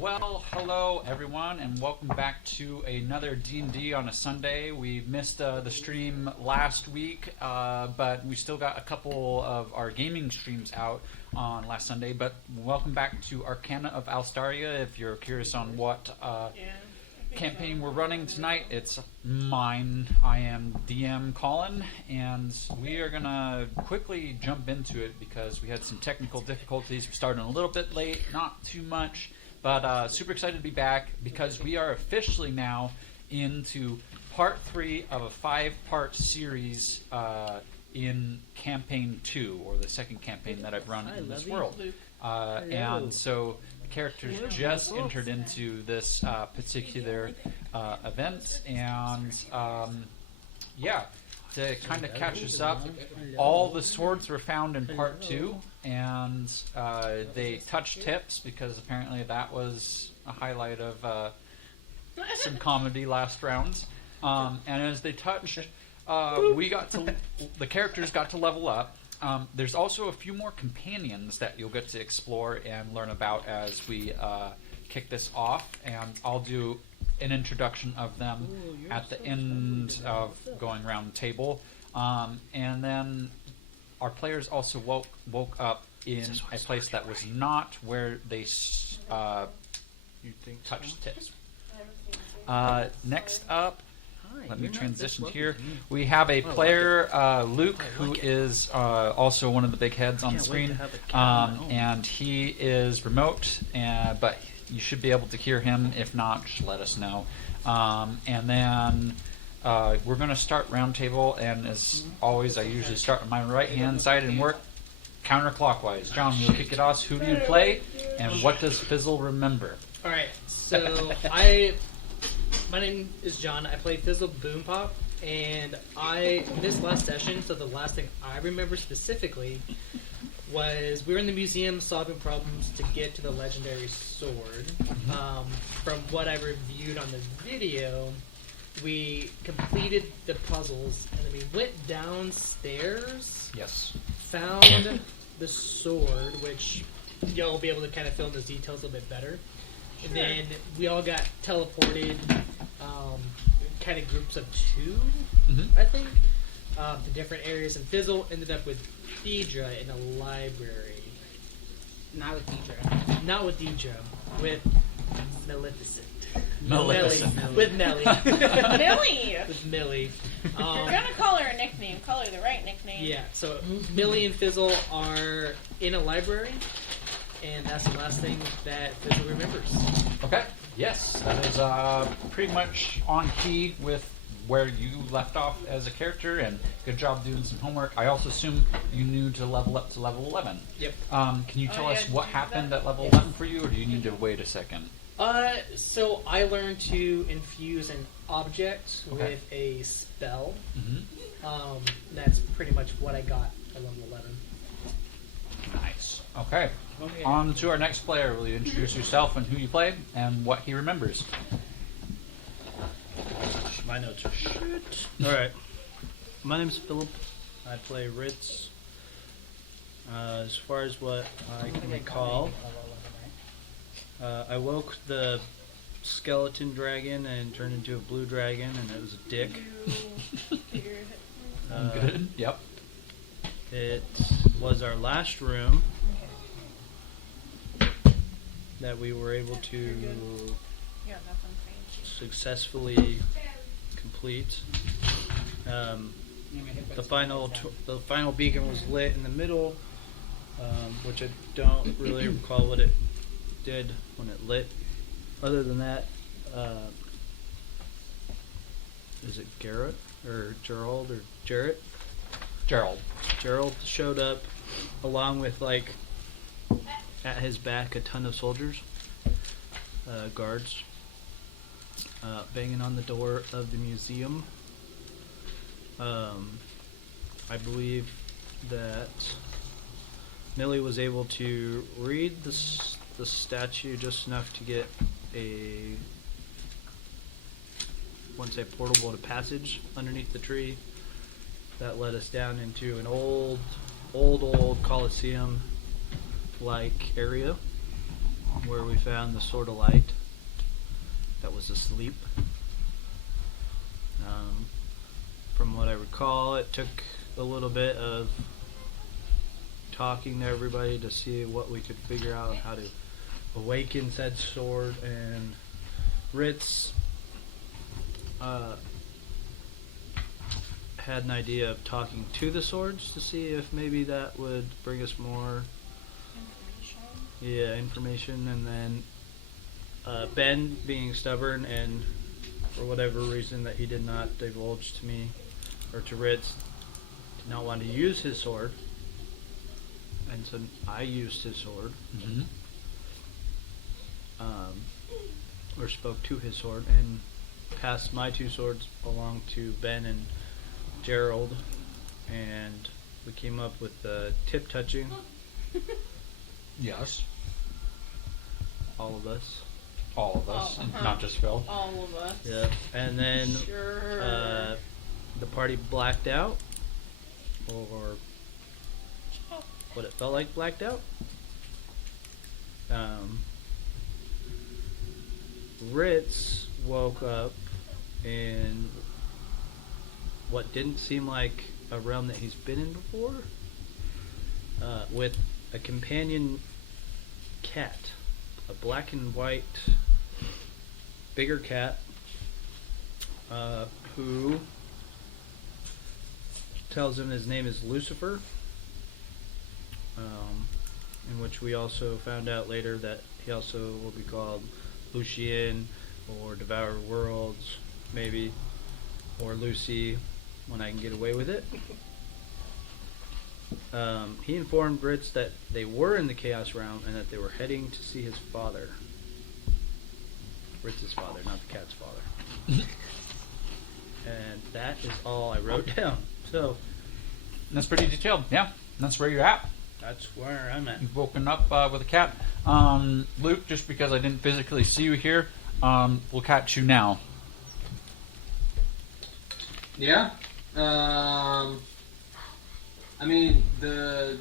Well, hello everyone, and welcome back to another D&D on a Sunday. We missed the stream last week, but we still got a couple of our gaming streams out on last Sunday. But welcome back to Arcana of Alstaria. If you're curious on what campaign we're running tonight, it's mine. I am DM Collin, and we are gonna quickly jump into it because we had some technical difficulties. We started a little bit late, not too much. But super excited to be back because we are officially now into part 3 of a 5-part series in campaign 2, or the second campaign that I've run in this world. And so the characters just entered into this particular event, and to kind of catch us up, all the swords were found in part 2, and they touched tips because apparently that was a highlight of some comedy last rounds. And as they touched, the characters got to level up. There's also a few more companions that you'll get to explore and learn about as we kick this off, and I'll do an introduction of them at the end of going around the table. And then our players also woke up in a place that was not where they touched tips. Next up, let me transition here. We have a player, Luke, who is also one of the big heads on the screen, and he is remote, but you should be able to hear him. If not, just let us know. And then we're going to start roundtable, and as always, I usually start on my right-hand side and work counterclockwise. John, you'll kick it off. Who do you play, and what does Fizzle remember? All right, so my name is John. I play Fizzle Boom Pop, and I missed last session, so the last thing I remember specifically was we were in the museum solving problems to get to the legendary sword. From what I reviewed on the video, we completed the puzzles, and then we went downstairs. Yes. Found the sword, which y'all will be able to kind of fill in those details a little bit better. And then we all got teleported, kind of groups of 2, I think, to different areas. And Fizzle ended up with Deidre in a library. Not with Deidre. Not with Deidre. With Maleficent. Maleficent. With Melly. Millie! With Millie. If you're gonna call her a nickname, call her the right nickname. Yeah, so Millie and Fizzle are in a library, and that's the last thing that Fizzle remembers. Okay. Yes, that is pretty much on key with where you left off as a character, and good job doing some homework. I also assume you knew to level up to level 11. Yep. Can you tell us what happened at level 11 for you, or do you need to wait a second? So I learned to infuse an object with a spell. That's pretty much what I got at level 11. Nice. Okay. On to our next player. Will you introduce yourself and who you play and what he remembers? My notes are shit. Alright. My name's Philip. I play Ritz. As far as what I can recall, I woke the skeleton dragon and turned into a blue dragon, and it was a dick. Good. Yep. It was our last room that we were able to successfully complete. The final beacon was lit in the middle, which I don't really recall what it did when it lit. Other than that, is it Garrett or Gerald or Jarrett? Gerald. Gerald showed up along with, like, at his back a ton of soldiers, guards, banging on the door of the museum. I believe that Millie was able to read the statue just enough to get a, I wouldn't say portable, but a passage underneath the tree that led us down into an old Coliseum like area. where we found the Sword of Light that was asleep. From what I recall, it took a little bit of talking to everybody to see what we could figure out how to awaken said sword, and Ritz had an idea of talking to the swords to see if maybe that would bring us more information, and then Ben, being stubborn and for whatever reason that he did not divulge to me or to Ritz, did not want to use his sword, and so I used his sword. Mm-hmm. Or spoke to his sword and passed my 2 swords along to Ben and Gerald, and we came up with the tip touching. Yes. All of us. All of us, Oh, uh-huh. not just Phil. All of us. Yeah. And then Sure. the party blacked out, or what it felt like blacked out. Ritz woke up in what didn't seem like a realm that he's been in before, with a companion cat, a black and white bigger cat, who tells him his name is Lucifer, in which we also found out later that he also will be called Lucien or Devour Worlds, maybe, or Lucy, when I can get away with it. He informed Ritz that they were in the Chaos Realm and that they were heading to see his father. Ritz's father, not the cat's father. And that is all I wrote down. So That's pretty detailed. Yeah, that's where you're at. that's where I'm at. You've woken up with a cat. Luke, just because I didn't physically see you here, we'll catch you now. Yeah. I mean, found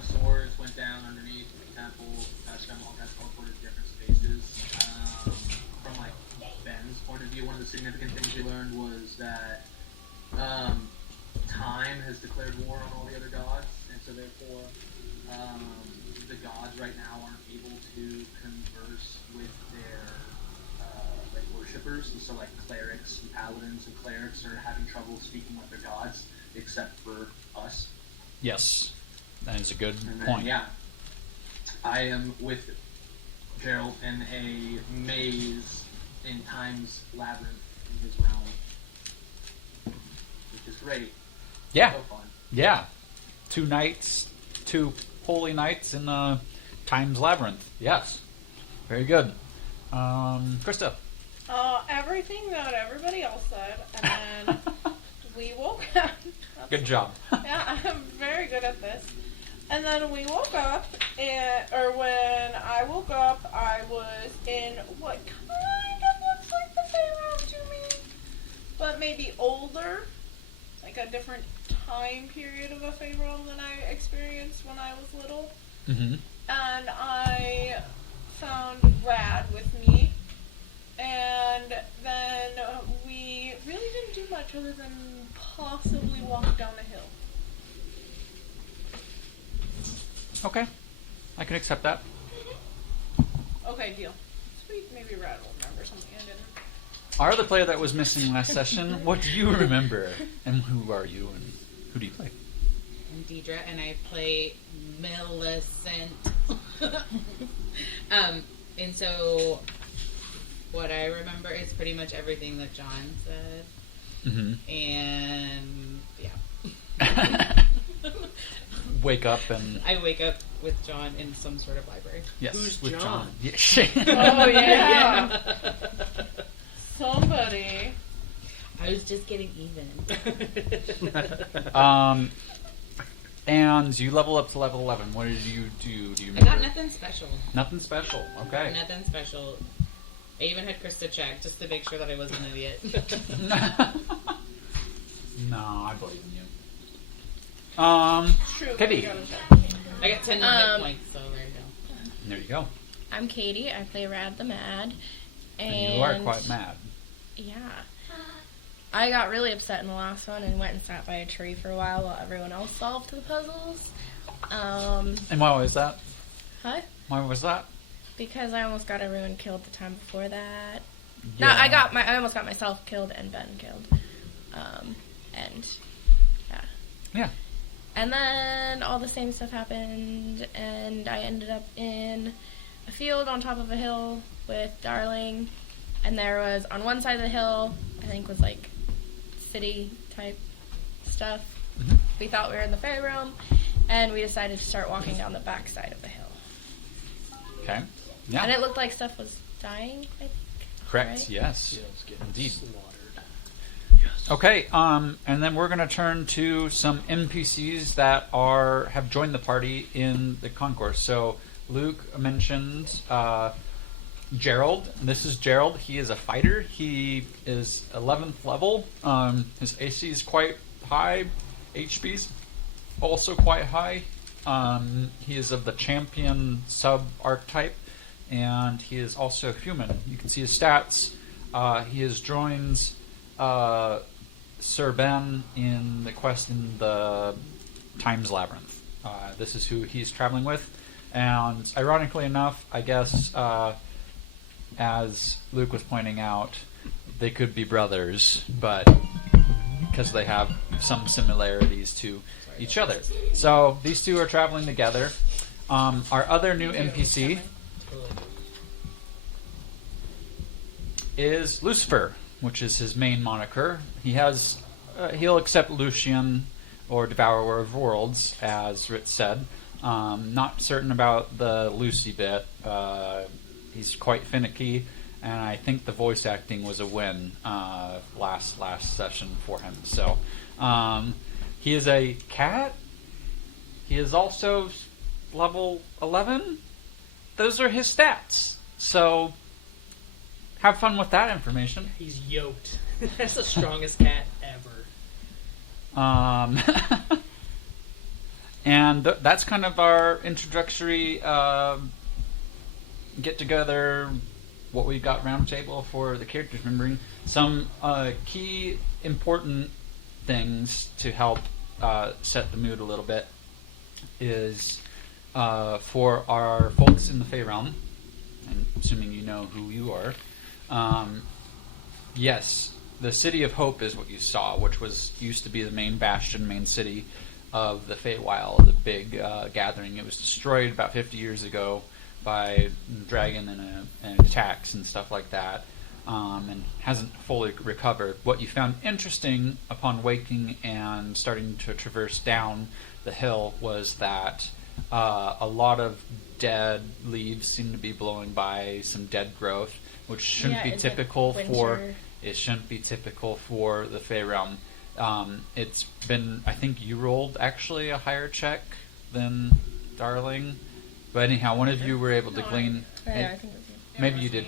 the swords, went down underneath the temple, touched them, all got teleported to different spaces. From like Ben's point of view, one of the significant things we learned was that time has declared war on all the other gods, and so therefore the gods right now aren't able to converse with their like worshippers, and so like clerics and paladins and clerics are having trouble speaking with their gods, except for us. Yes, that is a good And then, point. yeah, I am with Gerald in a maze in Time's labyrinth in his realm, which is great. Yeah, So fun. yeah. 2 nights, 2 holy nights in Time's Labyrinth. Yes, very good. Krista. Everything that everybody else said, and then we woke up. Good job. Yeah, I'm very good at this. And then we woke up, or when I woke up, I was in what kind of looks like the Pharaoh to me, but maybe older, like a different time period of a Pharaoh than I experienced when I was little. Mm-hmm. And I found Rad with me, and then we really didn't do much other than possibly walk down a hill. Okay, I can accept that. Okay, deal. Sweet, maybe Rad will remember something I didn't. Our other player that was missing last session, what do you remember? And who are you, and who do you play? I'm Deidre, and I play Millicent. And so what I remember is pretty much everything that John said. Mm-hmm. And yeah. Wake up and... I wake up with John in some sort of library. Yes, Who's with John? Yeah. Oh, yeah. Somebody. I was just getting even. And you level up to level 11. What did you do? Do you I remember? got nothing special. Nothing special. Okay. Nothing special. I even had Krista check just to make sure that I wasn't an idiot. No, I believe in you. True. Kitty. you gotta check. I got 10 hit points, so there you go. There you go. I'm Katie. I play Rad the Mad. And you are quite mad. Yeah. I got really upset in the last one and went and sat by a tree for a while everyone else solved the puzzles. And why was that? Huh? Why was that? Because I almost got everyone killed the time before that. Yeah. No, I almost got myself killed and Ben killed. And yeah. Yeah. And then all the same stuff happened, and I ended up in a field on top of a hill with Darling, and there was, on one side of the hill, I think was like city type stuff. Mhm. We thought we were in the fairy realm, and we decided to start walking down the back side of the hill. Okay. Yeah. And it looked like stuff was dying, I think. Correct. Right? Yes. Yeah, it's getting Indeed. slaughtered. Okay. And then we're gonna turn to some NPCs that have joined the party in the concourse. So Luke mentioned Gerald. This is Gerald. He is a fighter. He is 11th level. His AC is quite high. HP's also quite high. He is of the champion sub-archetype, and he is also human. You can see his stats. He has joined Sir Ben in the quest in the Times Labyrinth. This is who he's traveling with. And ironically enough, I guess, as Luke was pointing out, they could be brothers, but because they have some similarities to each other. So these two are traveling together. Our other new NPC is Lucifer, which is his main moniker. He'll accept Lucian or Devourer of Worlds, as Ritz said. Not certain about the Lucy bit. He's quite finicky, and I think the voice acting was a win last session for him. So he is a cat. He is also level 11. Those are his stats. So have fun with that information. He's yoked. That's the strongest cat ever. And that's kind of our introductory get together, what we got roundtable for the characters. Remembering some key important things to help set the mood a little bit is for our folks in the Fey Realm, and assuming you know who you are. Yes, the City of Hope is what you saw, which used to be the main bastion, main city of the Feywild, the big gathering. It was destroyed about 50 years ago by a dragon and attacks and stuff like that, and hasn't fully recovered. What you found interesting upon waking and starting to traverse down the hill was that a lot of dead leaves seem to be blowing by, some dead growth, which shouldn't be typical for. It shouldn't be typical for the Fey Realm. It's been, I think you rolled actually a higher check than Darling. But anyhow, one of you were able to glean. I think it was you. Maybe you did.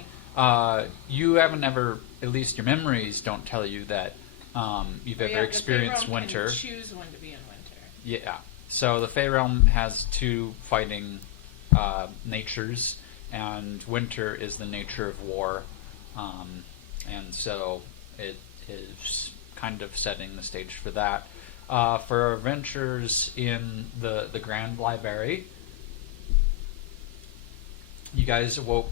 You haven't ever, at least your memories don't tell you that you've ever experienced winter. Can choose when to be in winter. Yeah. So the Fey Realm has two fighting natures, and winter is the nature of war. And so it is kind of setting the stage for that. For our adventures in the Grand Library, you guys awoke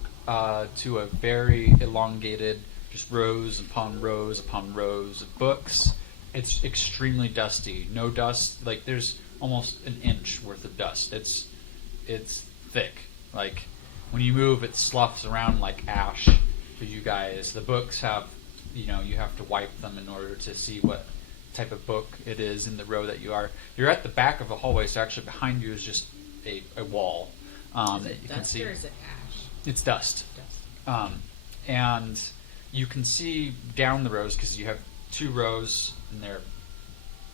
to a very elongated, just rows upon rows upon rows of books. It's extremely dusty. No dust, like there's almost an inch worth of dust. It's thick. Like when you move, it sloughs around like ash. For you guys, the books have, you have to wipe them in order to see what type of book it is in the row that you are. You're at the back of the hallway, so actually behind you is just a wall. Is it you dust can see. or is it ash? It's dust. Dust. And you can see down the rows because you have two rows and they're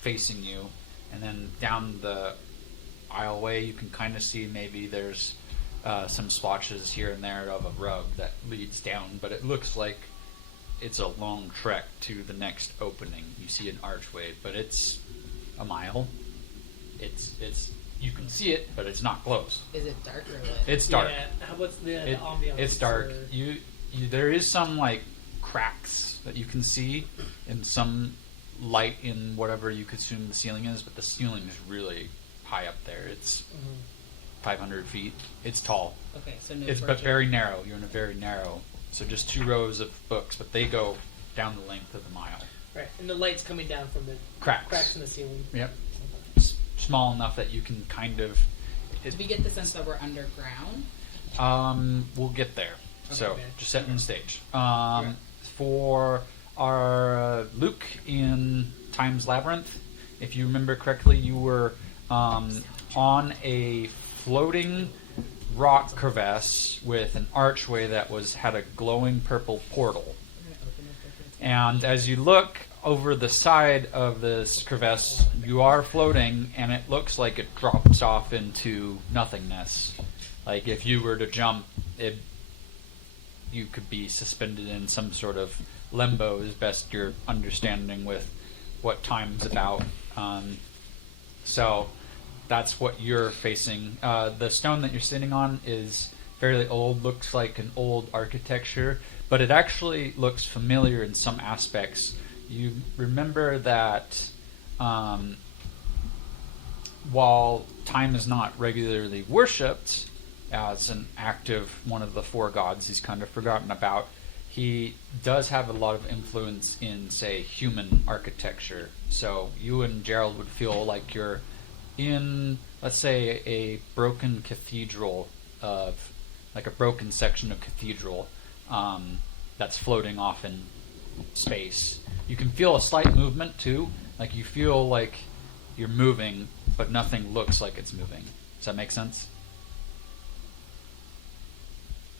facing you, and then down the aisleway you can kind of see maybe there's some splotches here and there of a rug that leads down, but it looks like it's a long trek to the next opening. You see an archway, but it's a mile. You can see it, but it's not close. Is it dark or lit? It's dark. Yeah. What's the It- ambiance? it's dark. or- You there is some like cracks that you can see, and some light in whatever you could assume the ceiling is, but the ceiling is really high up there. It's Mhm. 500 feet. It's tall. Okay, so no It's but torches. very narrow. You're in a very narrow. So just 2 rows of books, but they go down the length of the mile. Right, and the light's coming down from the Cracks. in the ceiling. Yep. Small enough that you can kind of. Do we get the sense that we're underground? We'll get there. So Okay. just setting the stage. Right. For our Luke in Time's Labyrinth, if you remember correctly, you were on a floating rock crevasse with an archway that had a glowing purple portal. We're gonna open it. And as you look over the side of this crevasse, you are floating, and it looks like it drops off into nothingness. Like if you were to jump, you could be suspended in some sort of limbo, is best your understanding with what time's about. So that's what you're facing. The stone that you're sitting on is fairly old, looks like an old architecture, but it actually looks familiar in some aspects. You remember that while time is not regularly worshipped as an active one of the 4 gods he's kind of forgotten about, he does have a lot of influence in, say, human architecture. So you and Gerald would feel like you're in, let's say, a broken cathedral like a broken section of cathedral that's floating off in space. You can feel a slight movement too, like you feel like you're moving, but nothing looks like it's moving. Does that make sense?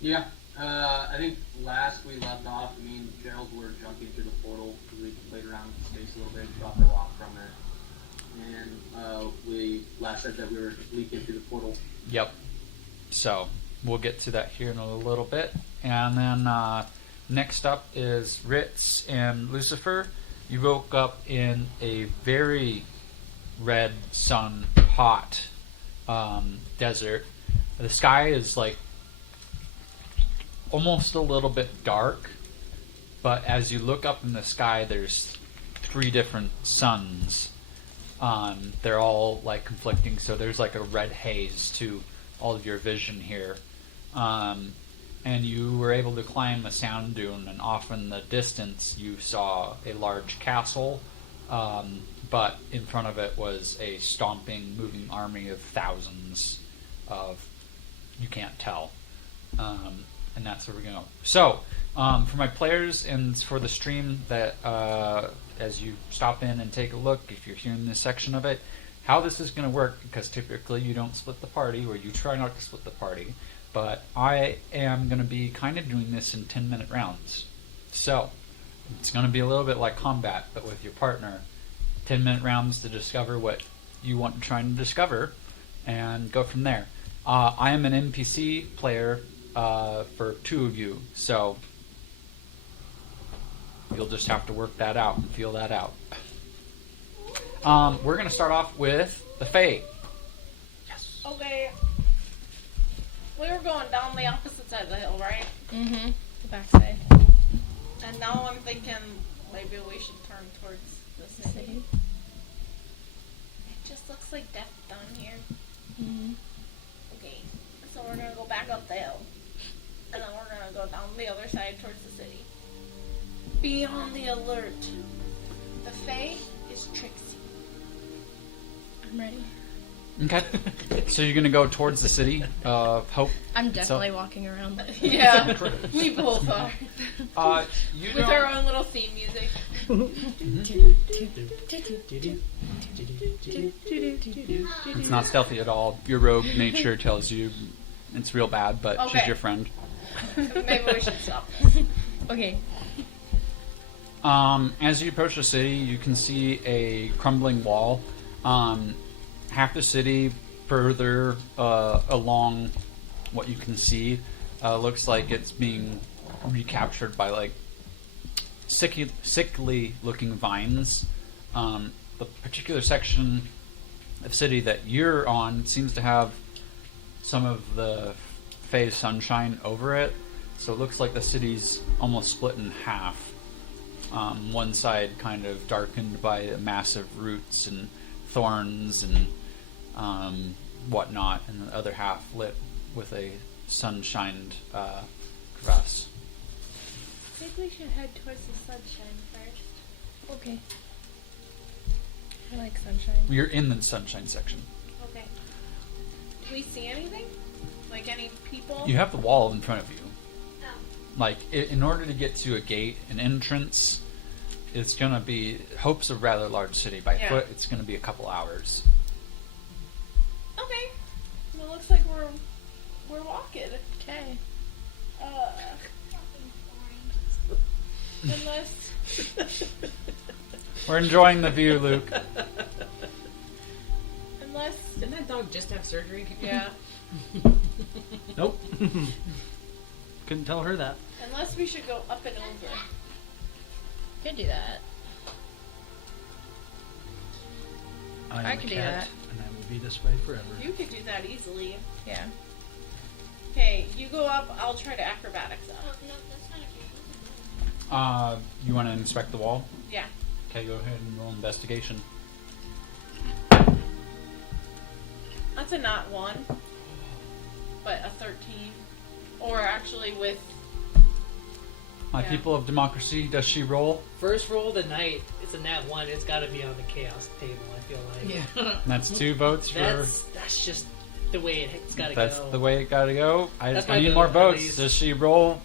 Yeah. I think last we left off, me and Gerald were jumping through the portal because we played around with the space a little bit, dropped a rock from it, and we last said that we were leaking through the portal. Yep. So we'll get to that here in a little bit. And then next up is Ritz and Lucifer. You woke up in a very red sun, hot desert. The sky is like almost a little bit dark, but as you look up in the sky, there's 3 different suns. They're all like conflicting, so there's like a red haze to all of your vision here. And you were able to climb a sand dune, and off in the distance you saw a large castle, but in front of it was a stomping, moving army of thousands of, you can't tell. And that's where we're going to go. So, for my players and for the stream, that as you stop in and take a look, if you're hearing this section of it, how this is going to work, because typically you don't split the party, or you try not to split the party, but I am going to be kind of doing this in 10-minute rounds. So, it's going to be a little bit like combat, but with your partner. 10-minute rounds to discover what you want to try and discover, and go from there. I am an NPC player for 2 of you, so you'll just have to work that out and feel that out. We're going to start off with the Fae. Yes. Okay. We were going down the opposite side of the hill, right? Mm-hmm. The backside. And now I'm thinking maybe we should turn towards the city. It just looks like death down here. Mm-hmm. Okay. So we're gonna go back up the hill. And then we're gonna go down the other side towards the city. Be on the alert. The Fae is tricksy. I'm ready. Okay. So you're going to go towards the city of Hope. I'm definitely walking around. Yeah, we both are. You With don't- our own little theme music. It's not stealthy at all. Your rogue nature tells you it's real bad, but she's Okay. your friend. Maybe we should stop. Okay. As you approach the city, you can see a crumbling wall. Half the city further along what you can see looks like it's being recaptured by like sickly looking vines. The particular section city that you're on seems to have some of the phase sunshine over it, so it looks like the city's almost split in half. One side kind of darkened by massive roots and thorns and whatnot, and the other half lit with a sunshined crevasse. I think we should head towards the sunshine first. Okay. I like sunshine. You're in the sunshine section. Okay. Do we see anything? Like any people? You have the wall in front of you. Oh. Like, in order to get to a gate, an entrance, it's going to be... Hope's a rather large city. By Yeah. foot, it's going to be a couple hours. Okay. Well, it looks like we're walking. Okay. Unless We're enjoying the view, Luke. Didn't that dog just have surgery? yeah. Nope. Couldn't tell her that. Unless we should go up and over. Could do that. I am I a can do cat, that. and I will be this way forever. You could do that easily. Yeah. Okay, you go up. I'll try to acrobatics up. You want to inspect the wall? Yeah. Okay, go ahead and roll investigation. That's a not 1, but a 13. Or actually with... My Yeah. people of democracy, does she roll? First roll of the night, it's a nat 1. It's got to be on the chaos table, I feel like. Yeah. That's 2 votes for... That's just the way it's got to That's go. the way it gotta go. I That's I my need vote, more at votes. least. Does she roll?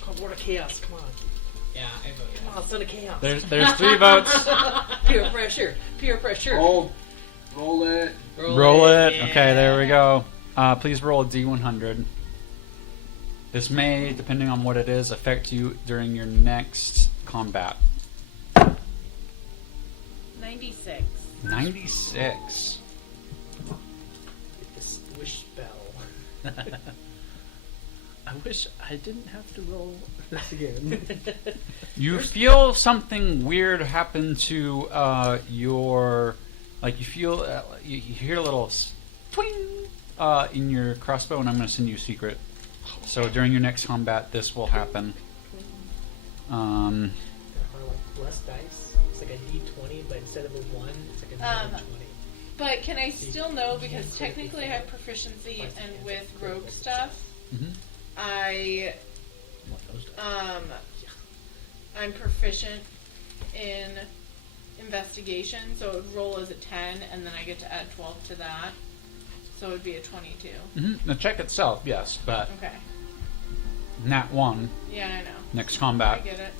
Come on, Lord of Chaos, come on. Yeah, I vote Come on, son of Chaos. There's 3 votes. Peer pressure. Peer pressure. Roll it. Roll it. Yeah. Okay, there we go. Please roll a D100. This may, depending on what it is, affect you during your next combat. 96. 96. Get this wish spell. I wish I didn't have to roll this again. You feel something weird happen to your, like you feel, you hear a little twing in your crossbow, and I'm going to send you a secret. So during your next combat, this will happen. Like less dice. It's like a D20, but instead of a 1, it's like a 20. But can I still know, because technically I have proficiency and with rogue stuff, Mhm. I'm proficient in investigation, so it would roll as a 10, and then I get to add 12 to that. So it would be a 22. The check itself, yes, but Okay. nat 1, Yeah, I know. next I combat. get it.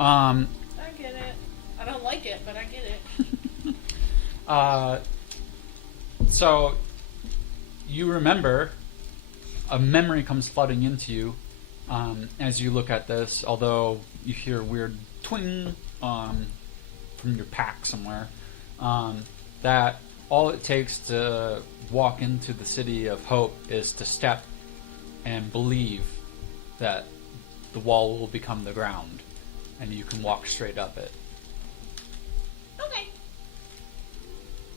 Um, I get it. I don't like it, but I get it. So you remember, a memory comes flooding into you as you look at this, although you hear a weird twing from your pack somewhere, that all it takes to walk into the city of Hope is to step and believe that the wall will become the ground, and you can walk straight up it. Okay.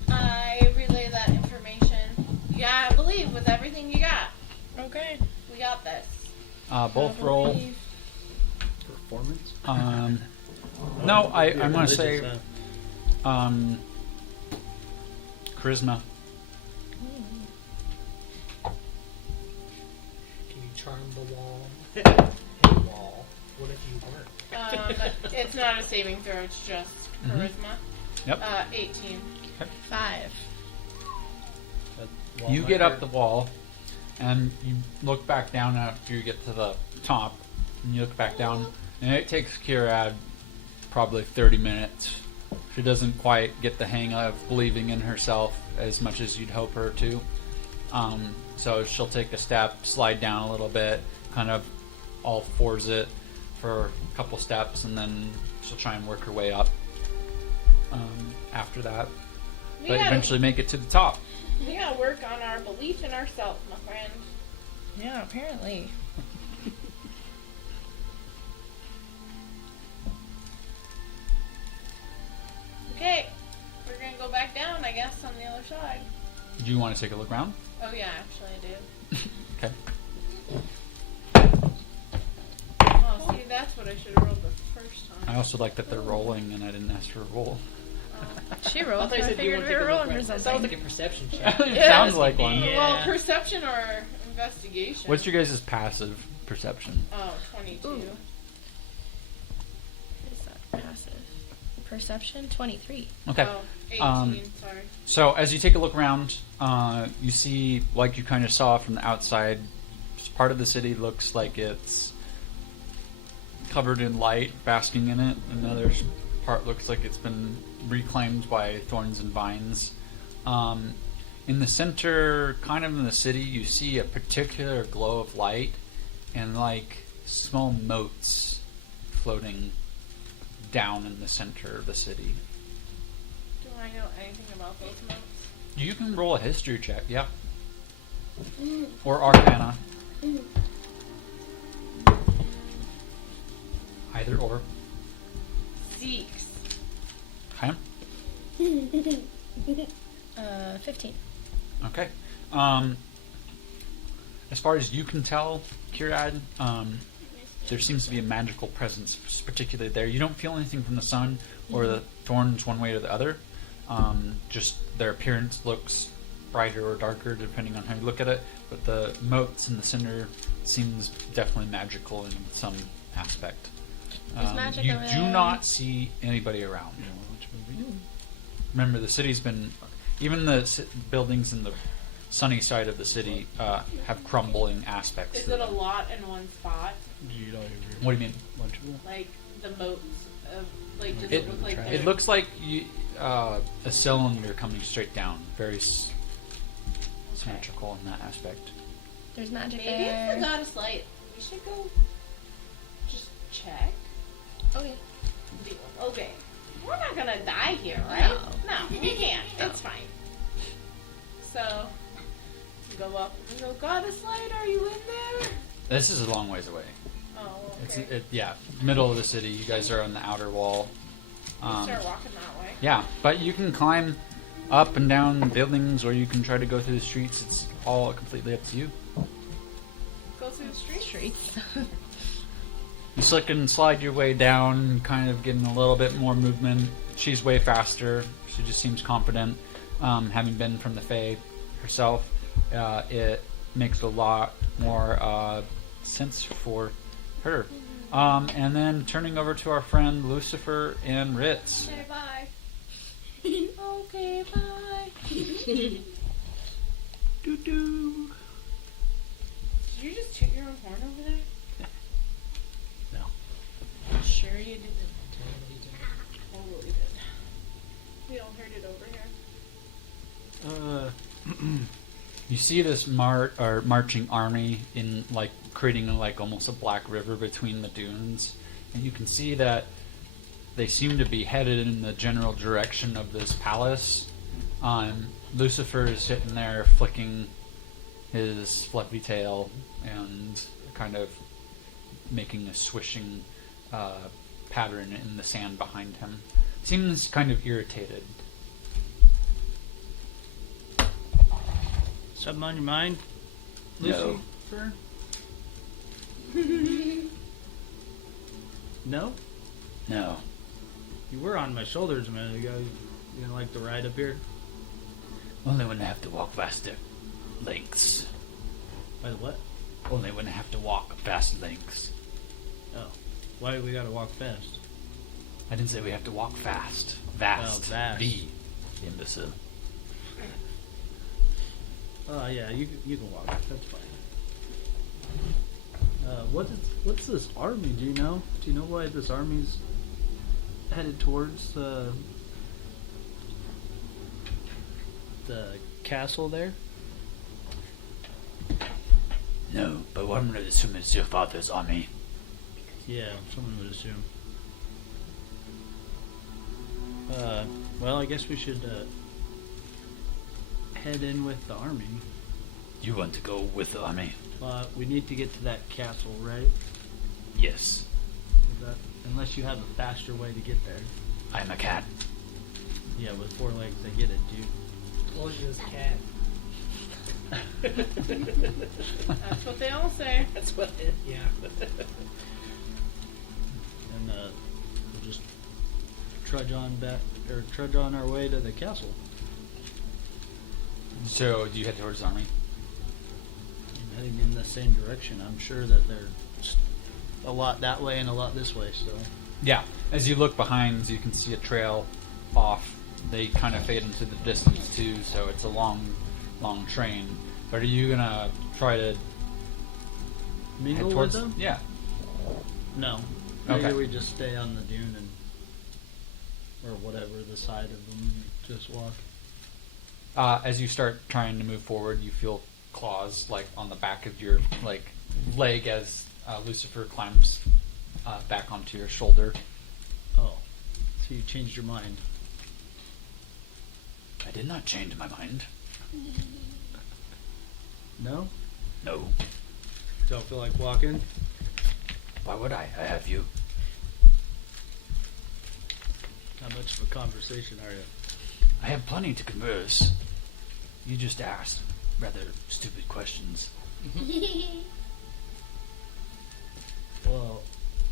I relay that information. You gotta believe with everything you got. Okay. We got this. Both roll. Performance? No, I'm You're going to religious, say huh? charisma. Can you charm the wall? Hey, wall. What if you weren't? It's not a saving throw, it's just charisma. Yep. 18. 5. That wall You get up marker. the wall, and you look back down after you get to the top, and you look back down, and it takes Kirad probably 30 minutes. She doesn't quite get the hang of believing in herself as much as you'd hope her to. So she'll take a step, slide down a little bit, kind of all fours it for a couple steps, and then she'll try and work her way up after that. We But gotta, eventually make it to the top. we gotta work on our belief in ourselves, my friend. Yeah, apparently. Okay, we're gonna go go back down, I guess, on the other side. Do you want to take a look around? Oh yeah, actually I do. Okay. Oh, see, that's what I should have rolled the first time. I also like that they're rolling, and I didn't ask for a roll. She I rolled. thought you I said you figured wanted we to were take a look rolling for around. That sounds something. like a perception check. It Yeah. sounds like one. Yeah. Well, perception or investigation. What's your guys' passive perception? Oh, 22. Ooh. Is that passive? Perception 23. Okay. Oh, 18, sorry. So as you take a look around, you see, like you kind of saw from the outside, part of the city looks like it's covered in light, basking in it. Another part looks like it's been reclaimed by thorns and vines. In the center, kind of in the city, you see a particular glow of light and like small moats floating down in the center of the city. Do I know anything about those moats? You can roll a history check, yeah. Or Arcana. Either or. 6. Okay. 15. Okay. As far as you can tell, Kirad, there seems to be a magical presence, particularly there. You don't feel anything from the sun or the thorns one way or the other. Just their appearance looks brighter or darker depending on how you look at it. But the moats in the center seems definitely magical in some aspect. There's magic You over do there. not see anybody around. Remember, the city's been, even the buildings in the sunny side of the city have crumbling aspects. Is to it a them. lot in one spot? What do you mean? Like the moats of, like, does It, it look like it looks like a cylinder coming straight down. Very symmetrical in that aspect. There's magic Maybe it's there. the goddess light. We should go just check. Oh yeah. Okay. We're not gonna die here, right? No. we can't. It's fine. So, go up and go, goddess light, are you in there? This is a long ways away. Oh, It's okay. middle of the city. You guys are on the outer wall. We start walking that way. Yeah, but you can climb up and down buildings, or you can try to go through the streets. It's all completely up to you. Go through the streets. Streets. You slick and slide your way down, kind of getting a little bit more movement. She's way faster. She just seems confident. Having been from the Fae herself, it makes a lot more sense for her. And then turning over to our friend Lucifer and Ritz. Okay, bye. Okay, bye. Doo-doo. Did you just toot your own horn over there? No. Sure you didn't. Totally did. We all heard it over here. You see this marching army in like creating like almost a black river between the dunes, and you can see that they seem to be headed in the general direction of this palace. Lucifer is sitting there flicking his fluffy tail and kind of making a swishing pattern in the sand behind him. Seems kind of irritated. Something on your mind, No. Lucifer? No? No. You were on my shoulders a minute ago. You didn't like the ride up here? Only when I have to walk faster lengths. By the what? Only when I have to walk fast lengths. Oh. Why do we gotta walk fast? I didn't say we have to walk fast. Vast. Oh, vast. V. Imbecile. Oh yeah, you can walk. That's fine. What's this army? Do you know? Do you know why this army's headed towards the castle there? No, but one would assume it's your father's army. Yeah, someone would assume. Well, I guess we should head in with the army. You want to go with the army? We need to get to that castle, right? Yes. Unless you have a faster way to get there. I'm a cat. Yeah, with 4 legs, I get it, dude. Told you it was a cat. That's what they all say. That's what it, yeah. And we'll just trudge on our way to the castle. So, do you head towards the army? I'm heading in the same direction. I'm sure that there's a lot that way and a lot this way, so. Yeah. As you look behind, you can see a trail off. They kind of fade into the distance too, so it's a long train. But are you gonna try to Mingle head with towards them? Yeah. No. Okay. Maybe we just stay on the dune and, or whatever, the side of them, just walk. As you start trying to move forward, you feel claws like on the back of your leg as Lucifer climbs back onto your shoulder. Oh. So you changed your mind. I did not change my mind. No? No. Don't feel like walking? Why would I? I have you. How much of a conversation are you? I have plenty to converse. You just ask rather stupid questions. Well,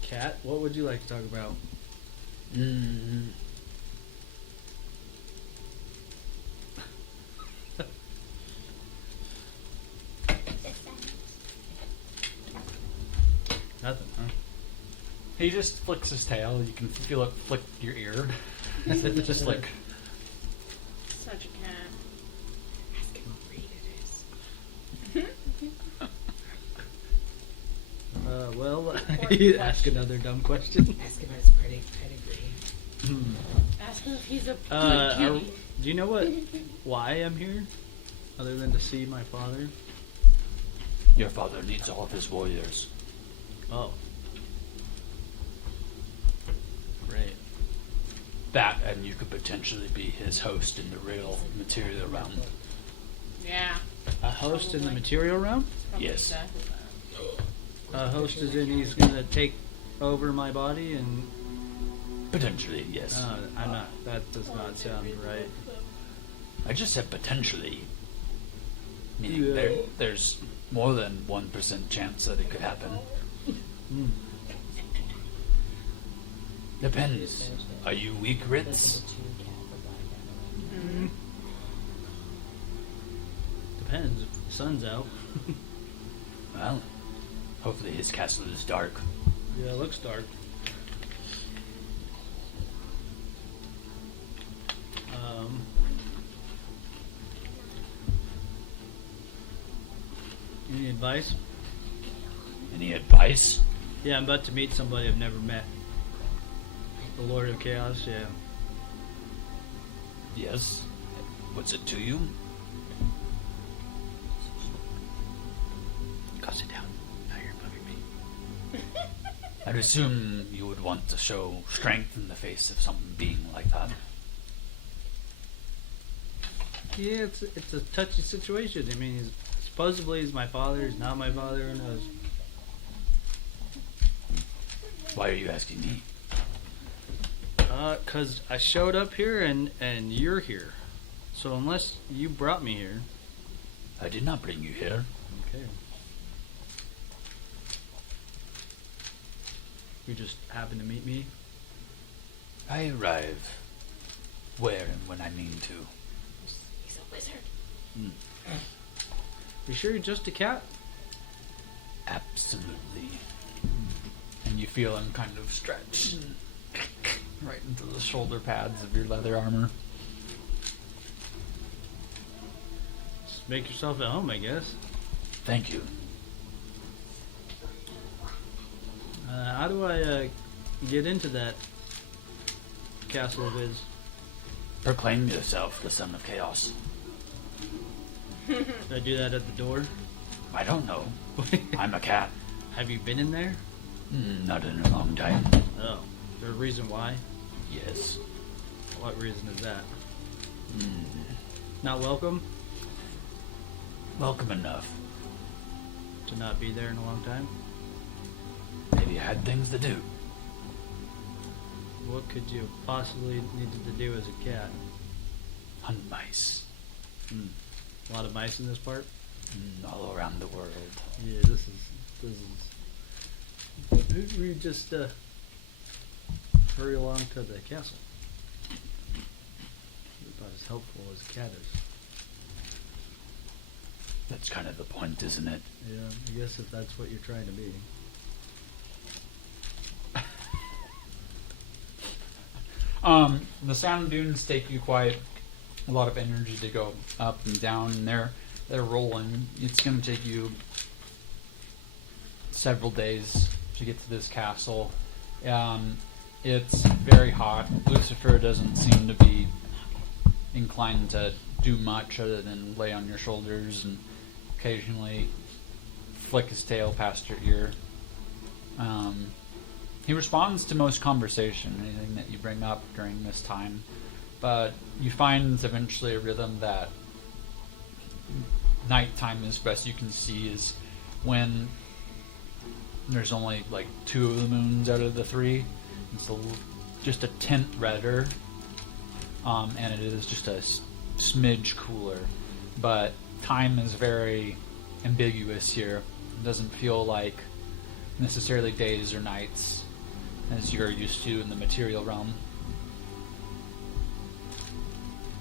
Kat, what would you like to talk about? Nothing, huh? He just flicks his tail. You can feel it flick your ear. Just like... Such a cat. Ask him what breed it is. Well, you ask another dumb question. Ask him his pedigree. Ask him if he's a Do you know why I'm here? Other than to see my father? Your father needs all of his warriors. Oh. Great. That, and you could potentially be his host in the real material realm. Yeah. A host in the material realm? Probably Yes. exactly that. A host is in he's gonna take over my body and... Potentially, yes. I'm not, that does not sound right. I just said potentially. Meaning Yeah. there's more than 1% chance that it could happen. Hmm. Depends. Are you weak, Ritz? Depends if the sun's out. Well, hopefully his castle is dark. Yeah, it looks dark. Any advice? Any advice? Yeah, I'm about to meet somebody I've never met. The Lord of Chaos, yeah. Yes. What's it to you? Go sit down. Now you're bugging me. I'd assume you would want to show strength in the face of some being like that. Yeah, it's a touchy situation. I mean, supposedly he's my father. He's not my father. Who knows? Why are you asking me? 'Cause I showed up here and you're here. So unless you brought me here. I did not bring you here. Okay. You just happened to meet me? I arrive where and when I mean to. He's a wizard. You sure you're just a cat? Absolutely. And you feel him kind of stretch right into the shoulder pads of your leather armor. Just make yourself at home, I guess. Thank you. How do I get into that castle of his? Proclaim yourself the son of chaos. Did I do that at the door? I don't know. I'm a cat. Have you been in there? Not in a long time. Oh. Is there a reason why? Yes. What reason is that? Not welcome? Welcome enough. To not be there in a long time? Maybe I had things to do. What could you possibly needed to do as a cat? hunt mice A lot of mice in this part. all around the world. Yeah, this is. We just hurry along to the castle. About as helpful as a cat is. That's kind of the point, isn't it? Yeah, I guess if that's what you're trying to be. The sand dunes take you quite a lot of energy to go up and down, and they're rolling. It's going to take you several days to get to this castle. It's very hot. Lucifer doesn't seem to be inclined to do much other than lay on your shoulders and occasionally flick his tail past your ear. He responds to most conversation, anything that you bring up during this time, but you find eventually a rhythm that nighttime, as best you can see, is when there's only like 2 of the moons out of the 3. It's just a tint redder, and it is just a smidge cooler, but time is very ambiguous here. It doesn't feel like necessarily days or nights as you're used to in the material realm.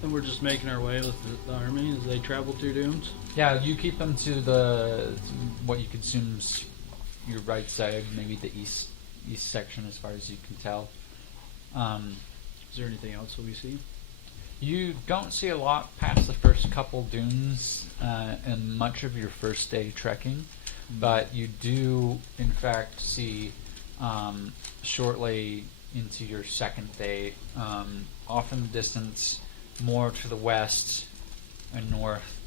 And we're just making our way with the army as they travel through dunes. Yeah, you keep them to what you consume is your right side, maybe the east section as far as you can tell. Is there anything else that we see? You don't see a lot past the first couple dunes and much of your first day trekking, but you do in fact see shortly into your second day, off in the distance, more to the west and north,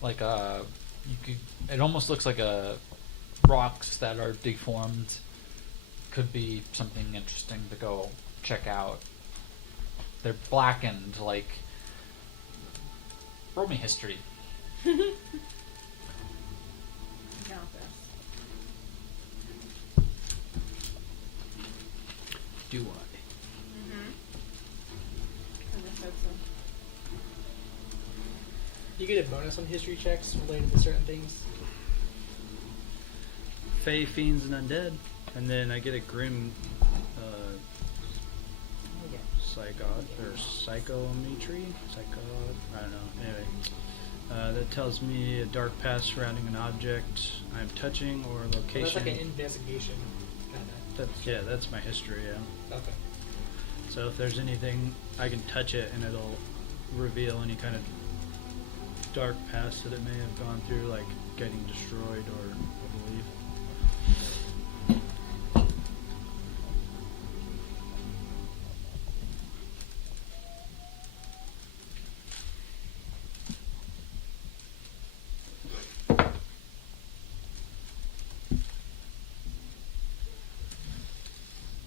like it almost looks like rocks that are deformed. Could be something interesting to go check out. They're blackened, like. Roll me history. Got this. Do I? And I said so. You get a bonus on history checks related to certain things. Fey, fiends, and undead. And then I get a grim psychometry? I don't know. Anyway. That tells me a dark path surrounding an object I'm touching or Well, location. that's like an investigation kind That's my history, yeah. of. Okay. So if there's anything, I can touch it and it'll reveal any kind of dark past that it may have gone through, like getting destroyed or I believe.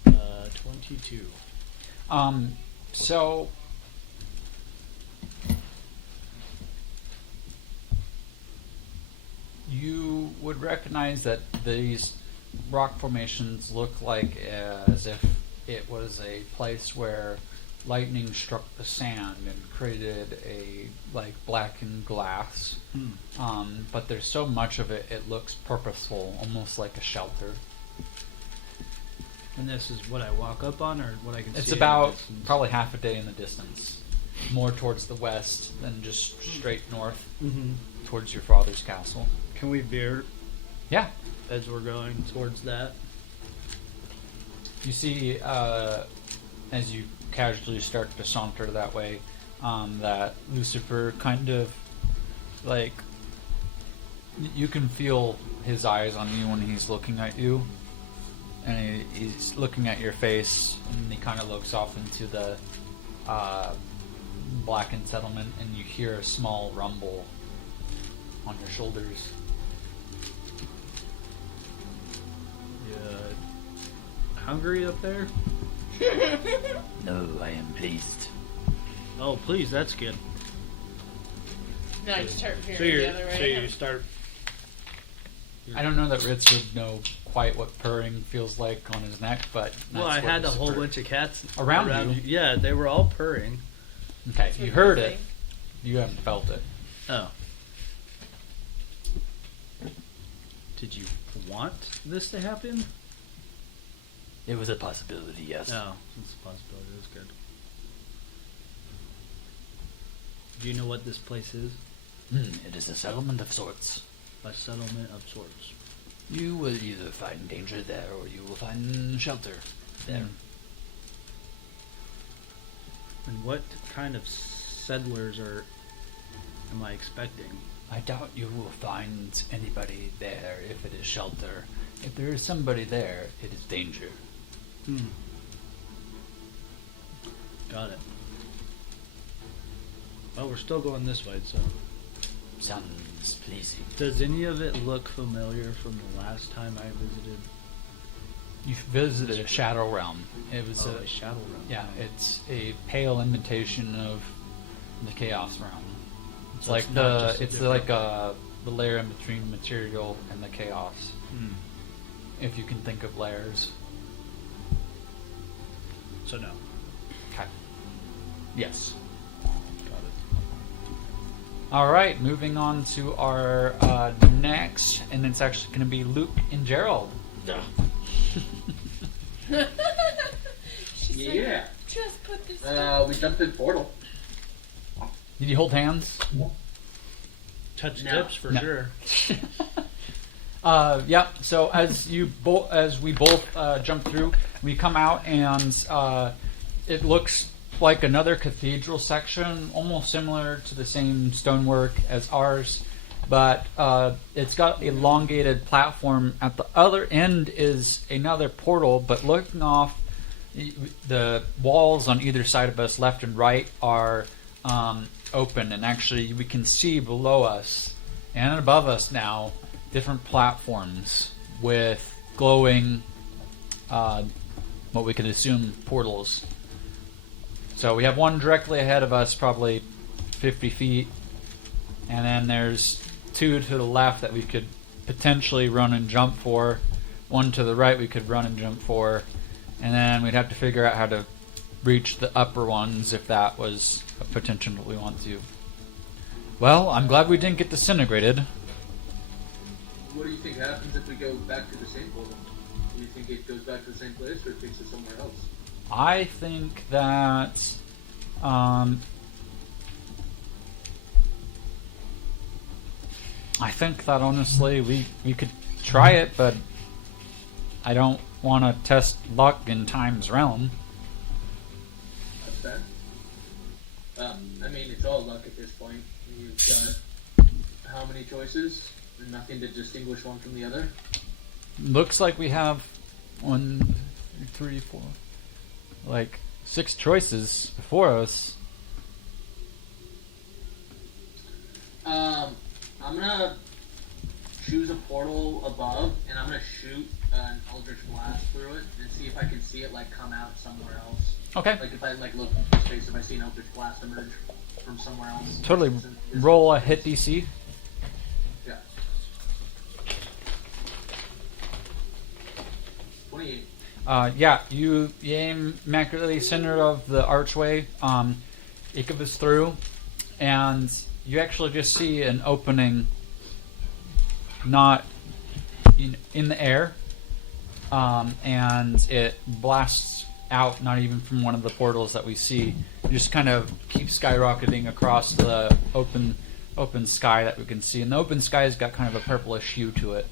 Uh, 22. So you would recognize that these rock formations look like as if it was a place where lightning struck the sand and created a blackened glass. But there's so much of it, it looks purposeful, almost like a shelter. And this is what I walk up on, or what I can see? It's in the about distance? probably half a day in the distance, more towards the west than just straight north towards your father's castle. Can we veer Yeah, as we're going towards that? you see as you casually start to saunter that way, that Lucifer kind of you can feel his eyes on you when he's looking at you. And he's looking at your face, and he kind of looks off into the blackened settlement, and you hear a small rumble on your shoulders. Yeah. Hungry up there? No, I am pleased. Oh, please, that's good. Now you start veering So the other way. you start. I don't know that Ritz would know quite what purring feels like on his neck, but Well, I that's what had a whole Lucifer- bunch of cats Around you? Yeah, they were all purring. Okay, you heard it. You haven't felt it. Oh. Did you want this to happen? It was a possibility, yes. No, it's a possibility. That's good. Do you know what this place is? It is a settlement of sorts. A settlement of sorts. You will either find danger there or you will find shelter there. And what kind of settlers am I expecting? I doubt you will find anybody there if it is shelter. If there is somebody there, it is danger. Got it. Well, we're still going this way, so... Sounds pleasing. Does any of it look familiar from the last time I visited? You visited a shadow realm. It was a shadow realm. Yeah, it's a pale imitation of the chaos realm. It's So like it's not just a it's different- like the layer in between material and the chaos. Hmm. If you can think of layers. So no. Okay. Yes. Got it. All right, moving on to our next, and it's actually going to be Luke and Gerald. She's Yeah. like, just put this We jumped in portal. Did you hold hands? Touch No. tips for No. sure. Yeah. So as we both jump through, we come out and it looks like another cathedral section, almost similar to the same stonework as ours, but it's got elongated platform. At the other end is another portal, but looking off, the walls on either side of us, left and right, are open, and actually we can see below us and above us now different platforms with glowing, what we could assume portals. So we have one directly ahead of us, probably 50 feet, and then there's two to the left that we could potentially run and jump for, one to the right we could run and jump for, and then we'd have to figure out how to reach the upper ones if that was a potential that we want to. Well, I'm glad we didn't get disintegrated. What do you think happens if we go back to the same portal? Do you think it goes back to the same place or it takes us somewhere else? I think that honestly we could try it, but I don't want to test luck in Time's realm. That's fair. I mean, it's all luck at this point. You've got how many choices? And nothing to distinguish one from the other? Looks like we have 1, 2, 3, 4, like 6 choices before us. I'm gonna choose a portal above, and I'm gonna shoot an Eldritch Blast through it and see if I can see it like come out somewhere else. Okay. Like if I like look into space, if I see an Eldritch Blast emerge from somewhere else. Totally. Roll a hit DC. Yeah. 28. Yeah, you aim immaculately center of the archway. It goes through, and you actually just see an opening, not in the air, and it blasts out, not even from one of the portals that we see. It just kind of keeps skyrocketing across the open sky that we can see, and the open sky's got kind of a purplish hue to it.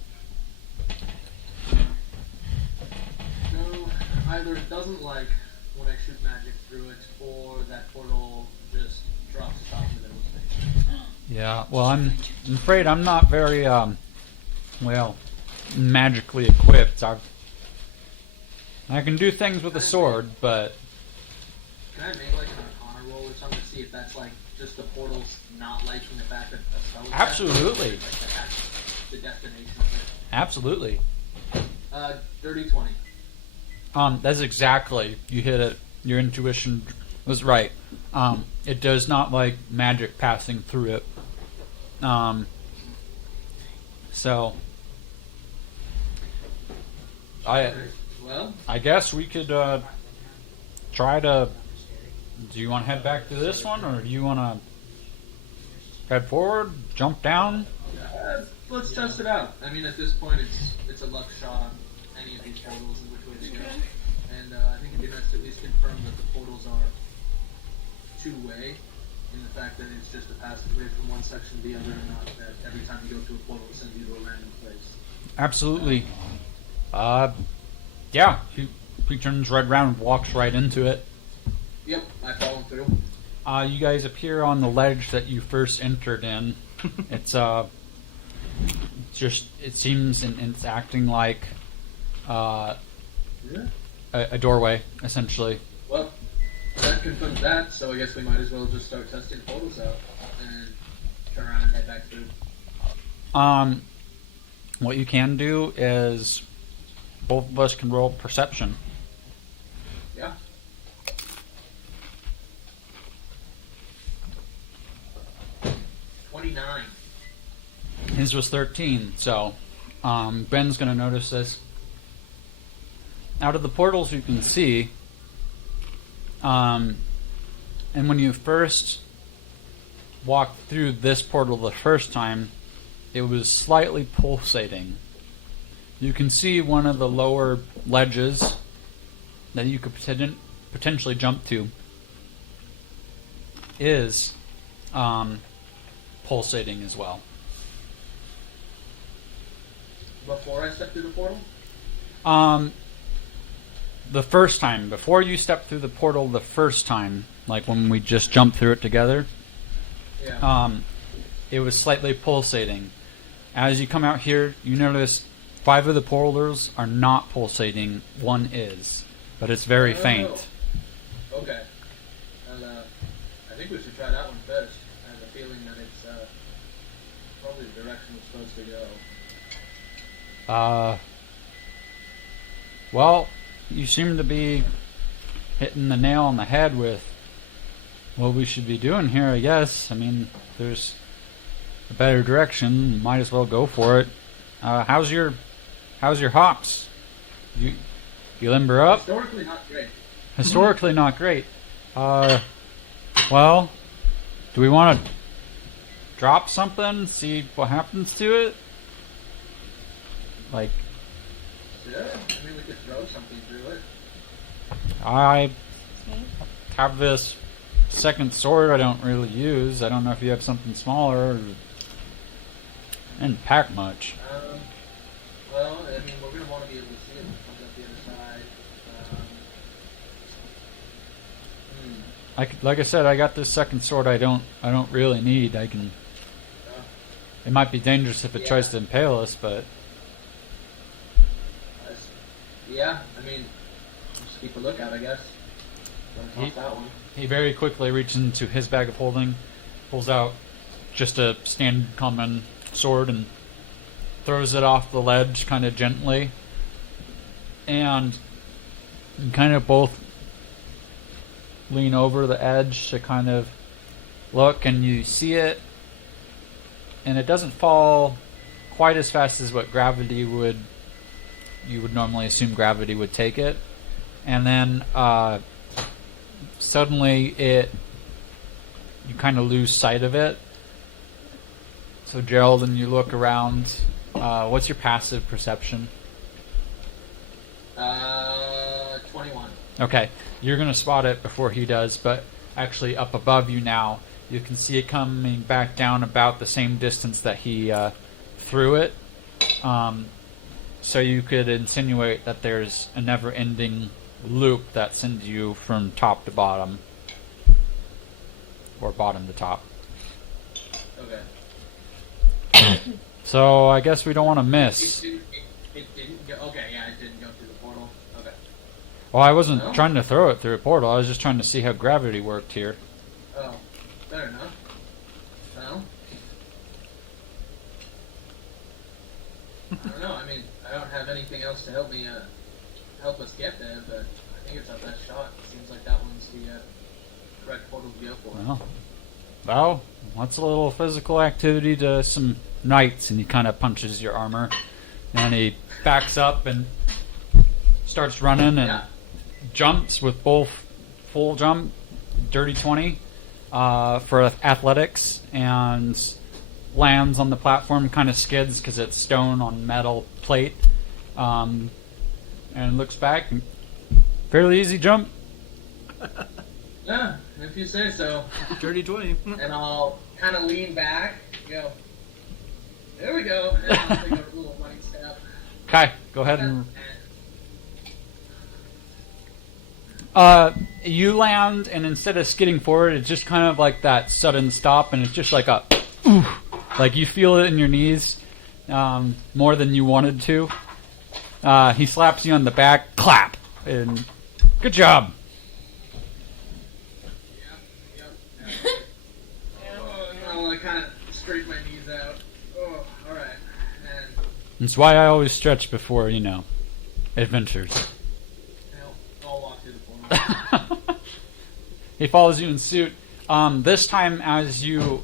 No, either it doesn't like when I shoot magic through it, or that portal just drops us off in the middle of space. Yeah, well, I'm afraid I'm not very, magically equipped. I can do things with a sword, but... Can I make like an Arcana roll or something to see if that's like just the portal's not liking the fact that a spell is Absolutely. like that's the destination of it? Absolutely. Dirty 20. That's exactly, you hit it. Your intuition was right. It does not like magic passing through it. So... Well, I guess we could try to... Do you want to head back to this one, or do you want to head forward, jump down. Let's test it out. I mean, at this point, it's a luck shot on any of these portals and which way they go. And I think it'd be nice to at least confirm that the portals are two-way, in the fact that it's just a passageway from one section to the other, and not that every time you go to a portal, it sends you to a random place. Absolutely. Yeah, he turns right around and walks right into it. Yep, I follow through. You guys appear on the ledge that you first entered in. It's just, it seems, and it's acting like a doorway, essentially. Well, that confirms that, so I guess we might as well just start testing portals out and turn around and head back through. What you can do is both of us can roll perception. Yeah. $29. His was 13, so Ben's going to notice this. Out of the portals you can see, and when you first walked through this portal the first time, it was slightly pulsating. You can see one of the lower ledges that you could potentially jump to is pulsating as well. Before I step through the portal? The first time, before you stepped through the portal the first time, like when we just jumped through it together, Yeah. it was slightly pulsating. As you come out here, you notice 5 of the portals are not pulsating, 1 is, but it's very faint. Okay. And, I think we should try that one first. I have a feeling that it's probably the direction we're supposed to go. Well, you seem to be hitting the nail on the head with what we should be doing here, I guess. I mean, there's a better direction, might as well go for it. How's your hops? You limber up? Historically, not great. Historically not great. Well, do we want to drop something, see what happens to it? Like, Yeah, I mean, we could throw something through it. I have this second sword I don't really use. I don't know if you have something smaller. I didn't pack much. Well, I mean, we're going to want to be able to see it when it comes up the other side. Like I said, I got this second sword I don't really need. I can. It might be dangerous if it tries to impale us, but Yeah, I mean, just keep a lookout, I guess. Don't toss that one. he very quickly reaches into his bag of holding, pulls out just a standard common sword and throws it off the ledge kind of gently. And you kind of both lean over the edge to kind of look, and you see it, and it doesn't fall quite as fast as what gravity would. You would normally assume gravity would take it, and then suddenly you kind of lose sight of it. So Gerald, and you look around. What's your passive perception? 21. Okay, you're gonna spot it before he does, but actually up above you now, you can see it coming back down about the same distance that he threw it. So you could insinuate that there's a never-ending loop that sends you from top to bottom, or bottom to top. Okay. So I guess we don't want to miss. It didn't go. Okay, yeah, it didn't go through the portal. Okay. Well, I wasn't No? trying to throw it through a portal. I was just trying to see how gravity worked here. Oh, fair enough. No? I don't know. I mean, I don't have anything else to help me help us get there, but I think it's our best shot. It seems like that one's the correct portal to go for. Well, that's a little physical activity to some knights, and he kind of punches your armor, and he backs up and starts running and jumps with both full jump, dirty 20. for athletics and lands on the platform, kind of skids because it's stone on metal plate, and looks back. Fairly easy jump. Yeah, if you say so. Dirty 20. And I'll kind of lean back, go, there we go, and I'll take a little running step. Okay, go ahead and you land, and instead of skidding forward, it's just kind of like that sudden stop, and it's just like a oof, like you feel it in your knees more than you wanted to. He slaps you on the back, clap, and good job. I want to kind of straighten my knees out. Oh, all right. And That's why I always stretch before, adventures. I'll walk through the portal. He follows you in suit. This time, as you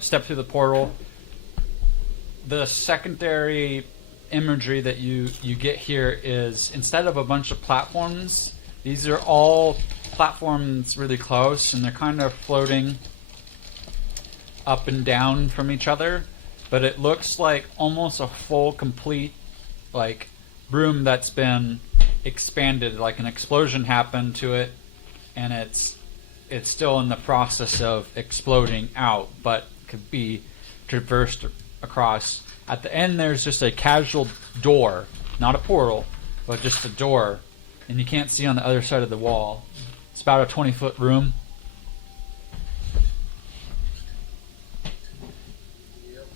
step through the portal, the secondary imagery that you get here is, instead of a bunch of platforms, these are all platforms really close, and they're kind of floating up and down from each other, but it looks like almost a full, complete, room that's been expanded, like an explosion happened to it, and it's still in the process of exploding out, but could be traversed across. At the end, there's just a casual door, not a portal, but just a door, and you can't see on the other side of the wall. It's about a 20-foot room. Yep.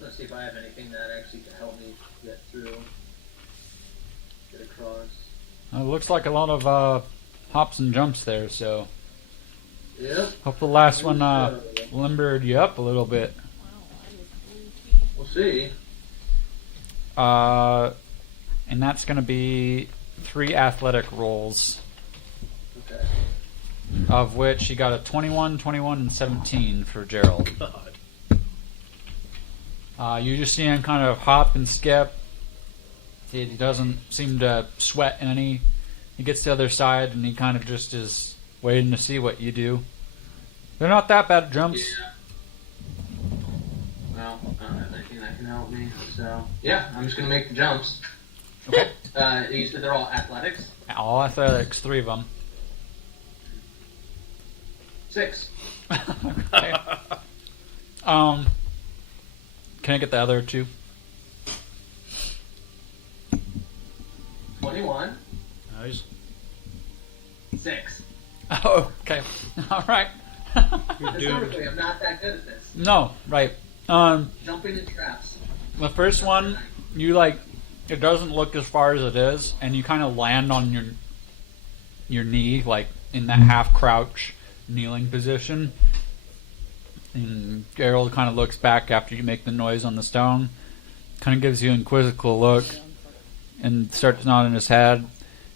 Let's see if I have anything that actually can help me get through, get across. It looks like a lot of hops and jumps there, so Yep. hope the last one limbered you up a little bit. We'll see. And that's going to be 3 athletic rolls, Okay. of which you got a 21, 21, and 17 for Gerald. God. You just see him kind of hop and skip. He doesn't seem to sweat any. He gets to the other side, and he kind of just is waiting to see what you do. They're not that bad jumps. Yeah. Well, I don't have anything that can help me, so yeah, I'm just gonna make the jumps. Okay. You said they're all athletics. All athletics, 3 of them. 6. Okay. Can I get the other 2? 21. Nice. 6. Oh, okay. All right. You're doomed. Historically, I'm not that good at this. No, right. Jumping in traps. The first one, it doesn't look as far as it is, and you kind of land on your knee, like in that half crouch kneeling position. And Gerald kind of looks back after you make the noise on the stone, kind of gives you an inquisitive look, and starts nodding his head.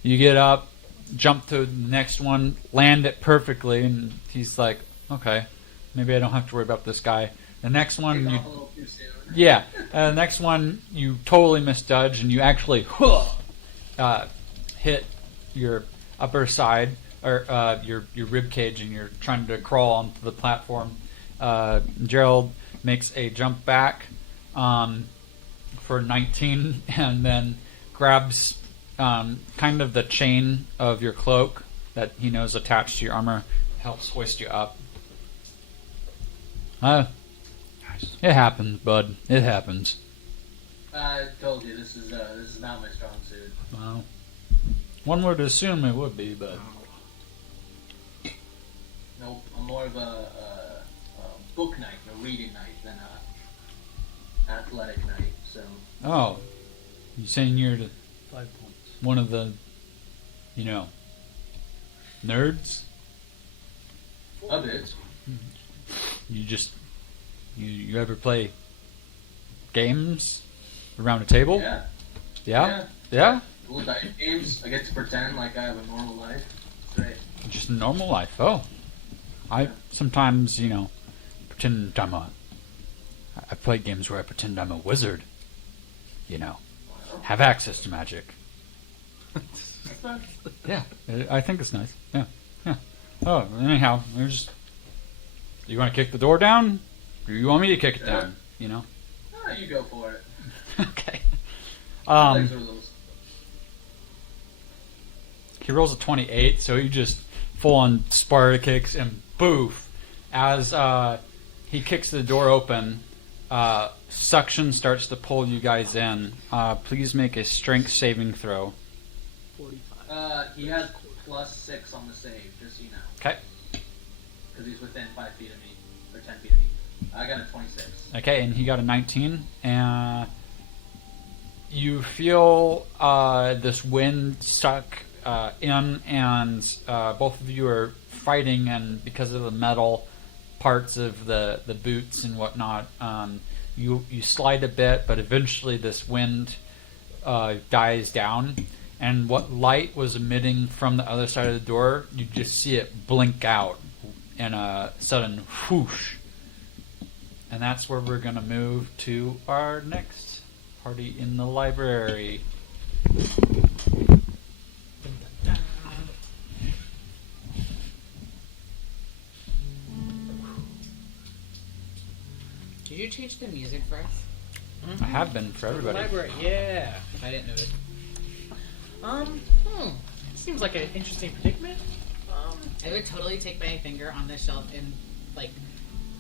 You get up, jump to the next one, land it perfectly, and he's like, okay, maybe I don't have to worry about this guy. The next one, Kick you off a little too soon. yeah. The next one, you totally misjudge, and you actually hit your upper side, or your rib cage, and you're trying to crawl onto the platform. Gerald makes a jump back for 19, and then grabs kind of the chain of your cloak that he knows attached to your armor, helps hoist you up. It happens, bud. It happens. I told you this is not my strong suit. Well, one would assume it would be, but Nope, I'm more of a book knight, a reading knight, than a athletic knight. So oh, you saying you're 5 points. one of the, nerds? a bit. You just you ever play games around a table? Yeah. Yeah? Yeah? Little dice games. I get to pretend like I have a normal life. It's great. Just a normal life. Oh, I sometimes pretend I play games where I pretend I'm a wizard. Have access to magic. That's nice. Yeah, I think it's nice. Yeah, yeah. Oh, anyhow, you want to kick the door down, or you want me to kick it down? You know. Ah, you go for it. Okay. My legs are a little. He rolls a 28, so he just full on Sparta kicks and boof. As he kicks the door open, suction starts to pull you guys in. Please make a strength saving throw. 45. He has +6 on the save, just so you know. Okay. Because he's within 5 feet of me, or 10 feet of me. I got a 26. Okay, and he got a 19. And you feel this wind stuck in, and both of you are fighting, and because of the metal parts of the boots and whatnot, you slide a bit, but eventually this wind dies down, and what light was emitting from the other side of the door, you just see it blink out in a sudden whoosh. And that's where we're going to move to our next party in the library. Did you change the music for us? I have been for everybody. Library, yeah. I didn't notice. Seems like an interesting predicament. I would totally take my finger on the shelf and like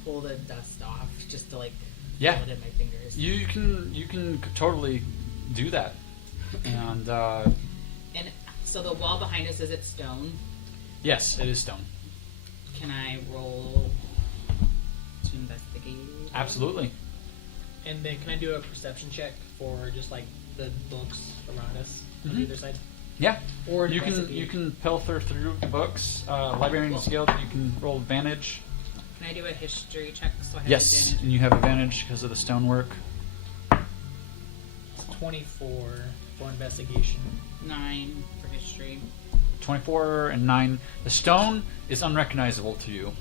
pull the dust off just to like Yeah. feel it in my fingers. You can totally do that. And And so the wall behind us, is it stone? yes, it is stone. Can I roll to investigate? Absolutely. And then can I do a perception check for just like the books around us on Mhm. either side? Yeah. Or You can investigate. pilfer through books. Librarian's Guild, you can roll advantage. Can I do a history check so I have Yes, advantage? and you have advantage because of the stonework. 24 for investigation. 9 for history. 24 and 9. The stone is unrecognizable to you.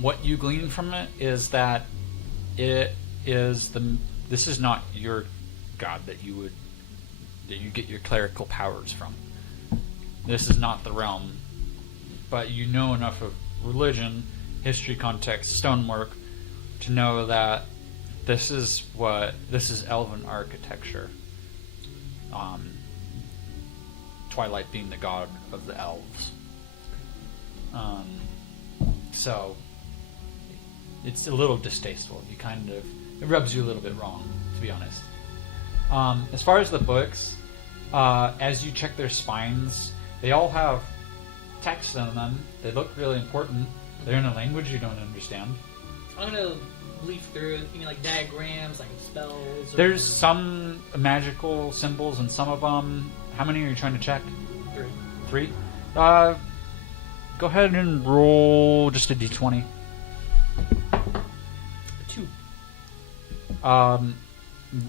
What you glean from it is that it is this is not your god that you get your clerical powers from. This is not the realm, but you know enough of religion, history, context, stonework to know that this is elven architecture. Twilight being the god of the elves. So it's a little distasteful. It rubs you a little bit wrong, to be honest. As far as the books, as you check their spines, they all have text in them. They look really important. They're in a language you don't understand. I'm gonna leaf through, like diagrams, like spells. Or There's some magical symbols in some of them. How many are you trying to check? 3. 3? Go ahead and roll just a d20. 2.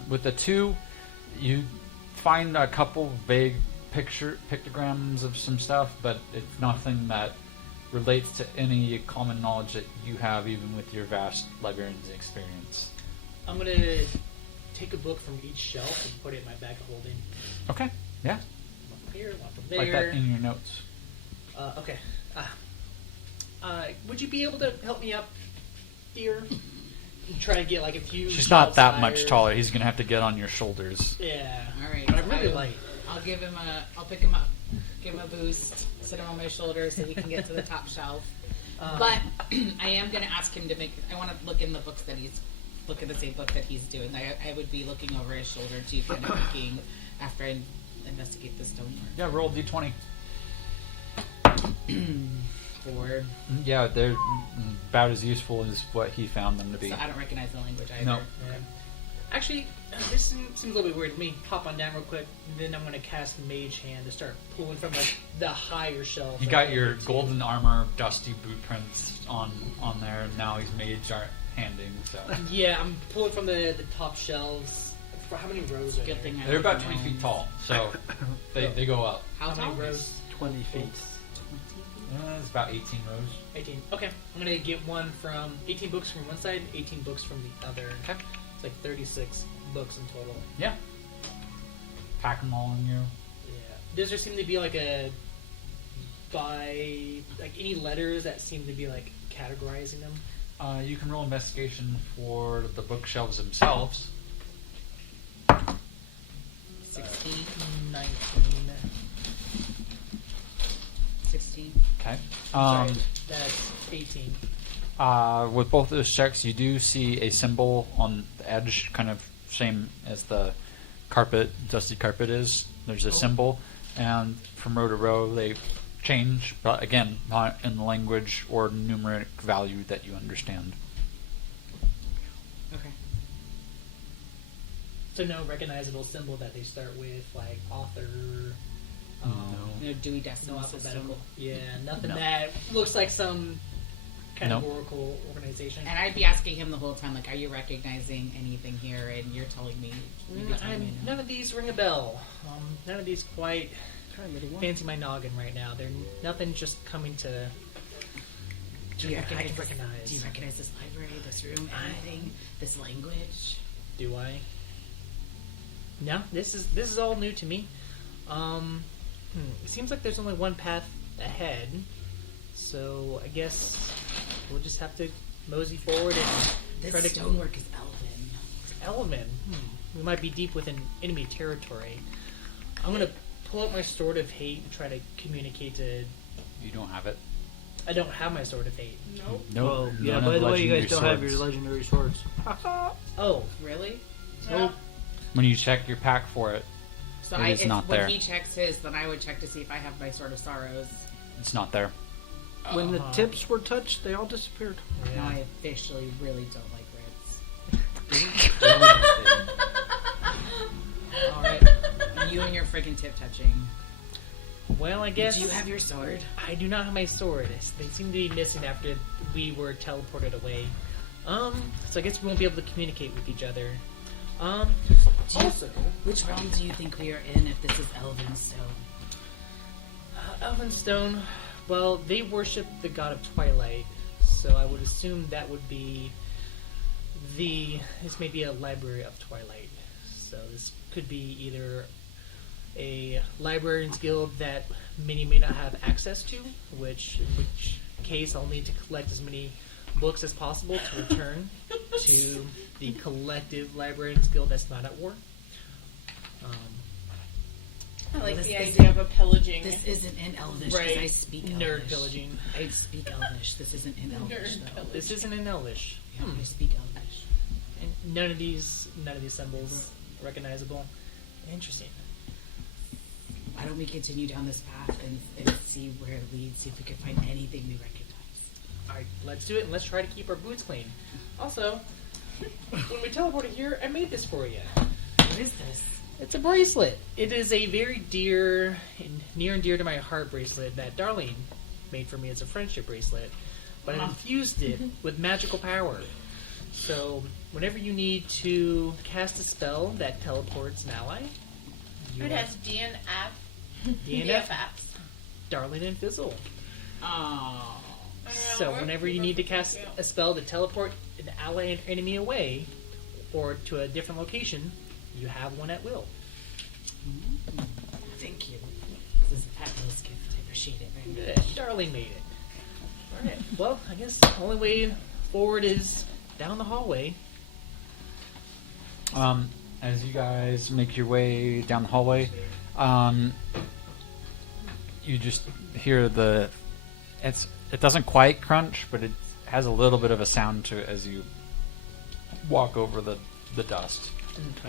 With the 2, you find a couple vague pictograms of some stuff, but it's nothing that relates to any common knowledge that you have, even with your vast librarian's experience. I'm gonna take a book from each shelf and put it in my bag of holding. Okay, yeah. One from here, one from there. Like that in your notes. Okay. Would you be able to help me up here? And try to get like a few. She's not shelves that much higher? taller. He's going to have to get on your shoulders. Yeah. All right. But I'm really so light. I'll pick him up, give him a boost, sit him on my shoulder so he can get to the top shelf. But I am going to ask him to I want to look in the books that look at the same book that he's doing. I would be looking over his shoulder too, kind of looking after I investigate the stonework. Yeah, roll d20. 4. Yeah, they're about as useful as what he found them to be. So I don't recognize the language either. No. Yeah. Actually, this seems a little bit weird to me. Hop on down real quick, and then I'm going to cast Mage Hand to start pulling from the higher shelf. You got your golden armor, dusty boot prints on there, and now he's mage handing. So Yeah, I'm pulling from the top shelves. For how many rows are Good there? thing I they're about look 20 feet around. tall, so they go up. How How tall? many rows? 20 feet. It's about 18 rows. 18. Okay, I'm going to get 18 books from one side, 18 books from the other. Okay. It's like 36 books in total. Yeah. Pack them all in your. Yeah. does there seem to be like any letters that seem to be like categorizing them? You can roll investigation for the bookshelves themselves. 16. 19. 16. Okay. Sorry, that's 18. With both of those checks, you do see a symbol on the edge, kind of same as the dusty carpet is. There's a symbol, and from row to row they change, but again, not in the language or numeric value that you understand. Okay. So no recognizable symbol that they start with, like author. No Dewey No Decimal alphabetical. System. Yeah, nothing No. that looks like some Nope. categorical organization. And I'd be asking him the whole time, like, are you recognizing anything here? And you're telling me. You'd be telling me no. None of these ring a bell. None of these quite fancy my noggin right now. They're nothing just coming to. Do you recognize this, recognize. do you recognize this library, this room, anything, this language? Do I? No, this is all new to me. It seems like there's only one path ahead, so I guess we'll just have to mosey forward and try This to. stonework is elven. Elven. We might be deep within enemy territory. I'm gonna pull out my sword of hate and try to communicate to. You don't have it. I don't have my sword of hate. Nope. No. Oh, yeah, none by of the way, you legendary guys don't have your swords. legendary swords. Oh, Really? No. When you check your pack for it, So It is not when there. he checks his, then I would check to see if I have my Sword of Sorrows. it's not there. When the Uh-huh. tips were touched, they all disappeared. Now I officially really don't like Reds. alright. You and your friggin' tip touching. Well, I guess. Do you have your sword? I do not have my sword. They seem to be missing after we were teleported away. So I guess we won't be able to communicate with each other. Also, Which realm do you think we are in if this is Elvenstone? Elvenstone, well, they worship the god of Twilight, so I would assume that would be this may be a library of Twilight. So this could be either a librarian's guild that many may not have access to, in which case I'll need to collect as many books as possible to return to the collective librarian's guild that's not at war. I like This the is- idea of a pillaging. This isn't in Elvish, 'cause Right. I speak Elvish. Nerd pillaging. I speak Elvish. This isn't in Elvish, Nerd though. pillaging. This isn't in Elvish. Yeah, I speak Elvish. And none of these symbols recognizable. Interesting. Why don't we continue down this path and see where it leads, see if we can find anything we recognize. Alright, let's do it and let's try to keep our boots clean. Also, when we teleported here, I made this for you. What is this? It's a bracelet. It is a very dear and near and dear to my heart bracelet that Darlene made for me as a friendship bracelet. But I infused it with magical power. So whenever you need to cast a spell that teleports an ally, you It have has DNF. DNF, DFFs. Darlene and Fizzle. Oh. So whenever you need to cast a spell to teleport an ally and enemy away, or to a different location, you have one at will. Thank you. This is a fabulous gift. I appreciate it very Good. much. Darlene made it. Alright, well, I guess the only way forward is down the hallway. As you guys make your way down the hallway, you just hear it doesn't quite crunch, but it has a little bit of a sound to it as you walk over the dust.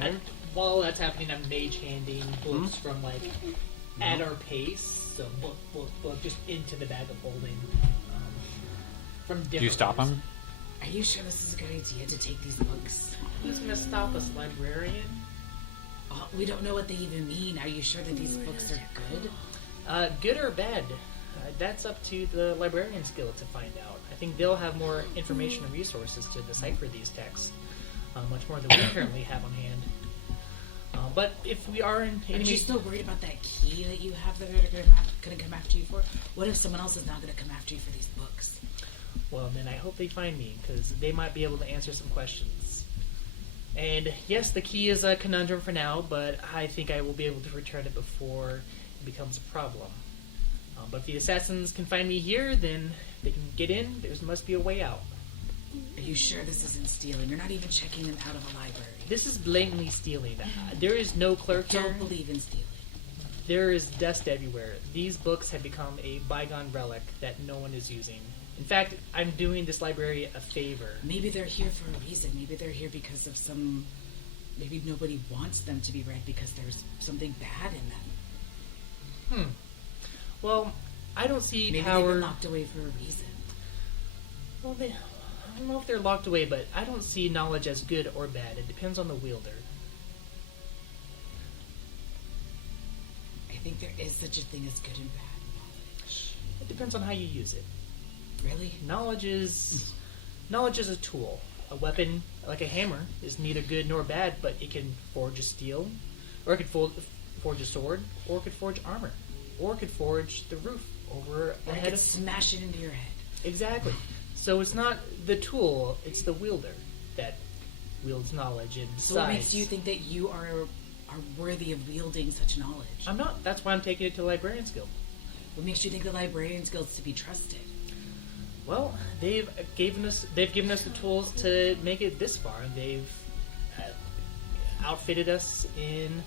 And while that's happening, I'm mage handing books from like at our pace, so book, just into the bag of holding. From different Do you stop ways. him? Are you sure this is a good idea to take these books? Who's gonna stop us, librarian? Oh, we don't know what they even mean. Are you sure that these books are good? Good or bad? That's up to the librarian's guild to find out. I think they'll have more information and resources to decipher these texts, much more than we currently have on hand. But if we are in Aren't you enemy, still worried about that key that you have that they're going to come after you for? What if someone else is now going to come after you for these books? well, then I hope they find me because they might be able to answer some questions. And yes, the key is a conundrum for now, but I think I will be able to return it before it becomes a problem. But if the assassins can find me here, then they can get in. There must be a way out. Are you sure this isn't stealing? You're not even checking them out of a library. This is blatantly stealing. There is no clerk here. Don't believe in stealing. There is dust everywhere. These books have become a bygone relic that no one is using. In fact, I'm doing this library a favor. Maybe they're here for a reason. Maybe they're here because of some... Maybe nobody wants them to be read because there's something bad in them. Well, I don't see Maybe power... they've been locked away for a reason. Well, I don't know if they're locked away, but I don't see knowledge as good or bad. It depends on the wielder. I think there is such a thing as good and bad knowledge. It depends on how you use it. Really? Knowledge is a tool. A weapon, like a hammer, is neither good nor bad, but it can forge a steel, or it could forge a sword, or it could forge armor, or it could forge the roof over a Or I head could of... smash it into your head. Exactly. So it's not the tool, it's the wielder that wields knowledge and decides. So what makes you think that you are worthy of wielding such knowledge? I'm not. That's why I'm taking it to the Librarian's Guild. What makes you think the Librarian's Guild is to be trusted? Well, they've given us the tools to make it this far. They've outfitted us in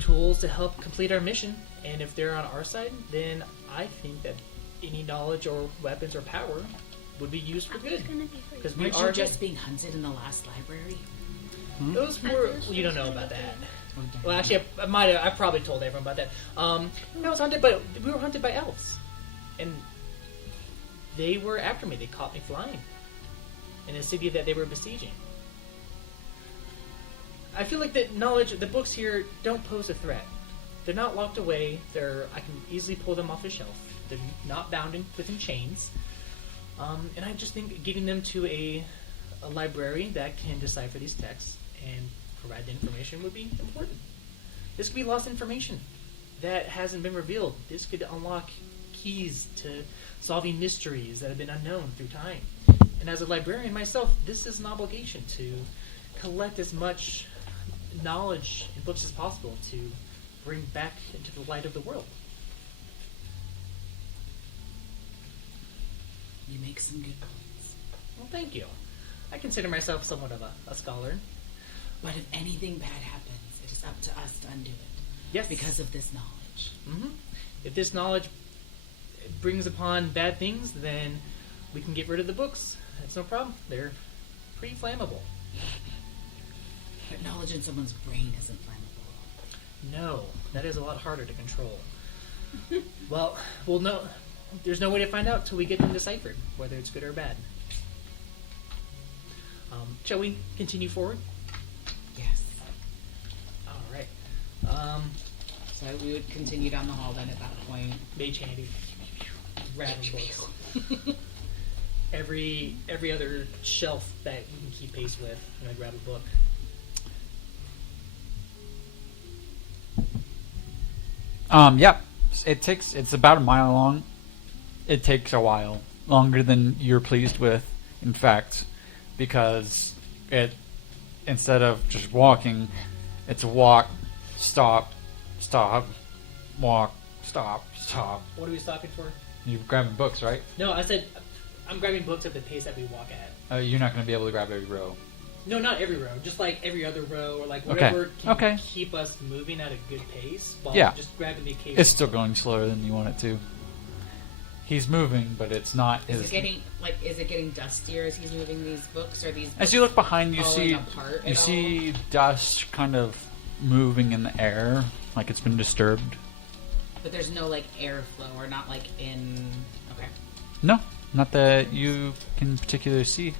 tools to help complete our mission. And if they're on our side, then I think that any knowledge or weapons or power would be used for good. Because we Weren't are you just being hunted in the last library? those were. You don't know about that. Well, actually, I probably told everyone about that. I was hunted, but we were hunted by elves, and they were after me. They caught me flying in a city that they were besieging. I feel like the books here don't pose a threat. They're not locked away. I can easily pull them off the shelf. They're not bound within chains. And I just think getting them to a library that can decipher these texts and provide the information would be important. This could be lost information that hasn't been revealed. This could unlock keys to solving mysteries that have been unknown through time. And as a librarian myself, this is an obligation to collect as much knowledge and books as possible to bring back into the light of the world. You make some good points. Well, thank you. I consider myself somewhat of a scholar. But if anything bad happens, it is up to us to undo it. Yes. Because of this knowledge. Mm-hmm. If this knowledge brings upon bad things, then we can get rid of the books. That's no problem. They're pretty flammable. But knowledge in someone's brain isn't flammable. No, that is a lot harder to control. Well, we'll know. There's no way to find out till we get them deciphered, whether it's good or bad. Shall we continue forward? Yes. All right. So we would continue down the hall then at that point. Mage handy. Random books. Every other shelf that you can keep pace with, I'm gonna grab a book. Yep. It's about a mile long. It takes a while. Longer than you're pleased with, in fact. Because instead of just walking, it's a walk, stop, walk, stop. What are we stopping for? You're grabbing books, right? No, I said I'm grabbing books at the pace that we walk at. You're not going to be able to grab every row. No, not every row. Just like every other row, or like whatever can Okay. keep us moving at a good pace. While Yeah. just grabbing the occasional. It's still going slower than you want it to. He's moving, but it's not Is his... it getting dustier as he's moving these books, or these books As you look behind, you falling see apart you at see dust kind of moving in the air, like it's been disturbed. But there's no like airflow, or not like in. Okay. No, not that you can particularly see.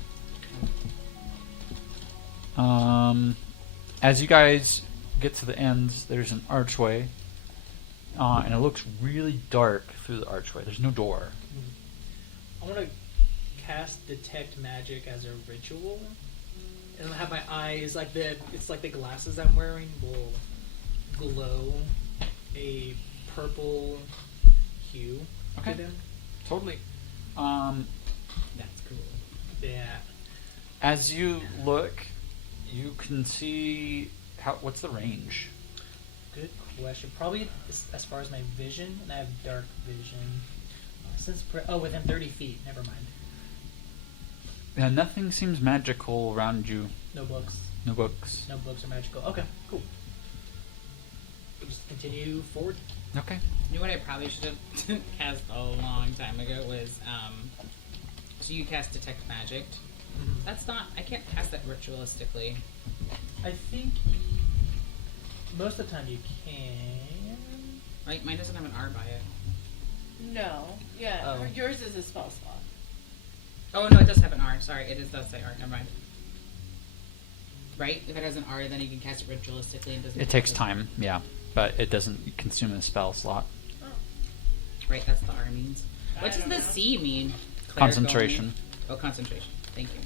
As you guys get to the ends, there's an archway, and it looks really dark through the archway. There's no door. I want to cast detect magic as a ritual, and I'll have my eyes like the glasses I'm wearing will glow a purple hue Okay. to them. Totally. That's cool. Yeah. As you look, you can see what's the range? Good question. Probably as far as my vision, and I have dark vision. Within 30 feet. Never mind. Yeah, nothing seems magical around you. No books. No books. No books are magical. Okay, cool. We'll just continue forward. Okay. You know what I probably should have cast a long time ago was, so you cast Detect Magic. That's not, I can't cast that ritualistically. I think most of the time you can. Right? Mine doesn't have an R by it. No. Yeah. Oh. Yours is a spell slot. Oh, no, it does have an R. Sorry, does say R. Never mind. Right? If it has an R, then you can cast it ritualistically and doesn't. It takes time, yeah, but it doesn't consume a spell slot. Oh. Right, that's the R means. What I does don't the know. C mean? Clerical? Concentration. Oh, concentration. Thank you.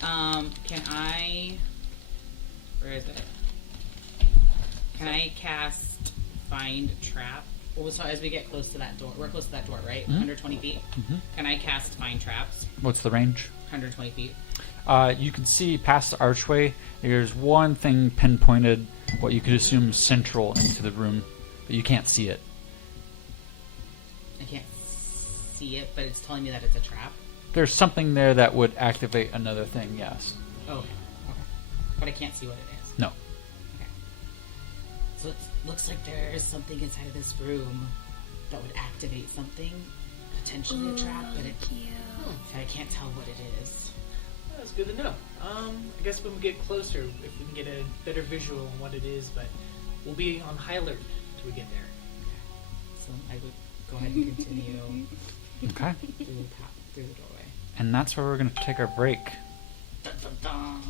Can I... Where is it? Can I cast Find Trap? Well, so as we get close to that door, we're close to that door, right? 120 feet. Can I cast Find Traps? What's the range? 120 feet. You can see past the archway. There's one thing pinpointed, what you could assume central into the room, but you can't see it. I can't see it, but it's telling me that it's a trap. There's something there that would activate another thing, yes. Oh, okay. But I can't see what it is. No. Okay. So it looks like there is something inside of this room that would activate something, potentially a trap, but I can't tell what it is. That's good to know. I guess when we get closer, if we can get a better visual on what it is, but we'll be on high alert until we get there. So I would go ahead and continue Okay. through the doorway. And that's where we're going to take our break. Dun, dun, dun.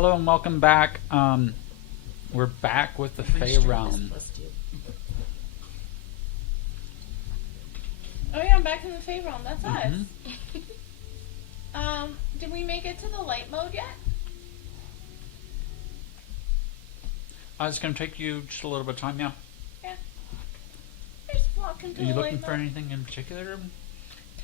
Hello and welcome back. We're back with the Fey Realm. Oh yeah, I'm back in the Fey Realm. That's Mhm. us. Did we make it to the light mode yet? It's going to take you just a little bit of time, yeah. Yeah. Just walking to Are you the looking light for mode. anything in particular?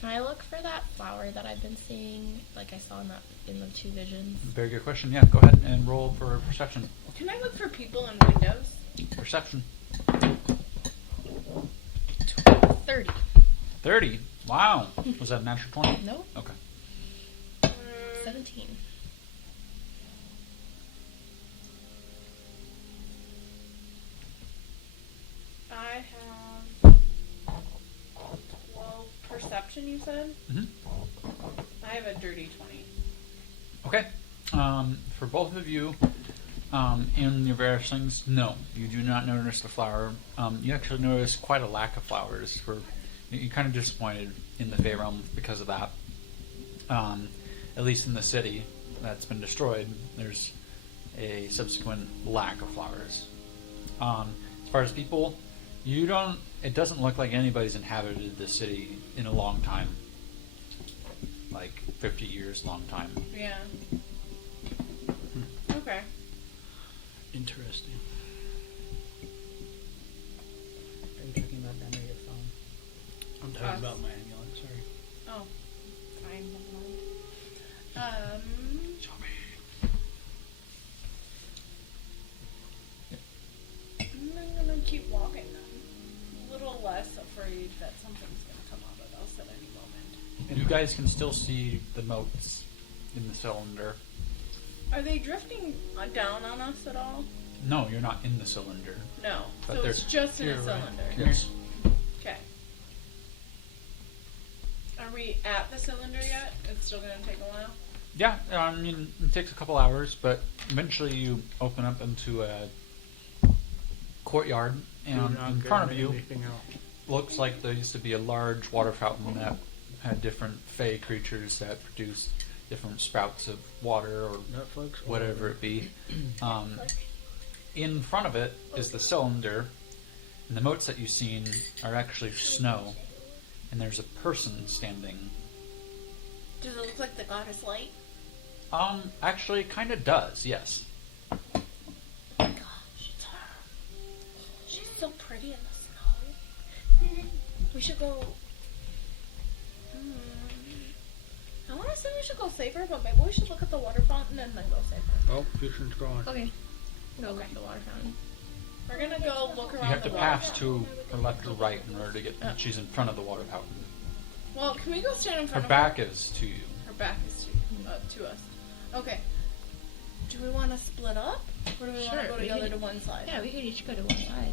Can I look for that flower that I've been seeing, like I saw in the 2 visions? Very good question. Yeah, go ahead and roll for perception. Can I look for people in windows? Perception. 30. 30. Wow. Was that a natural 20? Nope. Okay. 17. I have 12 perception, you said? Mm-hmm. I have a dirty 20. Okay. For both of you, in your various things, no, you do not notice the flower. You actually notice quite a lack of flowers. You're kind of disappointed in the Fey Realm because of that. At least in the city that's been destroyed, there's a subsequent lack of flowers. As far as people, it doesn't look like anybody's inhabited the city in a long time. Like 50 years, long time. Yeah. Okay. Interesting. Are you talking about them or your phone? I'm talking Us. about my amulet, sorry. Oh. Fine, never mind. I'm gonna keep walking then. A little less afraid that something's gonna come out of us at any moment. And you guys can still see the motes in the cylinder. Are they drifting down on us at all? No, you're not in the cylinder. No. But So they're it's just in a here, right? cylinder. Yes. Okay. Are we at the cylinder yet? It's still gonna take a while? Yeah, I mean, it takes a couple hours, but eventually you open up into a courtyard, and in front of you looks like there used to be a large water fountain that had different fey creatures that produced different spouts of water or Netflix? whatever it be. In front of it is the cylinder, and the motes that you've seen are actually snow, and there's a person standing. Does it look like the goddess light? Actually, it kind of does, yes. Gosh, it's her. She's so pretty in the snow. We should go. I want to say we should go save her, but maybe we should look at the water fountain and then go save her. Oh, Fusion's gone. Okay. Go Okay. look at the water fountain. We're gonna go look around You have the to water pass fountain. to her left or right in order to get. She's in front of the water fountain. Well, can we go stand in Her front of back is to you. her? Her back is to us. Okay. Do we want to split up, or do we want Sure, to go we together can- to one side? Yeah, we could each go to one side.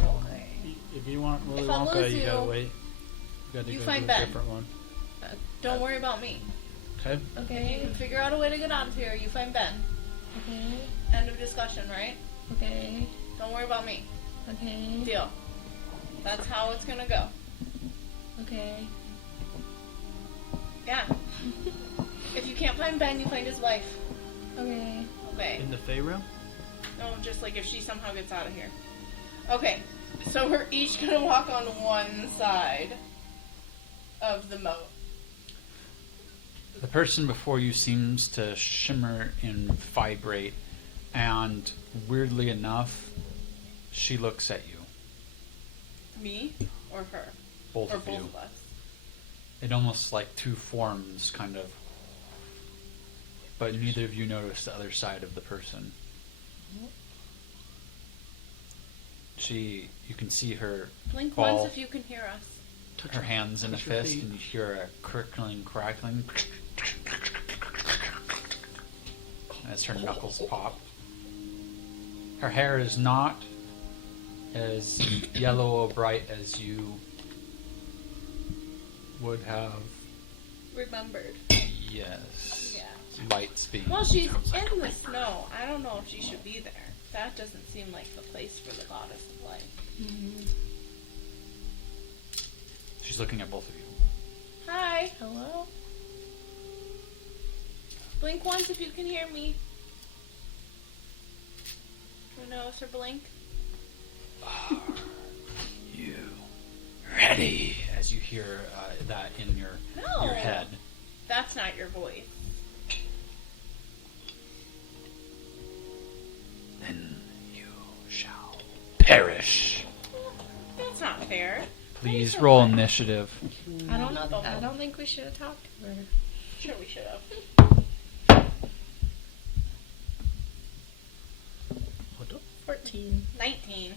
Okay. If you want Willy If I Wonka, lose you gotta you, wait. You gotta you go find to a Ben. different one. Don't worry about me. Okay. If you Okay. can figure out a way to get out of here, you find Ben. Okay. End of discussion, right? Okay. Don't worry about me. Okay. Deal. That's how it's gonna go. Okay. Yeah. If you can't find Ben, you find his wife. Okay. Okay. In the Fey Realm? No, just like if she somehow gets out of here. Okay. So we're each gonna walk on one side of the moat. The person before you seems to shimmer and vibrate, and weirdly enough, she looks at you. Me or her? Both Or of both you. of us. It almost like two forms, kind of. But neither of you notice the other side of the person. You can see her Blink fall, once if you can hear us. Touch her hands in a touch your fist, feet. and you hear a crackling. As her knuckles pop. Her hair is not as yellow or bright as you would have. Remembered. Yes. Yeah. Light speed. Well, she's in the snow. I don't know if she should be there. That doesn't seem like the place for the goddess of light. She's looking at both of you. Hi. Hello? Blink once if you can hear me. We know Sir Blink. Are you ready? As you hear that in your No. head. That's not your voice. Then you shall perish. That's not fair. Please roll initiative. I don't know. I don't think we should have talked to her. Sure, we should have. What the? 14. 19.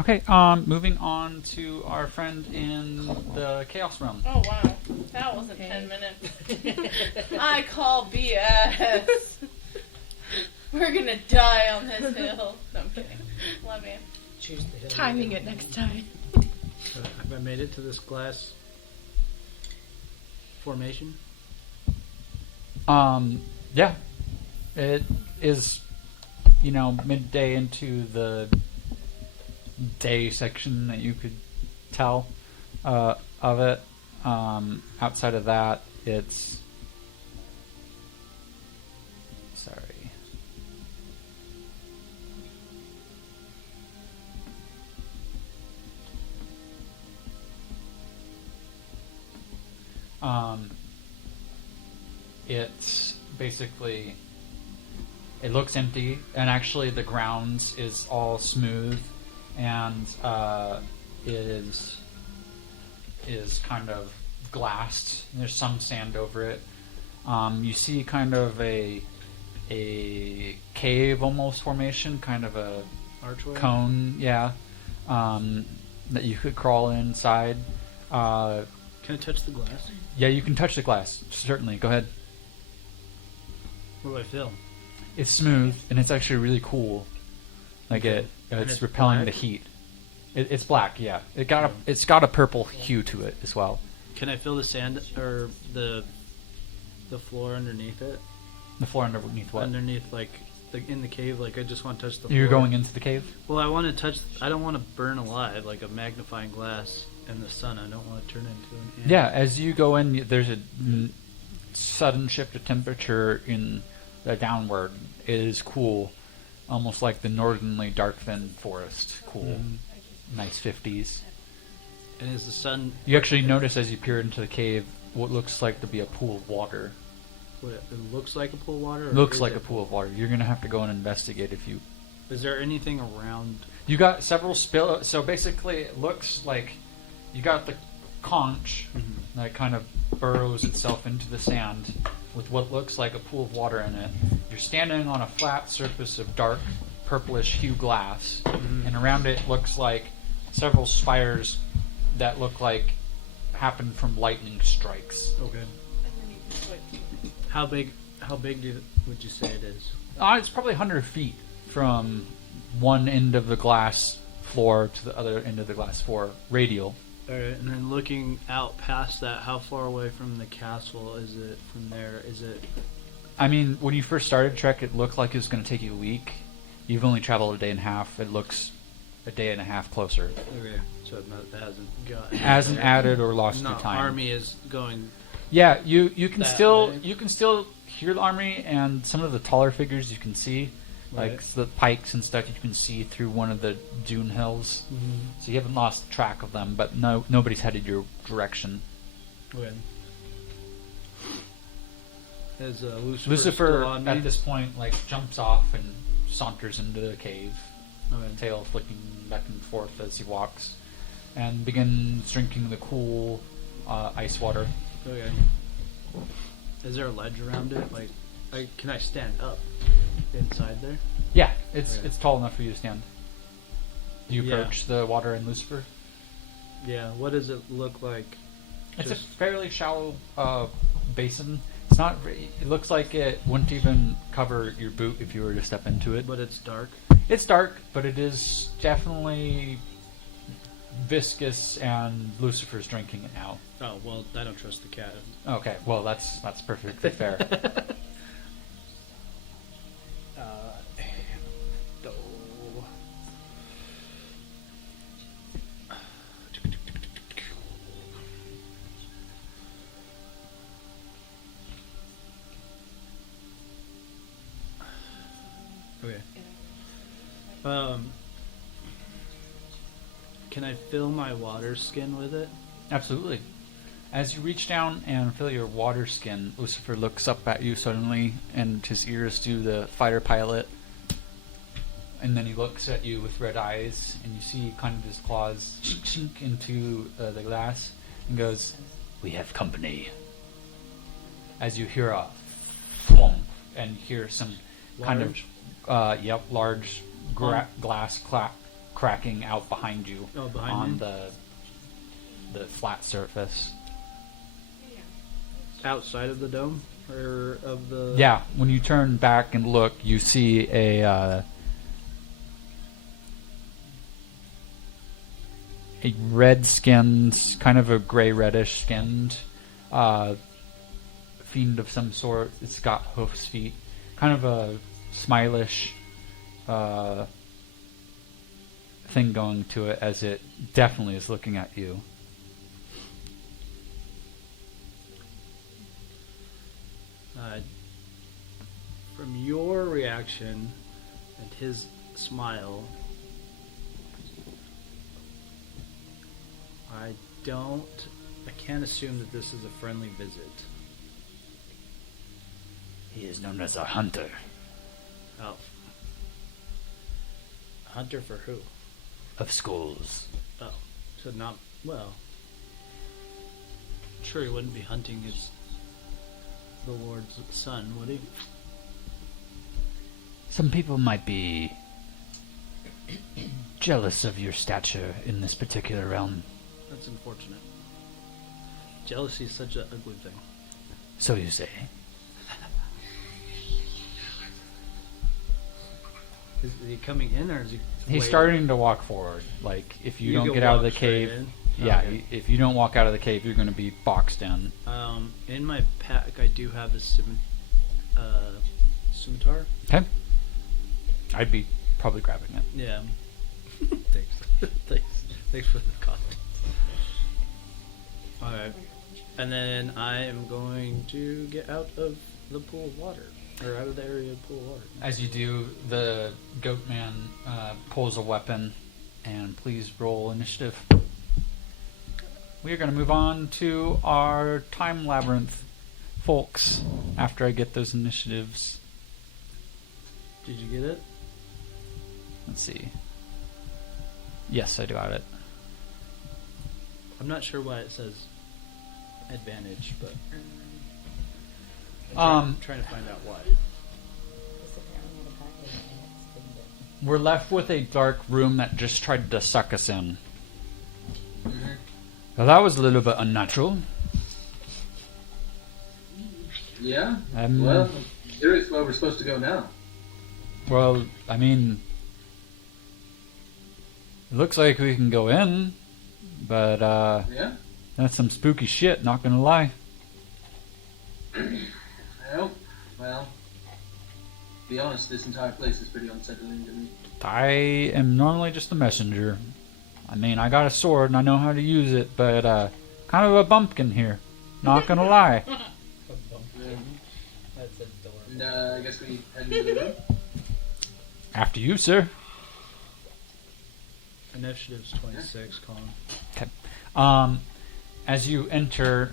Okay, moving on to our friend in the Chaos Realm. Oh, wow. That wasn't Okay. 10 minutes. I call BS. We're gonna die on this hill. No, I'm kidding. Love you. Choose the hill. Timing it next time. Have I made it to this glass formation? Yeah. It is, midday into the day section that you could tell of it. Outside of that, it's... Sorry. It's basically, it looks empty, and actually the grounds is all smooth, and is kind of glassed. There's some sand over it. You see kind of a cave almost formation, kind of a Archway? cone, yeah, that you could crawl inside. Can I touch the glass? Yeah, you can touch the glass, certainly. Go ahead. What do I feel? It's smooth, and it's actually really cool. Like And it's it's repelling black? the heat. It's black, yeah. It's got a purple hue to it as well. Can I feel the sand or the floor underneath it? The floor underneath what? Underneath, like in the cave. Like I just want to touch the floor. You're going into the cave? Well, I want to touch. I don't want to burn alive like a magnifying glass in the sun. I don't want to turn into an ant. Yeah, as you go in, there's a sudden shift of temperature in the downward. It is cool, almost like the northernly dark thin forest. Cool, nice 50s. And is the sun? You actually notice as you peer into the cave what looks like to be a pool of water. What, it looks like a pool of water. Or Looks is like it- a pool of water. You're gonna have to go and investigate if you. Is there anything around? You got several spill. So basically, it looks like you got the conch that kind of burrows itself into the sand with what looks like a pool of water in it. You're standing on a flat surface of dark purplish hue glass, and around it looks like several spires that look like happened from lightning strikes. Okay. How big? How big would you say it is? It's probably 100 feet from one end of the glass floor to the other end of the glass floor, radial. All right, and then looking out past that, how far away from the castle is it from there? Is it? I mean, when you first started Trek, it looked like it was going to take you a week. You've only traveled a day and a half. It looks a day and a half closer. Okay, so it hasn't got. Hasn't added or lost your Not time. army is going. Yeah, you can that still way. you can still hear the army, and some of the taller figures you can see, like Right. the pikes and stuff. You can see through one of the dune hills, so you haven't lost track of them. But nobody's headed your direction. Okay. Is Lucifer, Lucifer still on me? at this point like jumps off and saunters into the cave, Okay. tail flicking back and forth as he walks, and begins drinking the cool ice water. Okay. Is there a ledge around it? Like, can I stand up inside there? Yeah, it's Okay. it's tall enough for you to stand. You Yeah. approach the water in Lucifer. Yeah. What does it look like? It's a Just- fairly shallow basin. It's not. It looks like it wouldn't even cover your boot if you were to step into it. But it's dark. It's dark, but it is definitely viscous, and Lucifer's drinking it now. Oh well, I don't trust the cat. Okay, well that's perfectly fair. Can I fill my water skin with it? Absolutely. As you reach down and fill your water skin, Lucifer looks up at you suddenly, and his ears do the fighter pilot. And then he looks at you with red eyes, and you see kind of his claws chink chink into the glass, and goes, "We have company." As you hear a thwomp, and hear some kind of large glass cracking out behind you on me? the flat surface. Outside of the dome? Or of the... Yeah, when you turn back and look, you see a red-skinned, kind of a gray-reddish skinned fiend of some sort. It's got hoofs, feet, kind of a smilish thing going to it, as it definitely is looking at you. From your reaction and his smile, I can't assume that this is a friendly visit. He is known as a hunter. Oh. A hunter for who? Of skulls. Oh. So not, well, sure he wouldn't be hunting the Lord's son, would he? Some people might be jealous of your stature in this particular realm. That's unfortunate. Jealousy is such an ugly thing. So you say. Is he coming in, or is he... He's waiting? starting to walk forward. Like, if you don't can get out of the walk straight cave... in? Yeah, Okay. if you don't walk out of the cave, you're going to be boxed in. In my pack, I do have a scimitar. Okay? I'd be probably grabbing it. Yeah. Thanks. Thanks for the comment. Alright. And then I am going to get out of the pool of water. Or out of the area of pool of water. As you do, the goat man pulls a weapon, and please roll initiative. We are going to move on to our time labyrinth, folks, after I get those initiatives. Did you get it? Let's see. Yes, I do have it. I'm not sure why it says advantage, but trying to find out why. We're left with a dark room that just tried to suck us in. Well, that was a little bit unnatural. Yeah? Well, I'm curious where we're supposed to go now. Well, I mean, it looks like we can go in, but Yeah? that's some spooky shit, not gonna lie. Well, to be honest, this entire place is pretty unsettling to me. I am normally just a messenger. I mean, I got a sword and I know how to use it, but kind of a bumpkin here, not gonna lie. That's adorable. And I guess we head into the room. After you, sir. Initiative's 26, Colin. As you enter,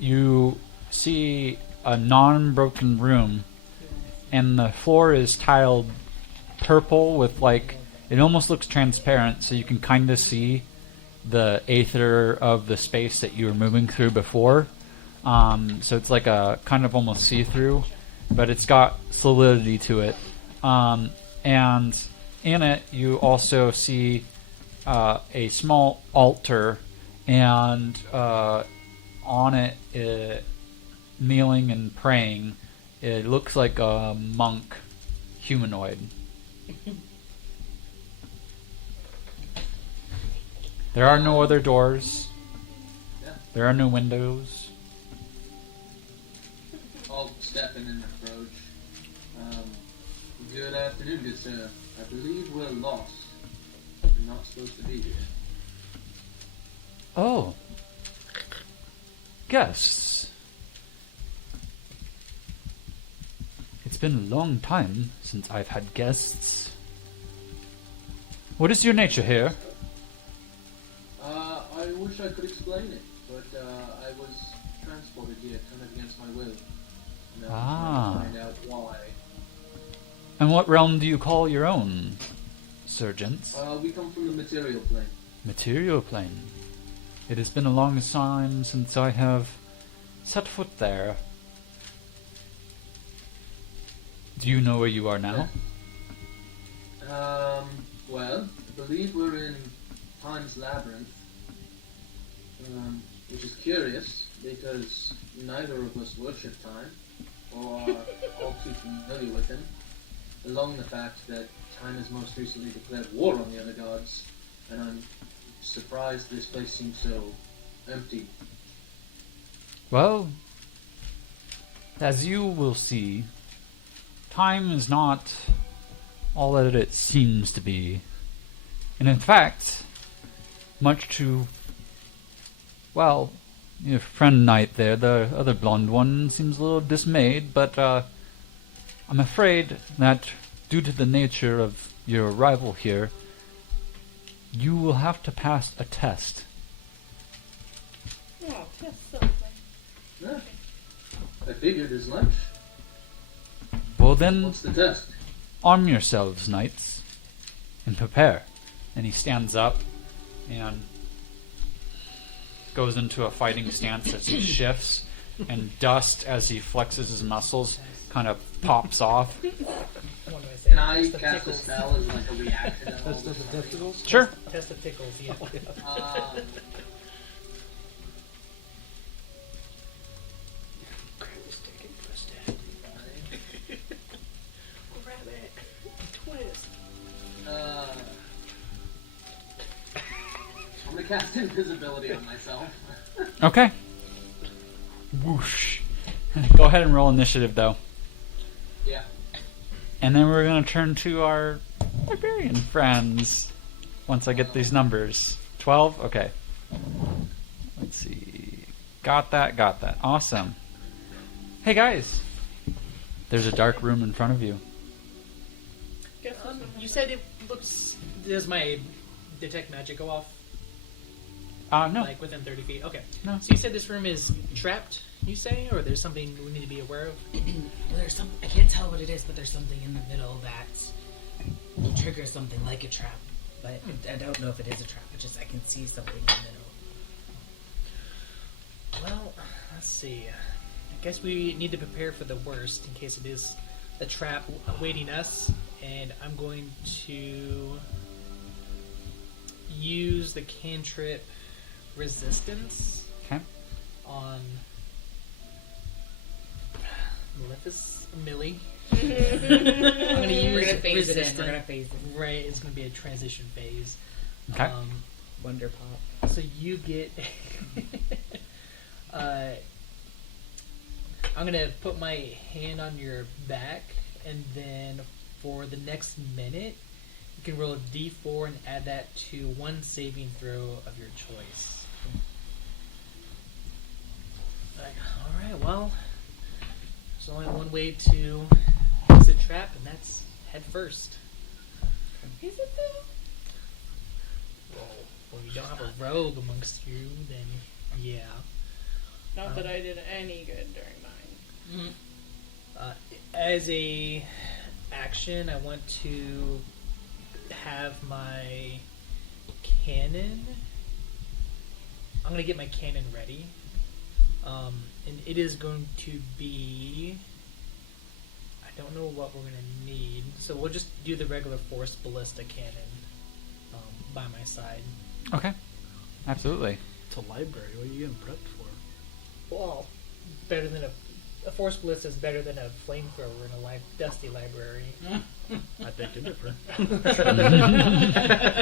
you see a non-broken room, and the floor is tiled purple with, like, it almost looks transparent, so you can kind of see the aether of the space that you were moving through before. So it's like a kind of almost see-through, but it's got solidity to it. And in it, you also see a small altar, and on it, kneeling and praying, it looks like a monk humanoid. There are no other doors. There are no windows. I'll step in and approach. Good afternoon, good sir. I believe we're lost. We're not supposed to be here. Oh. Guests. It's been a long time since I've had guests. What is your nature here? wish I could explain it, but I was transported here kind of against my will. And I was trying to find out why. And what realm do you call your own, Sergeants? We come from the material plane. Material plane. It has been a long time since I have set foot there. Do you know where you are now? Well, I believe we're in Time's Labyrinth. Which is curious, because neither of us worship Time, or are all too familiar with him, along the fact that Time has most recently declared war on the other gods, and I'm surprised this place seems so empty. Well, as you will see, time is not all that it seems to be. And in fact, much to, well, your friend Knight there, the other blonde one, seems a little dismayed, but I'm afraid that due to the nature of your arrival here, you will have to pass a test. Oh, that's something. Yeah. I figured as much. Well then, What's the test? arm yourselves, knights, and prepare. And he stands up and goes into a fighting stance as he shifts, and dust, as he flexes his muscles, kind of pops off. What do I say? Can I Test of cast a tickles. spell as like a reaction to all Test of the this? testicles? Sure. Test of tickles, yeah. Grab it. Twist. I'm gonna cast invisibility on myself. Okay. Whoosh. Go ahead and roll initiative, though. Yeah. And then we're going to turn to our librarian friends once I get these numbers. 12? Okay. Let's see. Got that, got that. Awesome. Hey, guys. There's a dark room in front of you. Guess what's in You said it looks. Does my detect magic go off? No. Like within 30 feet? Okay. No. So you said this room is trapped, you say? Or there's something we need to be aware of? Well, there's some. I can't tell what it is, but there's something in the middle that will trigger something like a trap. But I don't know if it is a trap. It's just I can see something in the middle. Well, let's see. I guess we need to prepare for the worst in case it is a trap awaiting us. And I'm going to use the cantrip resistance Okay. on Millie. We're I'm gonna use gonna phase it in. resistant. We're gonna phase it. Right, it's gonna be a transition phase. Okay. Wonder pop. So you get. I'm gonna put my hand on your back, and then for the next minute, you can roll a d4 and add that to one saving throw of your choice. Like, alright, well, there's only one way to exit trap, and that's head first. Is it though? Well, you don't have a rogue amongst you, then yeah. Not that I did any good during mine. As a action, I want to have my cannon. I'm gonna get my cannon ready, and it is going to be. I don't know what we're gonna need, so we'll just do the regular force ballista cannon by my side. Okay. Absolutely. It's a library. What are you getting prepped for? Well, better than a force ballista is better than a flamethrower in a dusty library. I think you're different.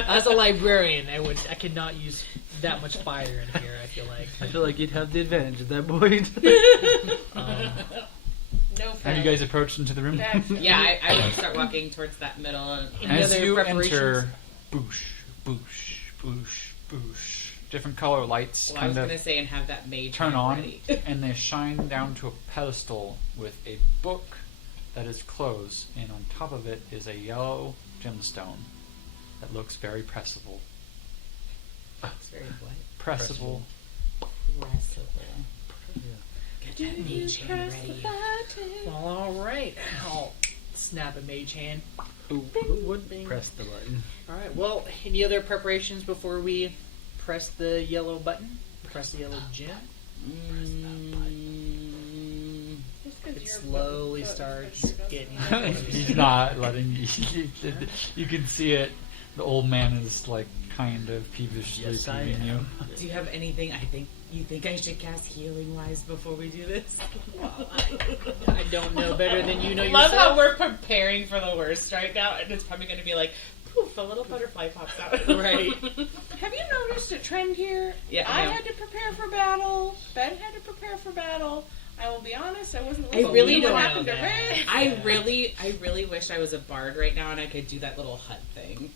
As a librarian, I could not use that much fire in here. I feel like. I feel like you'd have the advantage at that point. No. Have you guys approached into the room? Yeah, I would start walking towards that middle. Any As other you preparations? enter, boosh, boosh, boosh, boosh. Different color lights Well, I was kind gonna of say and have that mage turn hand on, ready. and they shine down to a pedestal with a book that is closed, and on top of it is a yellow gemstone that looks very pressable. It's very what? Pressable. Get that mage hand ready. Well, all right. I'll snap a mage hand. Who would press the button? All right. Well, any other preparations before we press the yellow button? Press the yellow gem. It slowly starts getting. He's not letting you. You can see it. The old man is like kind of peevishly Yes, I peeving you. am. Do you have anything you think I should cast healing wise before we do this? Well, I don't know better than you know Love yourself. how we're preparing for the worst right now, and it's probably going to be like, poof, a little butterfly pops out. Right. Have you noticed a trend here? Yeah, I I know. had to prepare for battle. Ben had to prepare for battle. I will be honest, I wasn't I listening really to don't what know happened to that. Red. I really wish I was a bard right now and I could do that little hut thing.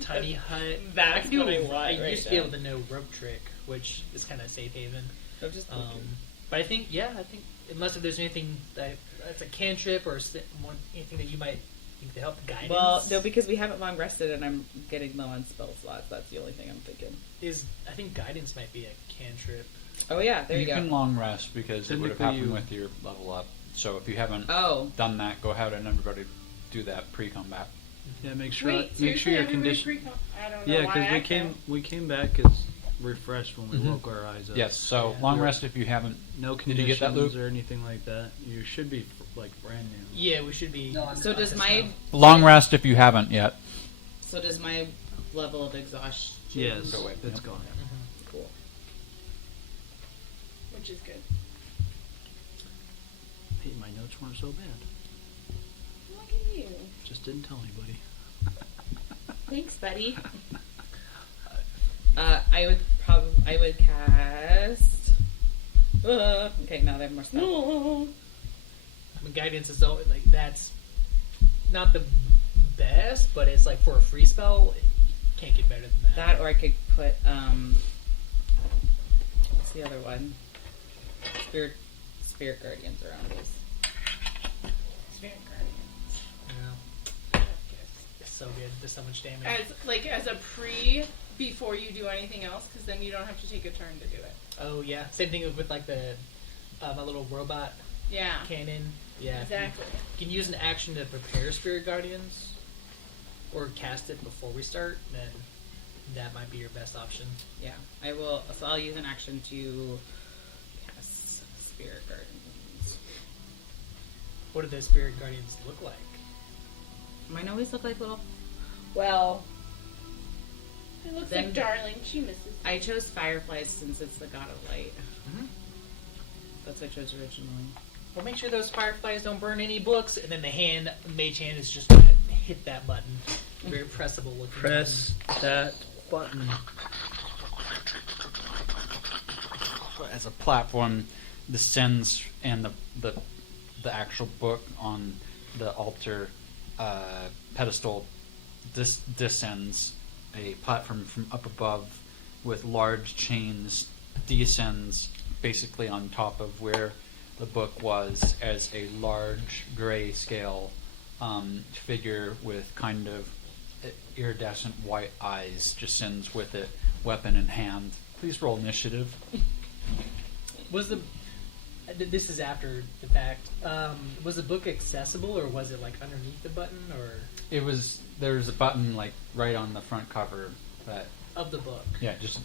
Tiny hut. That's I what I do- want I right used to be now. able to know rope trick, which is kind of safe haven. I'm just But I think, unless if there's anything that's a cantrip or anything that you might think to help guidance. well, no, because we haven't long rested and I'm getting low on spell slots. That's the only thing I'm thinking. I think guidance might be a cantrip. Oh yeah, there you, You go. can long rest because it would have Technically happened you- with your level up. So if you haven't Oh, done that, go ahead and everybody do that pre-combat. Yeah, make sure Wait, make sure seriously, your everybody condition. I don't know Yeah, why because I can't. we came back as refreshed when we Mhm. woke our eyes up. Yes. So Yeah. long rest if you haven't. No Did you conditions get that, Luke? or anything like that. You should be like brand new. Yeah, we should be. No, I'm so does my Long rest if you haven't yet. level of exhaustion? Yes, Go away. it's Yep. gone. Cool. Which is good. Hey, my notes weren't so bad. Look at you. Just didn't tell anybody. Thanks, buddy. I would cast. Okay, now they have more stuff. I mean, guidance is always, like that's not the best, but it's like for a free spell, it can't get better than that. That, or I could put what's the other one? Spirit Guardians around this. Spirit Guardians. Yeah. It's so good. Does so much damage. As a pre before you do anything else, because then you don't have to take a turn to do it. Oh yeah, same thing with like the my little robot Yeah. cannon. Yeah, Exactly. You can use an action to prepare Spirit Guardians, or cast it before we start. Then that might be your best option. Yeah, I will. So I'll use an action to cast Spirit Guardians. What do the Spirit Guardians look like? Mine always look like little. Well, it looks Then- like Darling. She misses. I chose Fireflies since it's the god of light. Mhm. That's what I chose originally. Well, make sure those fireflies don't burn any books, and then the mage hand is just gonna hit that button. Very pressable looking. Press that button. As a platform descends and the actual book on the altar pedestal descends, a platform from up above with large chains descends basically on top of where the book was as a large gray scale figure with kind of iridescent white eyes descends with it, weapon in hand. Please roll initiative. Was the this is after the fact? Was the book accessible, or was it like underneath the button, or It was there's a button like right on the front cover that of the book? yeah just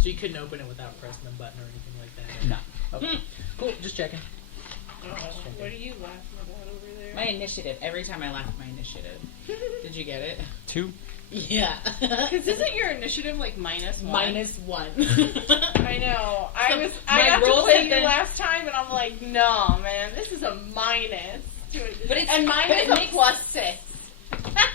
So you couldn't open it without pressing the button or anything like that. no. Okay. Cool. Just checking. What are you laughing about over there? My initiative. Every time I laugh at my initiative. Did you get it? 2. Yeah. Because isn't your initiative like -1? -1. I know. I my got to rolls play have you been- last time, and I'm like, no, man, this is a minus. But it's- and mine but is it a makes- +6,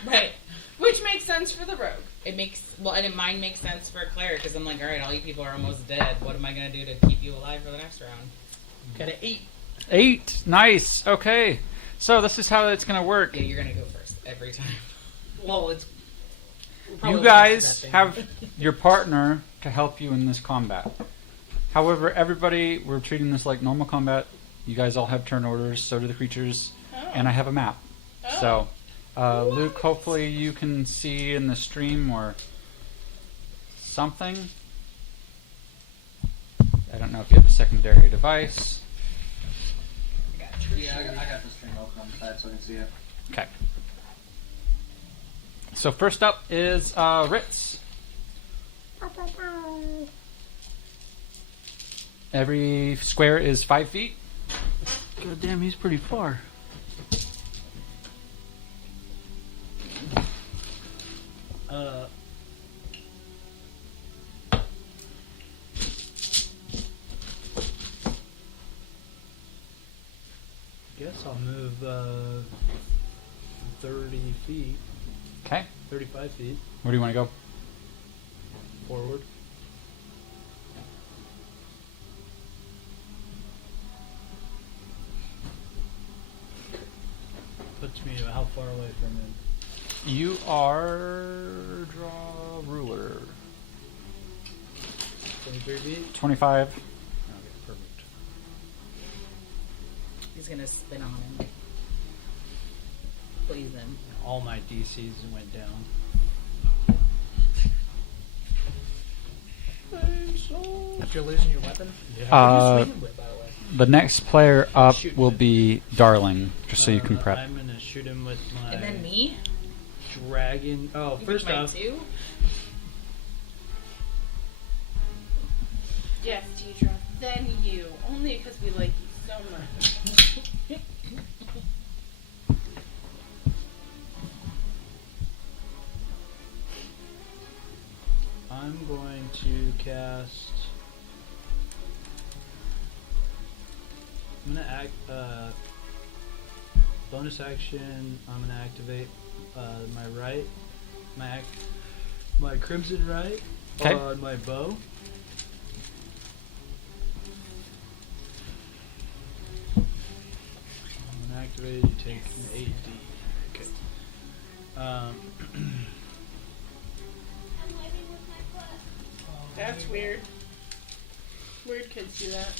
Right. which makes sense for the rogue. It makes and mine makes sense for Claire because I'm like, all right, all you people are almost dead. What am I gonna do to keep you alive for the next round? Got an 8. 8. Nice. Okay. So this is how it's gonna work. Yeah, you're gonna go first every time. Well, it's. You guys have your partner to help you in this combat. However, everybody, we're treating this like normal combat. You guys all have turn orders, so do the creatures, and I have a map. Oh. So, Luke, hopefully you can see in the stream, or something. I don't know if you have a secondary device. Yeah, I got the stream open on the side so I can see it. Okay. So first up is Ritz. Every square is 5 feet. God damn, he's pretty far. Guess I'll move 30 feet, Okay. 35 feet Where do you want to go? forward. Puts me how far away from him? You are draw ruler. 23 feet? 25. Okay, perfect. He's gonna spin on him. Please him. All my DCs went down. After losing your weapon? Yeah. What are you swinging with, by the way? The next player up Shoot. will be Darling, just so you can prep. I'm gonna shoot him with my And then me? dragon. Oh, first Mine off, too? Yes, Deidre. Then you. Only because we like you so much. I'm going to cast. I'm gonna act. Bonus action. I'm gonna activate my right, my crimson right 'Kay. on my bow. I'm gonna activate. You take an 8d. Okay. That's weird. Weird kids do that.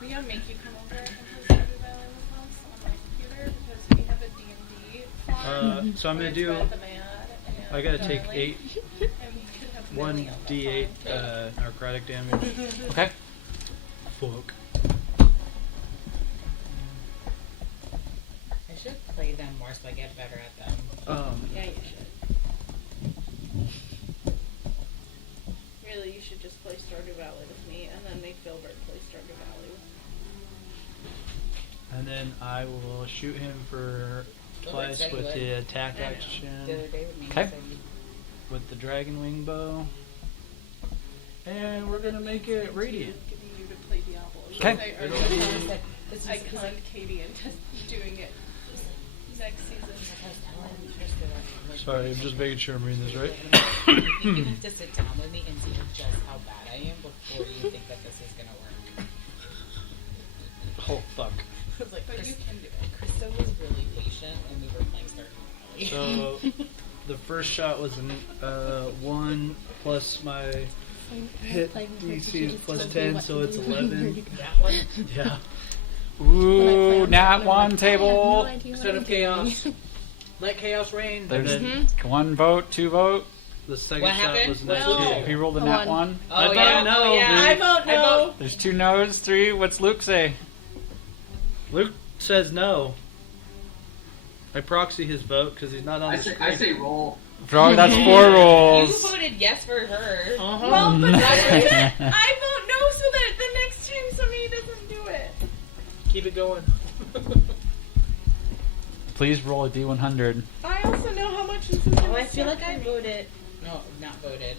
We gotta make you come over and play Stardew Valley with us on my computer because we have a D&D farm. So I'm gonna with do. Red the Man and I gotta take Darling, 8, and we could have Millie on the 1d8 phone. necrotic damage. Okay. Fuck. I should play them more so I get better at them. Yeah, you should. Really, you should just play Stardew Valley with me and then make Filbert play Stardew Valley with And then I will shoot him for twice said he with would. the attack I know. The action other day with me. Okay. so you- with the dragon wing bow. And we're gonna make it radiant. Getting you to play Diablo. Okay. I This already is- this is- I conned Katie into doing it next season. Sorry, I'm just making sure I'm reading this right. You're gonna have to sit down with me and see just how bad I am before you think that this is gonna work. Oh fuck. I was like, But you can do it. Krista was really patient when we were playing Stardew Valley. So the first shot was an 1 plus my hit DC is plus 10, so it's 11. That one? Yeah. Ooh, nat 1 table. Instead of chaos. Let chaos reign. There's then- 1 vote, 2 vote. The second What shot happened? was What an else? If he rolled a A nat one. 1. I Oh, vote yeah. no, Oh, yeah. I dude. vote no. There's 2 no's, 3. What's Luke say? Luke says no. I proxy his vote because he's not on I the say, screen. I say roll. Bro, that's 4 You rolls. voted yes for her. Uh-huh. Well, but I vote no so that the next time somebody doesn't do it. Keep it going. Please roll a D100. I also know how much this is. Oh, I feel like I voted. No, not voted.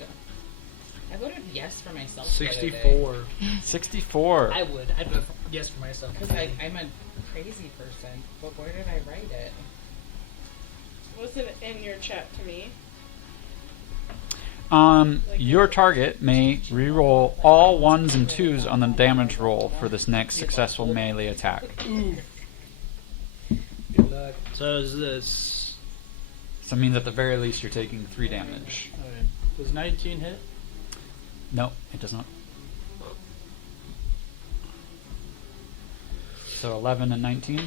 I voted yes for myself. 64. 64. I would. I'd vote yes for myself. Because I'm a crazy person. But where did I write it? Was it in your chat to me? Your target may reroll all 1s and 2s on the damage roll for this next successful melee attack. Good luck. So is this. So it means at the very least you're taking 3 damage. Okay. Does 19 hit? No, it does not. So 11 and 19.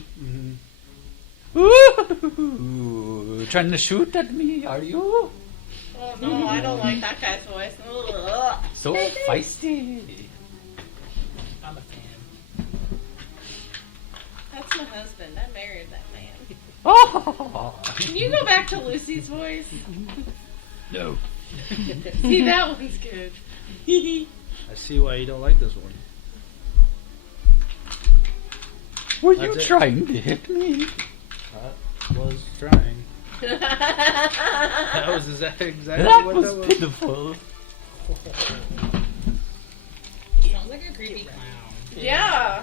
Mm-hmm. Ooh, trying to shoot at me, are you? Oh no, I don't like that guy's voice. Ugh. So feisty. I'm a fan. That's my husband. I married that man. Oh. Can you go back to Lucy's voice? No. See, that one's good. I see why you don't like this one. Were That's you it. trying to hit me? I was trying. That was exactly That what was that was. pitiful. Sounds like a creepy clown. Yeah.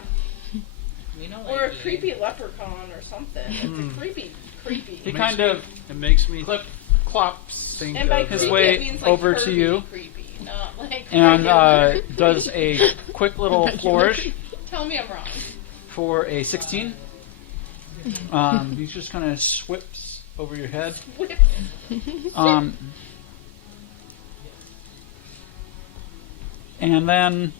We don't Or a like you. creepy leprechaun or something. It's a creepy. He Makes kind me- of It makes me clops think And by of his creepy, way it means like over to pervy you. creepy, not like and regular. does a quick little flourish Tell me I'm wrong. for a 16. He just kind of swips over your head. Whip. And then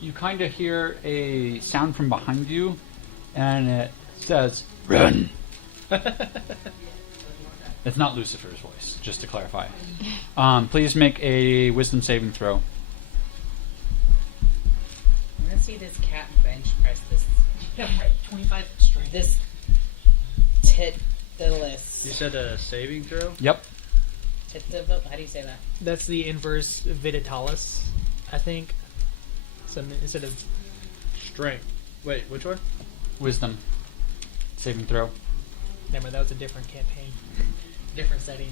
you kind of hear a sound from behind you, and it says, "Run!" It's not Lucifer's voice, just to clarify. Please make a wisdom saving throw. I want to see this cat bench press this. 25 strength. This titilus. You said a saving throw? Yep. How do you say that? That's the inverse viditalis, I think. So instead of Strength. Wait, which one? Wisdom saving throw. never, that was a different campaign, different setting.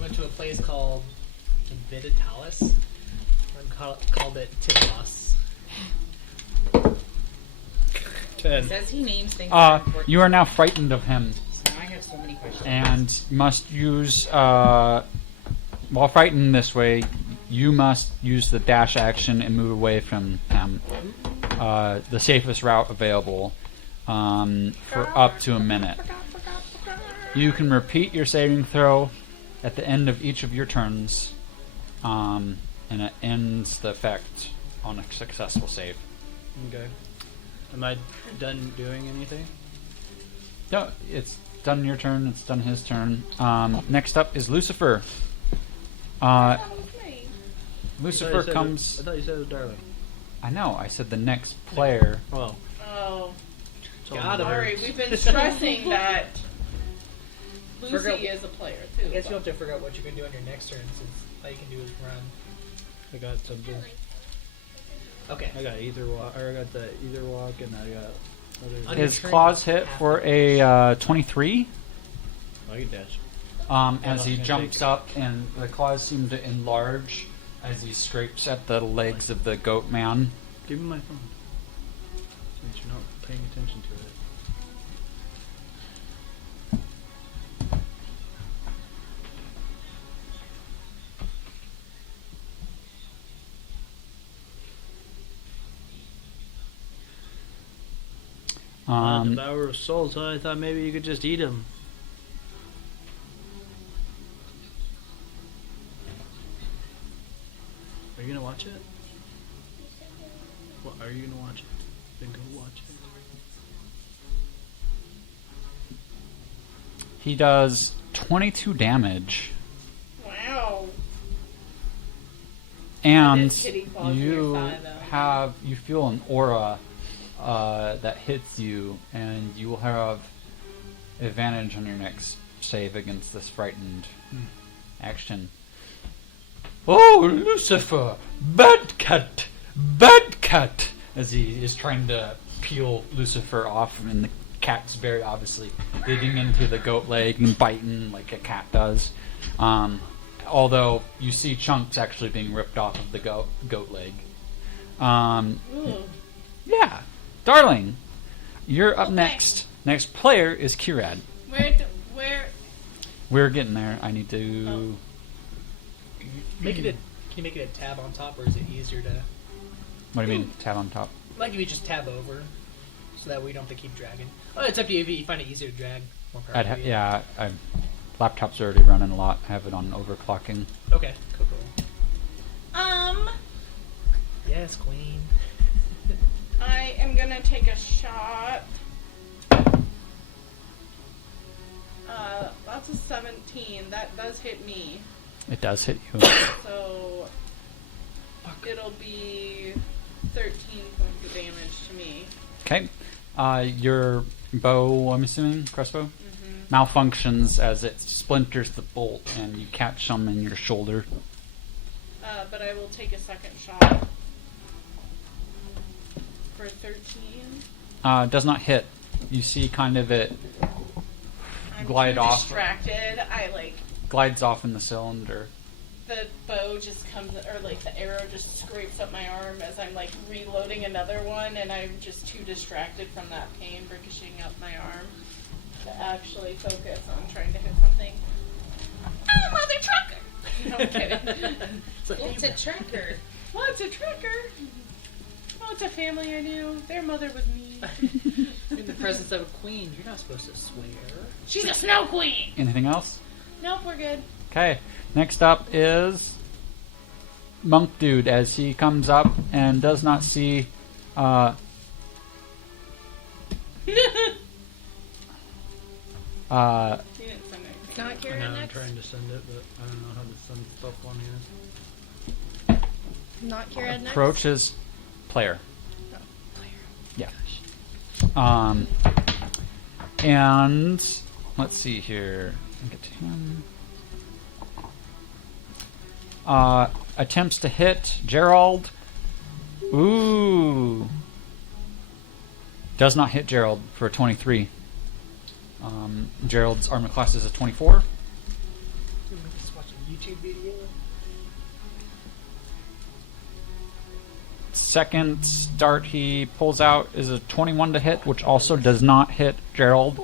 Went to a place called Viditalis. And called it Titilus. 10. It says he names things. that are important. You are now frightened of him, So now I have so many questions. and must use, while frightened this way, you must use the dash action and move away from him. The safest route available for up to a minute. You can repeat your saving throw at the end of each of your turns, and it ends the effect on a successful save. Okay. Am I done doing anything? No, it's done your turn. It's done his turn. Next up is Lucifer. That was me. Lucifer comes. I thought you said it was Darling. I know. I said the next player. Oh. Oh, Got him. sorry. We've been stressing that Lucy Forgot- is a player too. I guess but- you'll have to figure out what you're going to do on your next turn, since all you can do is run. I got something. Okay. I got ether walk, or I got the ether walk, and I got On other. your His turn, claws hit for a 23. I can dash. As he gonna jumps take- up, and the claws seem to enlarge as he scrapes at the legs of the goat man. Give me my phone. Since you're not paying attention to it. Devourer of souls, huh? I thought maybe you could just eat them. Are you gonna watch it? What, are you gonna watch it? Then go watch it. He does 22 damage, Wow. and is kitty claws in your you thigh, though. you feel an aura that hits you, and you will have advantage on your next save against this frightened action. Oh, Lucifer! Bad cat! Bad cat! As he is trying to peel Lucifer off, and the cat's very obviously digging into the goat leg and biting like a cat does. Although you see chunks actually being ripped off of the goat leg. Yeah. Darling, you're up Okay. next. Next player is Kirad. Where? We're getting there. I need to... Make it a. Can you make it a tab on top, or is it easier to? What do you mean, tab on top? Like if you just tab over, so that we don't have to keep dragging. Oh, it's up to you. If you find it easier to drag, more power to you. Laptop's already running a lot. I have it on overclocking. Okay. Cool. Um. Yes, queen. I am gonna take a shot. That's a 17. That does hit me. It does hit you. So it'll be 13 points of damage to me. Okay. Your bow, I'm assuming, crossbow, Mm-hmm. malfunctions as it splinters the bolt and you catch some in your shoulder. But I will take a second shot for 13. Does not hit. You see kind of it I'm glide too off. distracted. Glides off in the cylinder. The bow just comes, or like the arrow just scrapes up my arm as I'm like reloading another one, and I'm just too distracted from that pain ricocheting up my arm to actually focus on trying to hit something. Oh, mother trucker! No, I'm kidding. It's a tracker. Well, it's a trucker. Oh, it's a family I knew. Their mother was mean. In the presence of a queen, you're not supposed to swear. She's a snow queen! Anything else? Nope, we're good. Okay. Next up is Monk Dude as he comes up and does not see He didn't send anything. Not I Kira know, I'm next. trying to send it, but I don't know how to send stuff on here. Not Kira next. approaches player. Oh, player. Yeah. Gosh. And let's see here. Get to him. Attempts to hit Gerald. Ooh. Does not hit Gerald for a 23. Gerald's armor class is a 24. We just watch a YouTube video. Second dart he pulls out is a 21 to hit, which also does not hit Gerald.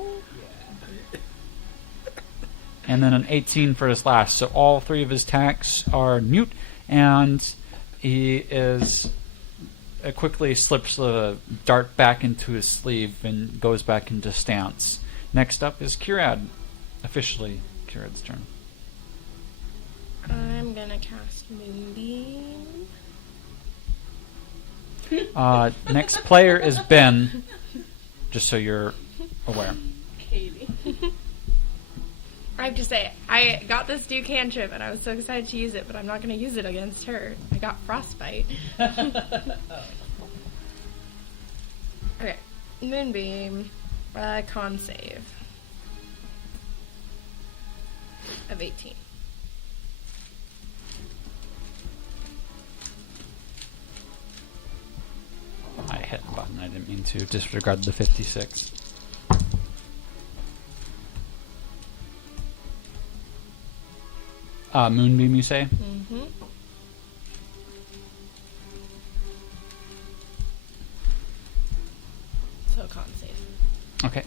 And then an 18 for his last. So all three of his attacks are mute, and he is quickly slips the dart back into his sleeve and goes back into stance. Next up is Kirad. Officially, Kirad's turn. I'm gonna cast Moonbeam. Next player is Ben, just so you're aware. Katie. I have to say, I got this Duke cantrip and I was so excited to use it, but I'm not going to use it against her. I got Frostbite. Okay. Moonbeam. Con save. Of 18. I hit the button. I didn't mean to disregard the 56. Moonbeam, you say? Mm-hmm. So con save. Okay,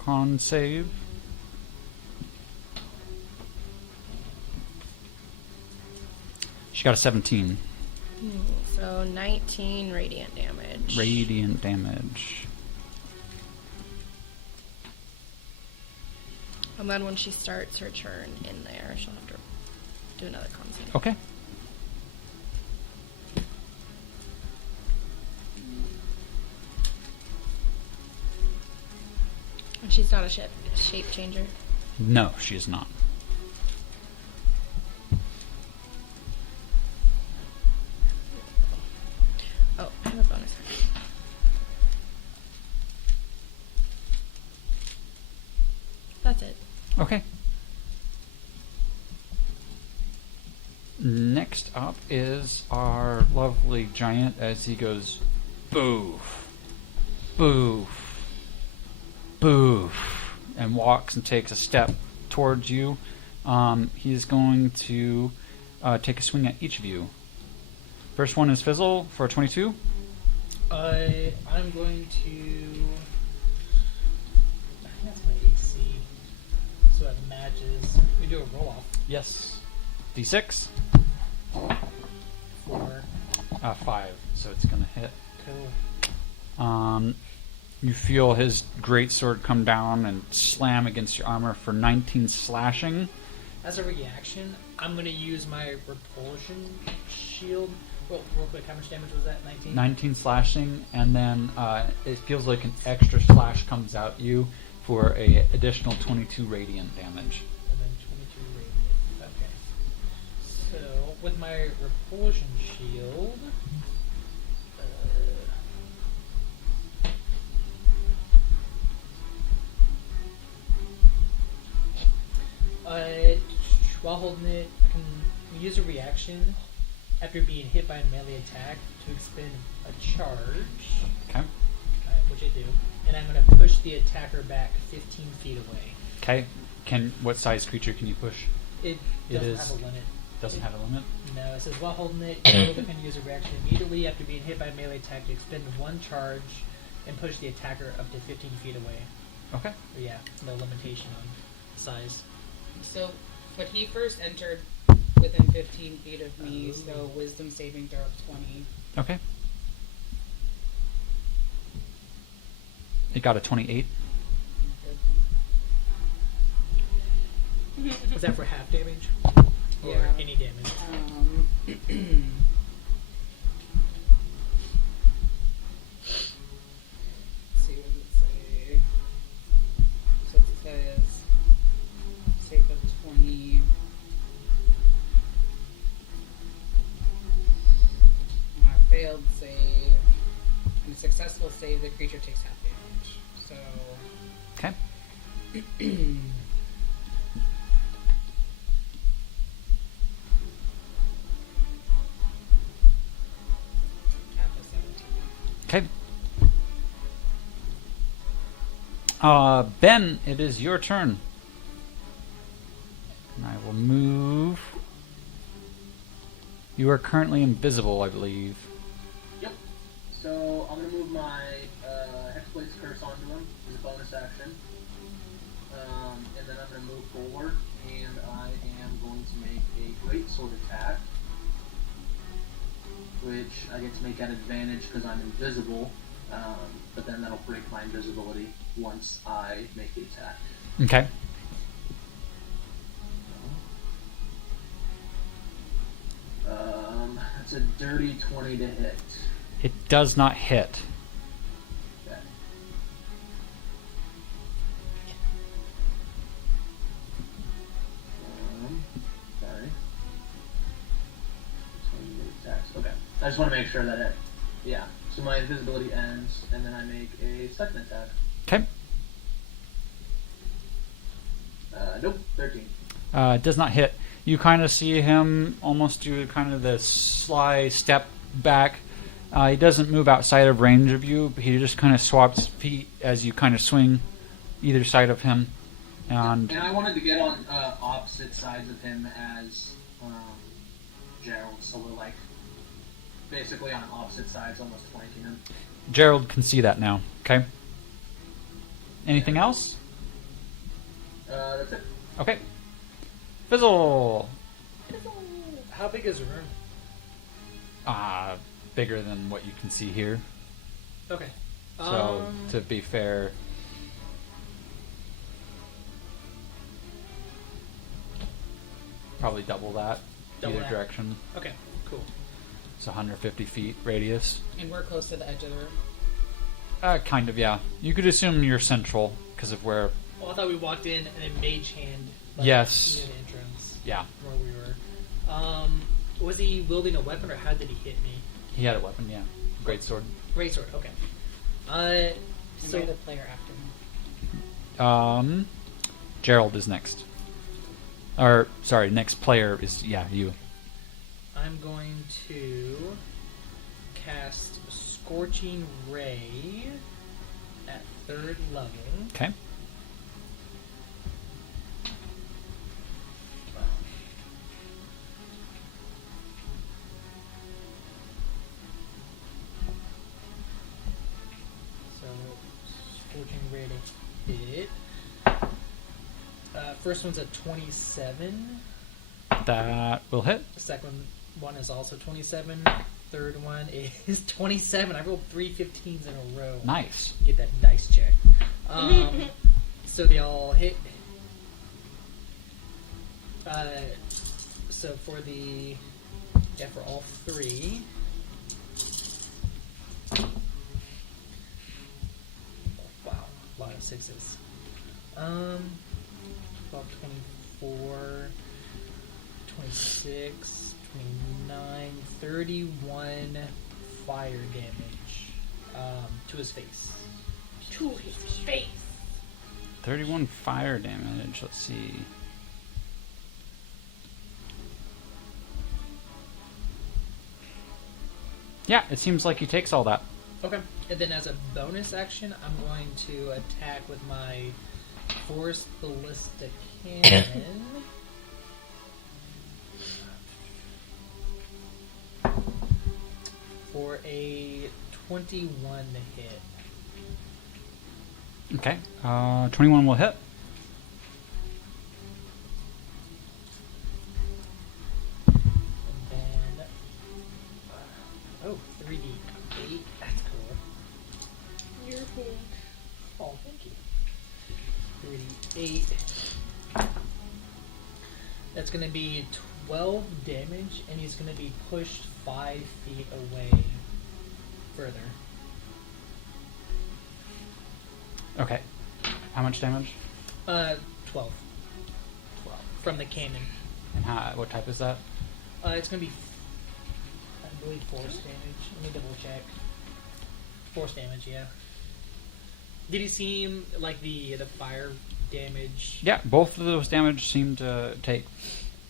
con save. She got a 17. So 19 radiant damage. Radiant damage. And then when she starts her turn in there, she'll have to do another con save. Okay. And she's not a shape changer. No, she is not. Oh, I have a bonus action. That's it. Okay. Next up is our lovely giant as he goes boof, boof, boof, and walks and takes a step towards you. He's going to take a swing at each of you. First one is Fizzle for a 22. I'm going to. I think that's my AC. So it matches. We do a roll off. Yes. D6. 4. 5. So it's going to hit. Cool. You feel his greatsword come down and slam against your armor for 19 slashing. As a reaction, I'm going to use my repulsion shield real quick, how much damage was that? 19? 19 slashing, and then it feels like an extra slash comes out you for a additional 22 radiant damage. And then 22 radiant. Okay. So, with my repulsion shield... while holding it, I can use a reaction after being hit by a melee attack to expend a charge. Okay. Which I do. And I'm going to push the attacker back 15 feet away. Okay. What size creature can you push? It doesn't have a limit. Doesn't have a limit? No, it says while holding it, you can use a reaction immediately after being hit by a melee attack to expend one charge and push the attacker up to 15 feet away. Okay. But yeah, no limitation on size. So, but he first entered within 15 feet of me, so wisdom saving throw of 20. Okay. It got a 28. Was that for half damage? Or Yeah. any damage? Let's see what does it say. So it says save of 20. Failed save. And a successful save, the creature takes half damage. So. Okay. Half of 17. Okay. Ben, it is your turn. And I will move. You are currently invisible, I believe. Yep. So I'm gonna move my Hexblade's Curse onto him as a bonus action. And then I'm gonna move forward, and I am going to make a Great Sword attack, which I get to make at advantage because I'm invisible. But then that'll break my invisibility once I make the attack. Okay. It's a dirty 20 to hit. It does not hit. Okay. Sorry. 20 attacks. Okay. I just want to make sure that it. Yeah. So my invisibility ends, and then I make a second attack. Okay. Nope. 13. Does not hit. You kind of see him almost do kind of this sly step back. He doesn't move outside of range of you, but he just kind of swaps feet as you kind of swing either side of him. And I wanted to get on opposite sides of him as Gerald, so we're like basically on opposite sides, almost flanking him. Gerald can see that now. Okay. Anything else? That's it. Okay. Fizzle. How big is the room? Bigger than what you can see here. Okay. So to be fair, probably double that Double either that. direction. Okay, cool. It's 150 feet radius. And we're close to the edge of the room. Kind of, yeah. You could assume you're central because of where. Well, I thought we walked in and then mage hand. Yes. Near the entrance. Yeah, Where we were. Was he wielding a weapon, or how did he hit me? he had a weapon. Yeah, great sword. Great sword. Okay. And So we're the player after him. Gerald is next. Or sorry, next player is you. I'm going to cast Scorching Ray at 3rd level. Okay. So, Scorching Ray to hit. First one's a 27. That will hit. The second one is also 27. Third one is 27. I rolled 3 15s in a row. Nice. Get that dice check. So they all hit. So for the Yeah, for all three. Wow, a lot of sixes. 12, 24, 26, 29, 31 fire damage to his face. To his face. 31 fire damage. Let's see. Yeah, it seems like he takes all that. Okay. And then as a bonus action, I'm going to attack with my Force Ballista Cannon. For a 21 hit. Okay. 21 will hit. And then... oh, 3d8. That's cool. You're cool. Oh, thank you. 3d8. That's going to be 12 damage, and he's going to be pushed 5 feet away further. Okay. How much damage? 12. From the cannon. And what type is that? It's going to be, I believe, force damage. Let me double check. Force damage, yeah. Did he seem like the fire damage? Yeah, both of those damage seem to take.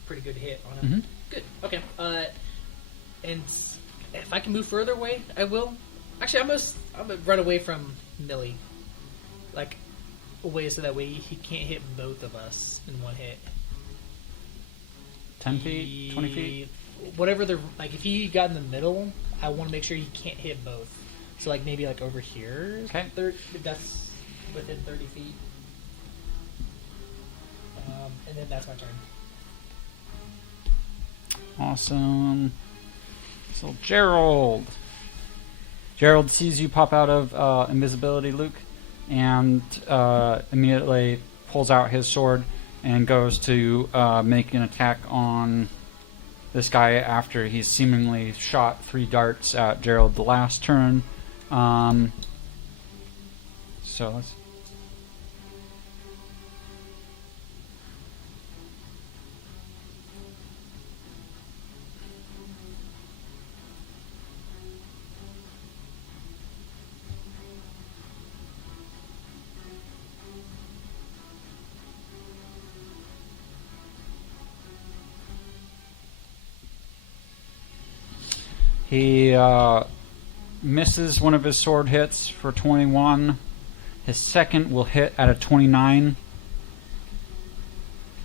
Pretty good hit on him. Good. Okay. And if I can move further away, I will. Actually, I'm gonna run away from Millie, like away so that way he can't hit both of us in one hit. 10 feet? 20 feet? Whatever the like. If he got in the middle, I want to make sure he can't hit both. So like maybe like over here. Okay. That's within 30 feet. And then that's my turn. Awesome. So Gerald. Gerald sees you pop out of invisibility, Luke, and immediately pulls out his sword and goes to make an attack on this guy after he's seemingly shot 3 darts at Gerald the last turn. So let's... He misses one of his sword hits for 21. His second will hit at a 29.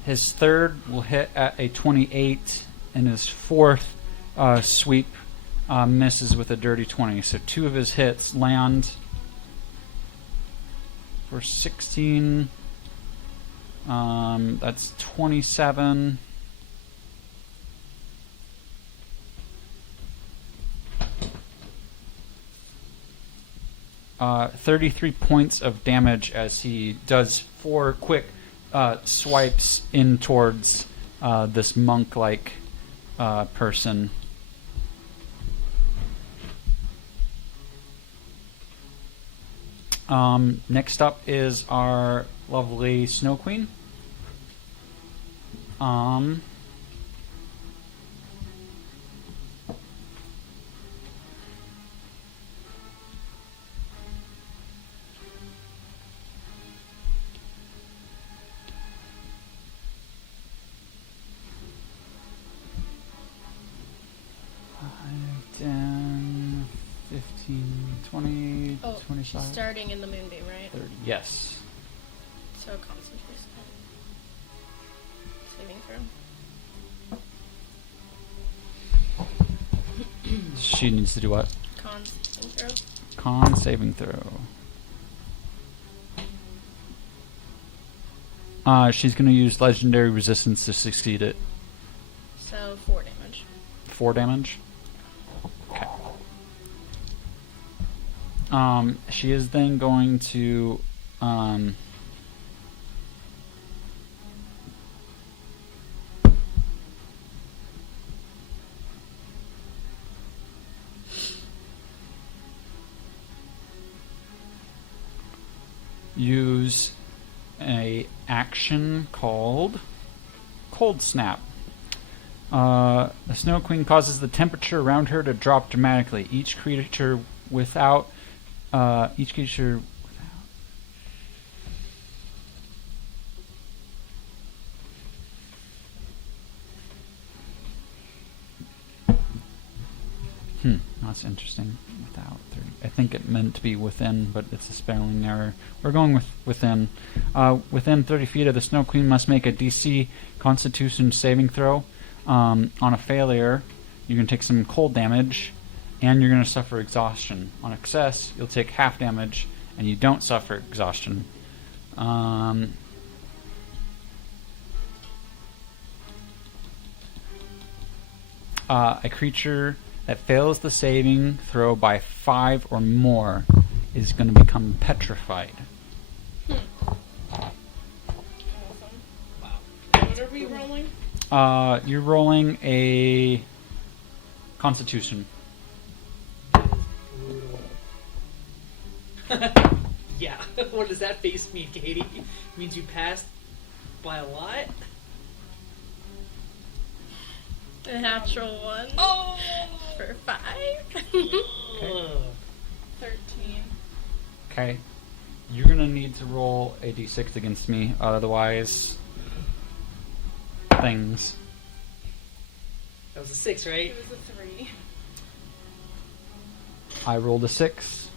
His third will hit at a 28. And his fourth sweep misses with a dirty 20. So 2 of his hits land for 16. That's 27. 33 points of damage as he does 4 quick swipes in towards this monk-like person. Next up is our lovely Snow Queen. Oh, 25, she's starting in the moonbeam, right? 30. Yes. So concentration. Saving throw. She needs to do what? Con saving throw. Con saving throw. She's going to use legendary resistance to succeed it. So 4 damage. 4 damage? Okay. She is then going to use a action called Cold Snap. The Snow Queen causes the temperature around her to drop dramatically. Each creature without that's interesting. Without 30. I think it meant to be within, but it's a spelling error. We're going with within. Within 30 feet of the Snow Queen must make a DC Constitution saving throw. On a failure, you can take some cold damage, and you're going to suffer exhaustion. On success, you'll take half damage, and you don't suffer exhaustion. A creature that fails the saving throw by 5 or more is going to become petrified. Awesome. What are we rolling? You're rolling a Constitution. Yeah. What does that face mean, Katie? It means you passed by a lot? A natural 1. Oh! For 5. Ugh. 13. Okay. You're going to need to roll a d6 against me, otherwise things. That was a 6, right? It was a 3. I rolled a 6.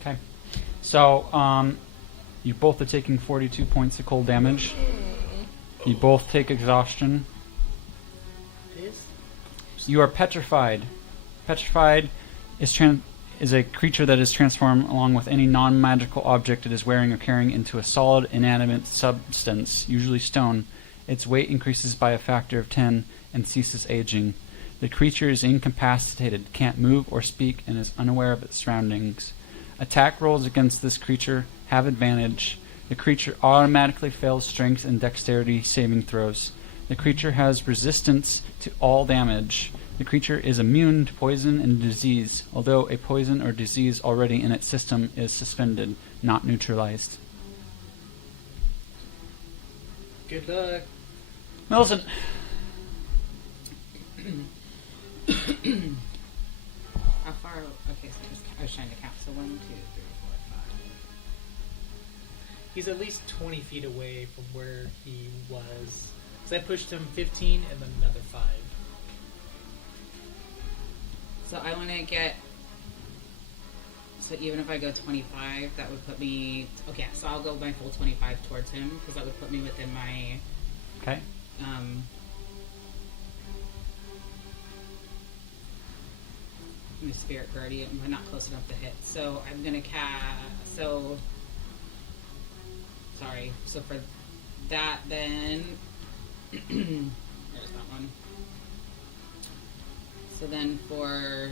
Okay. So, you both are taking 42 points of cold damage. You both take exhaustion. You are petrified. Petrified is a creature that is transformed along with any non-magical object it is wearing or carrying into a solid, inanimate substance, usually stone. Its weight increases by a factor of 10 and ceases aging. The creature is incapacitated, can't move or speak, and is unaware of its surroundings. Attack rolls against this creature have advantage. The creature automatically fails strength and dexterity saving throws. The creature has resistance to all damage. The creature is immune to poison and disease, although a poison or disease already in its system is suspended, not neutralized. Good luck. Millicent. How far? Okay, so I was trying to count. So 1, 2, 3, 4, 5. He's at least 20 feet away from where he was. So I pushed him 15 and then another 5. So I want to get. So even if I go 25, that would put me. Okay, so I'll go my full 25 towards him because that would put me within my. Okay. My spirit guardian, but not close enough to hit. So I'm gonna cast. So. Sorry. So for that, then. There's that one. So then for.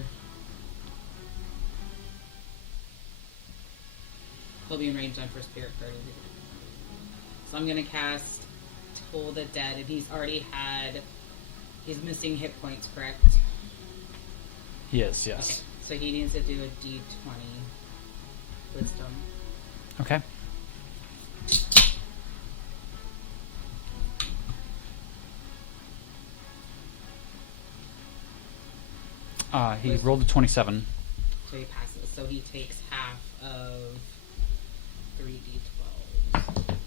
He'll be in range on for spirit guardian. So I'm gonna cast Toll the Dead, and he's already had. He's missing hit points, correct? He is, yes. Okay, so he needs to do a D20 wisdom. Okay. He rolled a 27. So he passes. So he takes half of 3d12. 3d12.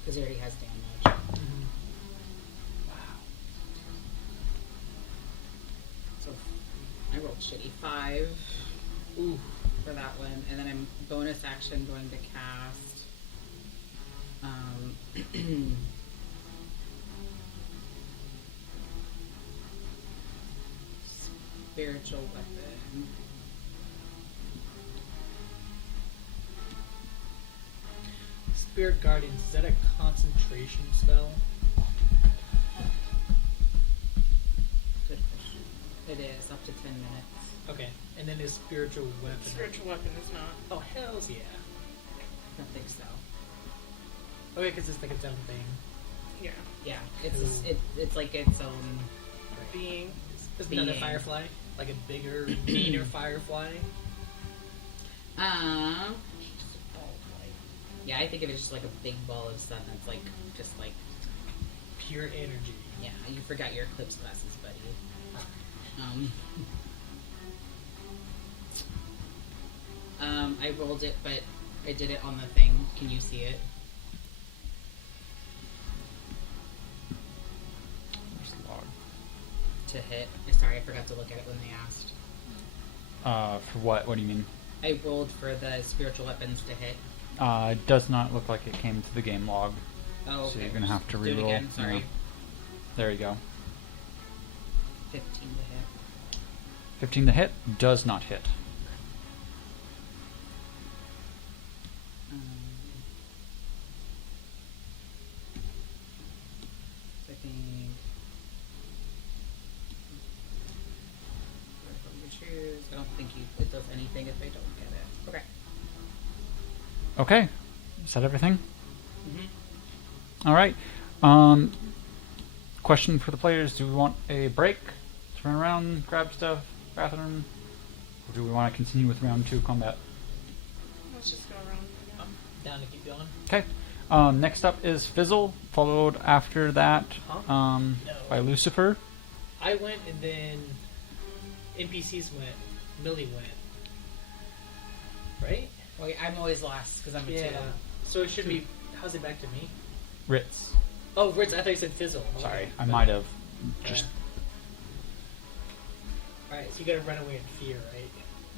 Because he already has damage. So I rolled shitty 5 for that one. And then I'm bonus action going to cast spiritual weapon. Spirit Guardian, is that a concentration spell? Good question. It is up to 10 minutes. Okay, and then his spiritual weapon. Spiritual weapon is not. Oh, hells yeah. I don't think so. Okay, because it's like its own thing. Yeah. Yeah, it's like its own. Being. Is another Being. firefly? Like a bigger, meaner firefly? Yeah, I think of it just like a big ball of sun that's like just like Pure energy. yeah. You forgot your eclipse glasses, buddy. I rolled it, but I did it on the thing. Can you see it? There's the log. To hit. Sorry, I forgot to look at it when they asked. For what? What do you mean? I rolled for the spiritual weapons to hit. It does not look like it came to the game log. Oh, okay. So you're gonna have to Do it reroll. again, sorry. Yeah. There you go. 15 to hit. 15 to hit does not hit. I think. Where from your shoes? I don't think it does anything if I don't get it. Okay. Okay. Is that everything? Mm-hmm. All right. Question for the players: do we want a break, turn around, grab stuff, bathroom, or do we want to continue with round 2 combat? Let's just go around. I'm down to keep going. Okay. Next up is Fizzle, followed after that Huh? um, No. by Lucifer. I went and then NPCs went. Millie went. Right? Wait, I'm always last because I'm a 2. So it should be. How's it back to me? Ritz. Oh, Ritz, I thought you said Fizzle. Sorry, Okay. I might have just Alright, so you gotta run away in fear, right?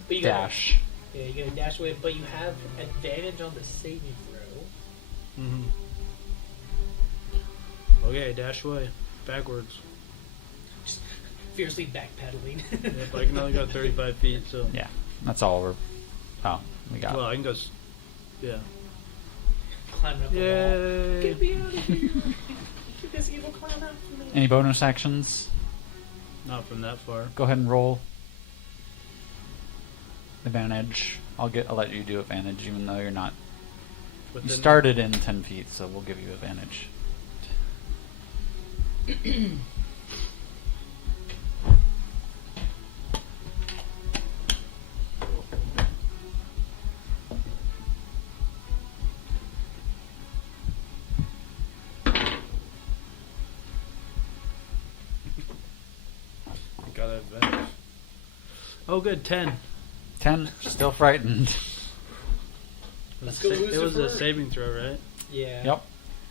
But you dash. Gotta, yeah, you gotta dash away, but you have advantage on the saving throw. Mm-hmm. Okay, dash away. Backwards. Just fiercely backpedaling. Yep, I can only go 35 feet, so. Yeah, that's all we're. Oh, we got. Well, I can go. Yeah. Climbing up the wall. Yay! Get me out of here! Get this evil clown out from me! Any bonus actions? Not from that far. Go ahead and roll. Advantage. I'll let you do advantage, even though you're not. You Within- started in 10 feet, so we'll give you advantage. Got advantage. Oh, good. 10. 10. Still frightened. Let's go, It was a Lucifer. saving throw, right? Yeah. Yep.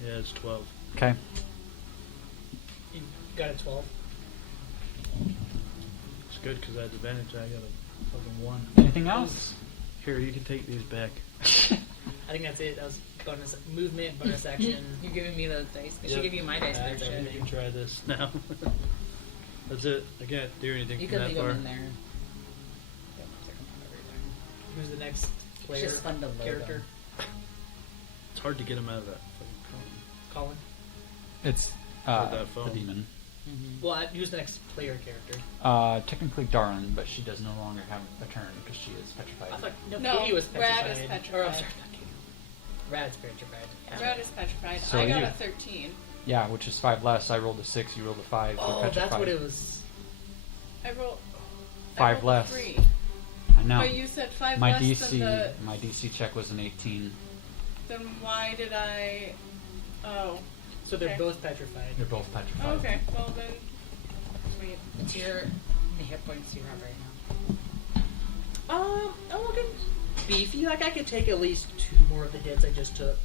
Yeah, it's 12. Okay. You got a 12. It's good because I had advantage. I got a fucking 1. Anything else? Here, you can take these back. I think that's it. That was bonus movement, bonus action. You're giving me those dice. I should Yep. give you my dice. They're Actually, shitty. you can try this now. That's it. I can't do anything You from could that leave far. them in there. Don't stick them on everything. Who's the next player? just fun to load character? them. It's hard to get him out of that fucking phone. Colin. It's With that the phone. demon. Well, who's the next player character? Technically Darn, but she does no longer have a turn because she is petrified. I thought No, Katie was petrified. Rad is Or, I'm petrified. sorry, not Katie. Rad's petrified. Red is petrified. So I got you. a 13. Yeah, which is 5 less. I rolled a 6. You rolled a 5. You're Oh, petrified. that's what it was. I rolled. 5 I rolled a less. 3. I know. But you said 5 my less DC, than the. my DC check was an 18. Then why did I? Oh. So they're Okay. both petrified. They're both petrified. Oh, okay. Well then. Sweet. What's your how many hit points do you have right now? I'm looking beefy. Like I could take at least 2 more of the hits I just took.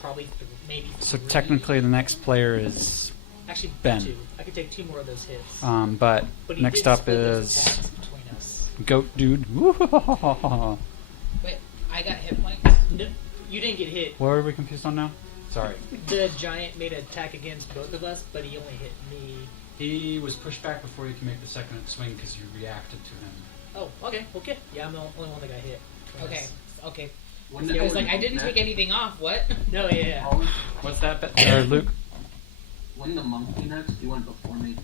Probably maybe. So 3. technically, the next player is actually Ben. 2. I could take 2 more of those hits. But But he next did up split those is attacks between us. Goat Dude. Woo-ha-ha-ha-ha. Wait, I got hit points. No, you didn't get hit. What are we confused on now? Sorry. The giant made an attack against both of us, but he only hit me. He was pushed back before you could make the second swing because you reacted to him. Oh, okay. Yeah, I'm the only one that got hit. Okay, okay. Wouldn't I was it like, I didn't that- take anything off. What? No, yeah. What's that? Luke? Wouldn't the monk be next? He went before me.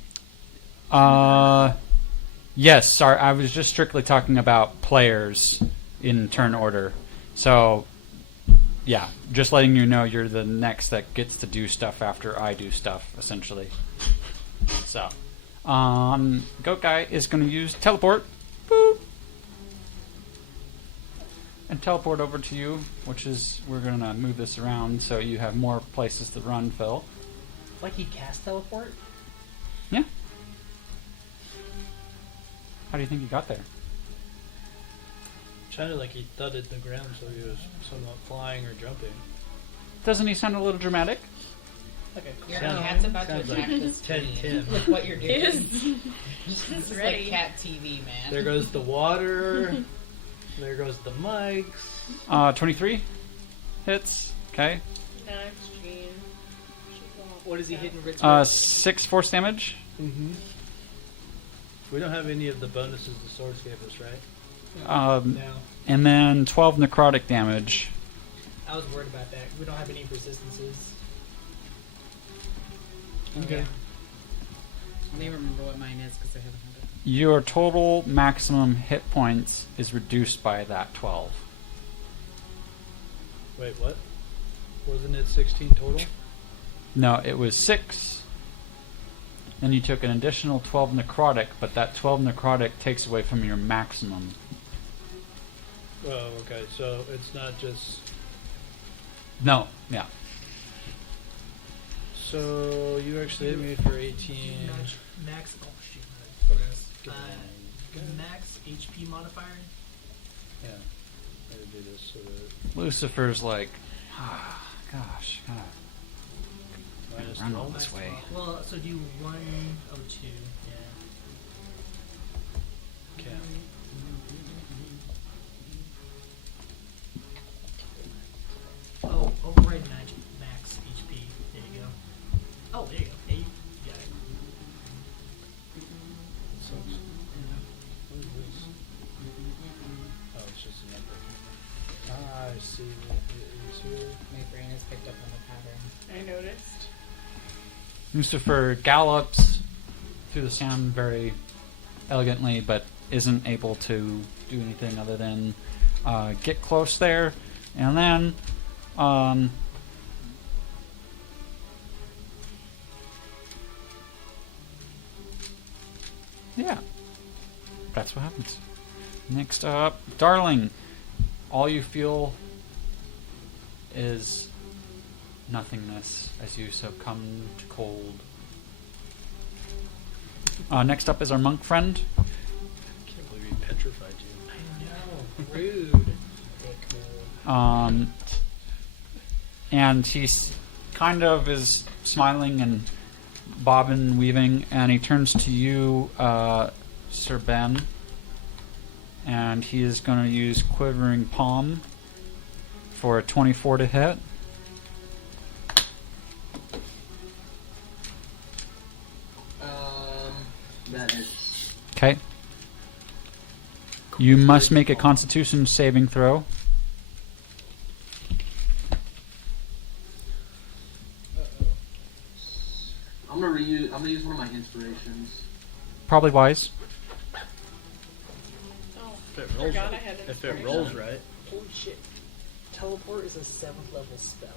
Yes, sorry. I was just strictly talking about players in turn order. So, yeah, just letting you know you're the next that gets to do stuff after I do stuff, essentially. So, Goat guy is going to use teleport. Boop. And teleport over to you, which is, we're going to move this around so you have more places to run, Phil. Like he cast teleport? Yeah. How do you think you got there? Sounded like he thudded the ground, so he was somewhat flying or jumping. Doesn't he sound a little dramatic? Okay, cool. Your Sounds- cat's about to sounds attack like this 10, screen. 10. Look what you're doing. He's This is ready. like cat TV, man. There goes the water. There goes the mics. 23 hits. Okay. Next, Jean. What is he hitting Ritz? 6 force damage. Mm-hmm. We don't have any of the bonuses the swords gave us, right? No. And then 12 necrotic damage. I was worried about that. We don't have any resistances. Okay. Let me remember what mine is because I haven't had it. Your total maximum hit points is reduced by that 12. Wait, what? Wasn't it 16 total? No, it was 6. Then you took an additional 12 necrotic, but that 12 necrotic takes away from your maximum. Oh, okay. So it's not just. No, yeah. So you actually hit me for 18. Max. Oh shoot. Max HP modifier. Yeah. I would do this so that Lucifer's like, gosh, kind of minus run all 12. this way. Well, so do 102. Yeah. Okay. Oh, override max HP. There you go. Oh, there you go. Yeah, you got it. Sucks. What is this? Oh, it's just a number. Ah, I see. It is here. My brain has picked up on the pattern. I noticed. Lucifer gallops through the sand very elegantly, but isn't able to do anything other than get close there, and then yeah, that's what happens. Next up, Darling. All you feel is nothingness as you succumb to cold. Next up is our monk friend. I can't believe he petrified you. I know. Rude. And he's kind of is smiling and bobbing and weaving, and he turns to you, Sir Ben, and he is going to use Quivering Palm for a 24 to hit. That is. Okay. You must make a Constitution saving throw. I'm gonna use one of my inspirations. Probably wise. Oh, If it rolls, forgot I had if it inspiration. rolls right. Holy shit. Teleport is a 7th level spell.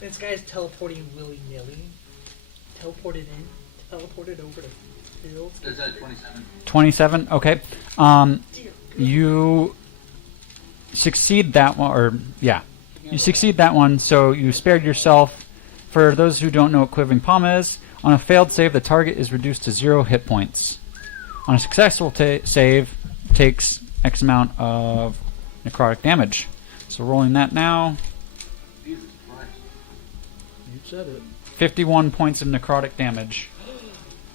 This guy's teleporting willy-nilly. Teleported in, teleported over to fields. Is that 27? 27. Okay. Dear You succeed that one, or yeah, you succeed that one. So you spared yourself. For those who don't know what Quivering Palm is, on a failed save, the target is reduced to 0 hit points. On a successful save, takes X amount of necrotic damage. So rolling that now, Jesus Christ. You said it. 51 points of necrotic damage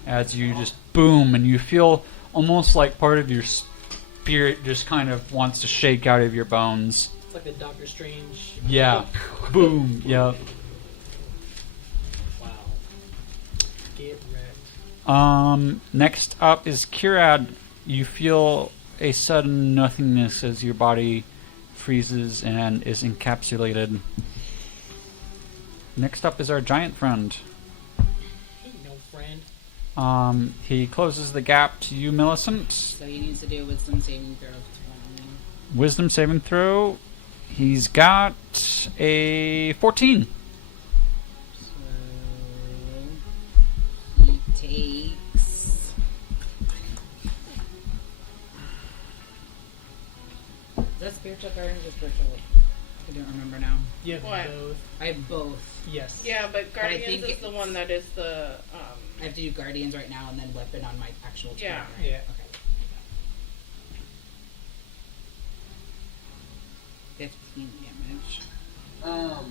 as you just boom, and you feel almost like part of your spirit just kind of wants to shake out of your bones. It's like the Doctor Strange. Yeah. Boom. Yep. Wow. Get wrecked. Next up is Kirad. You feel a sudden nothingness as your body freezes and is encapsulated. Next up is our giant friend. Ain't no friend. He closes the gap to you, Millicent. So he needs to do wisdom saving throw. Wisdom saving throw. He's got a 14. So The spiritual guardians or spiritual? I don't remember now. You have What? both. I have both. Yes. Yeah, but I Guardians think is the one that is the I have to do guardians right now and then weapon on my actual turn. Yeah. Right? Yeah. Okay. 15 damage.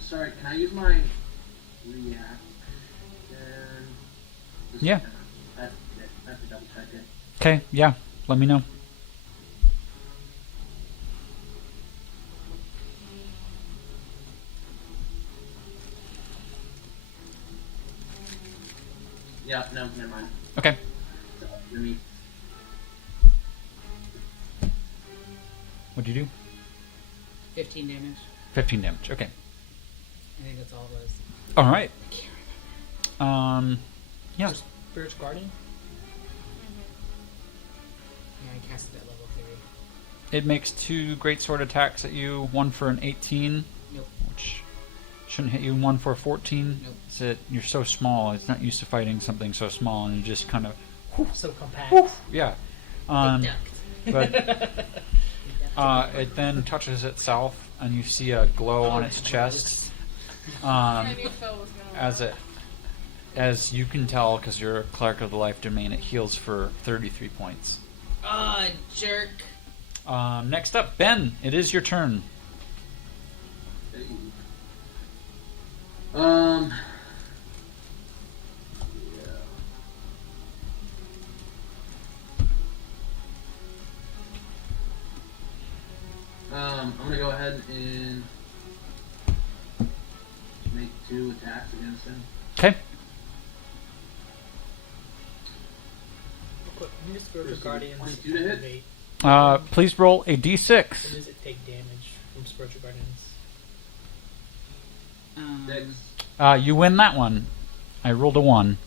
Sorry, can I use my react? Yeah. That's a double check it. Okay, yeah. Let me know. Yeah, no, never mind. Okay. So, let me. What'd you do? 15 damage. 15 damage. Okay. I think that's all it was. All right. I can't remember. Yeah. Spiritual Guardian? Yeah, I cast it at level 3. It makes 2 greatsword attacks at you. One for an 18, Nope. which shouldn't hit you. One for a 14. Nope. It's that you're so small. It's not used to fighting something so small, and you just kind of So compact. yeah. But it then touches itself, and you see a glow on its chest. I knew Phil was gonna As you can tell, because you're a cleric of the life domain, it heals for 33 points. Ah, jerk. Next up, Ben. It is your turn. Hey. I'm gonna go ahead and make 2 attacks against him. Okay. Quick, when does Spiritual First, Guardians 22 to hit? activate? Please roll a When d6. does it take damage from Spiritual Guardians? 6. You win that one. I rolled a 1.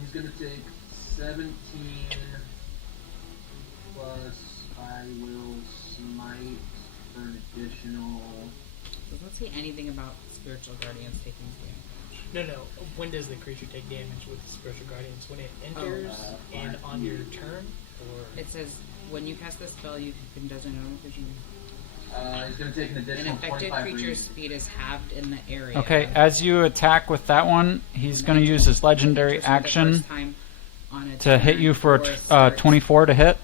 He's gonna take 17 plus I will smite for an additional. Doesn't say anything about spiritual guardians taking damage. No. When does the creature take damage with the Spiritual Guardians? When it enters and 5 on your feet. turn? Or It says when you cast this spell, you can designate vision. He's gonna take an An additional affected 25 creature's reach. speed is halved in the area. Okay, as you attack with that one, he's going to use his legendary Enters for the action first time on a to hit turn you for or starts 24 to hit.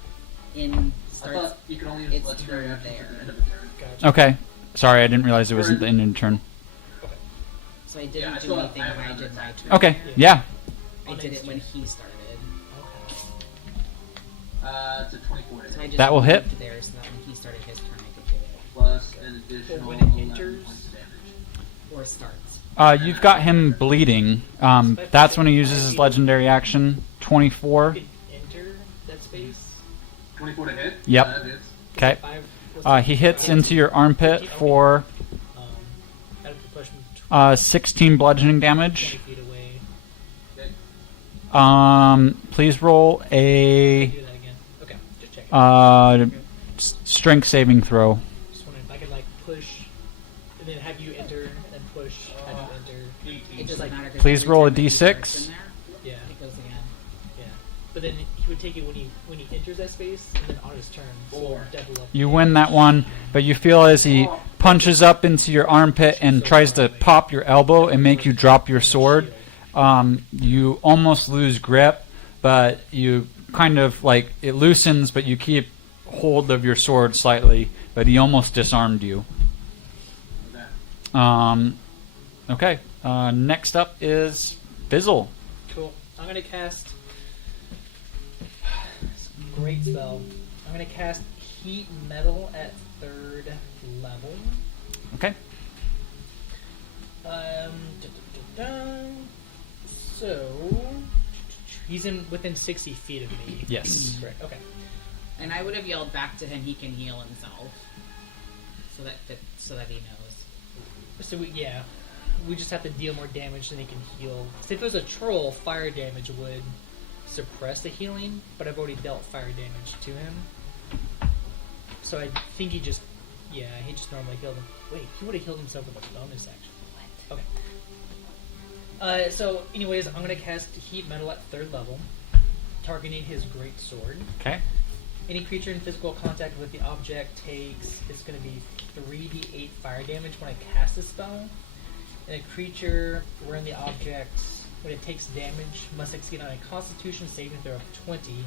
In I starts. thought you could only use It's legendary turn actions at there. the end of a turn. gotcha. Okay. Sorry, I didn't realize it was at the end of the turn. So I didn't Yeah, I do still have- anything I have when I another did my attack. turn. Okay, yeah. I did it when he started. Okay. It's a 24 to So I hit. just That will hit. moved there so that when he started his turn, I could do it. Plus an additional when it 11 enters- points of damage. Or starts. You've got him bleeding. That's when he uses his legendary action. 24. You can enter that space. 24 to hit? Yep. That is. Okay. Five, He hits into your armpit for I'd have to push him 16 bludgeoning 20 damage. feet away. Okay. Please roll a Do that again. Okay, just checking. strength saving throw. Just wondering if I could like push and then have you enter and push, have you enter. It doesn't matter. 'Cause Please every roll a time that he d6. starts in there, Yeah, it goes again. yeah. But then he would take it when he enters that space and then on his turn. So Four. double up. You win that one, but you feel as he punches up into your armpit and tries to pop your elbow and make you drop your sword. You almost lose grip, but you kind of like it loosens, but you keep hold of your sword slightly. But he almost disarmed you. Okay. Okay. Next up is Bizzle. Cool. I'm gonna cast great spell. I'm gonna cast Heat Metal at 3rd level. Okay. So he's in within 60 feet of me. Yes. Correct. Okay. And I would have yelled back to him, he can heal himself. So that he knows. So we just have to deal more damage than he can heal. So if it was a troll, fire damage would suppress the healing, but I've already dealt fire damage to him. So I think he just normally healed him. Wait, he would have healed himself with a bonus action. What? Okay. So anyways, I'm gonna cast Heat Metal at 3rd level, targeting his great sword. Okay. Any creature in physical contact with the object takes, it's going to be 3d8 fire damage when I cast a spell. And a creature wherein the object, when it takes damage, must succeed on a Constitution saving throw of 20,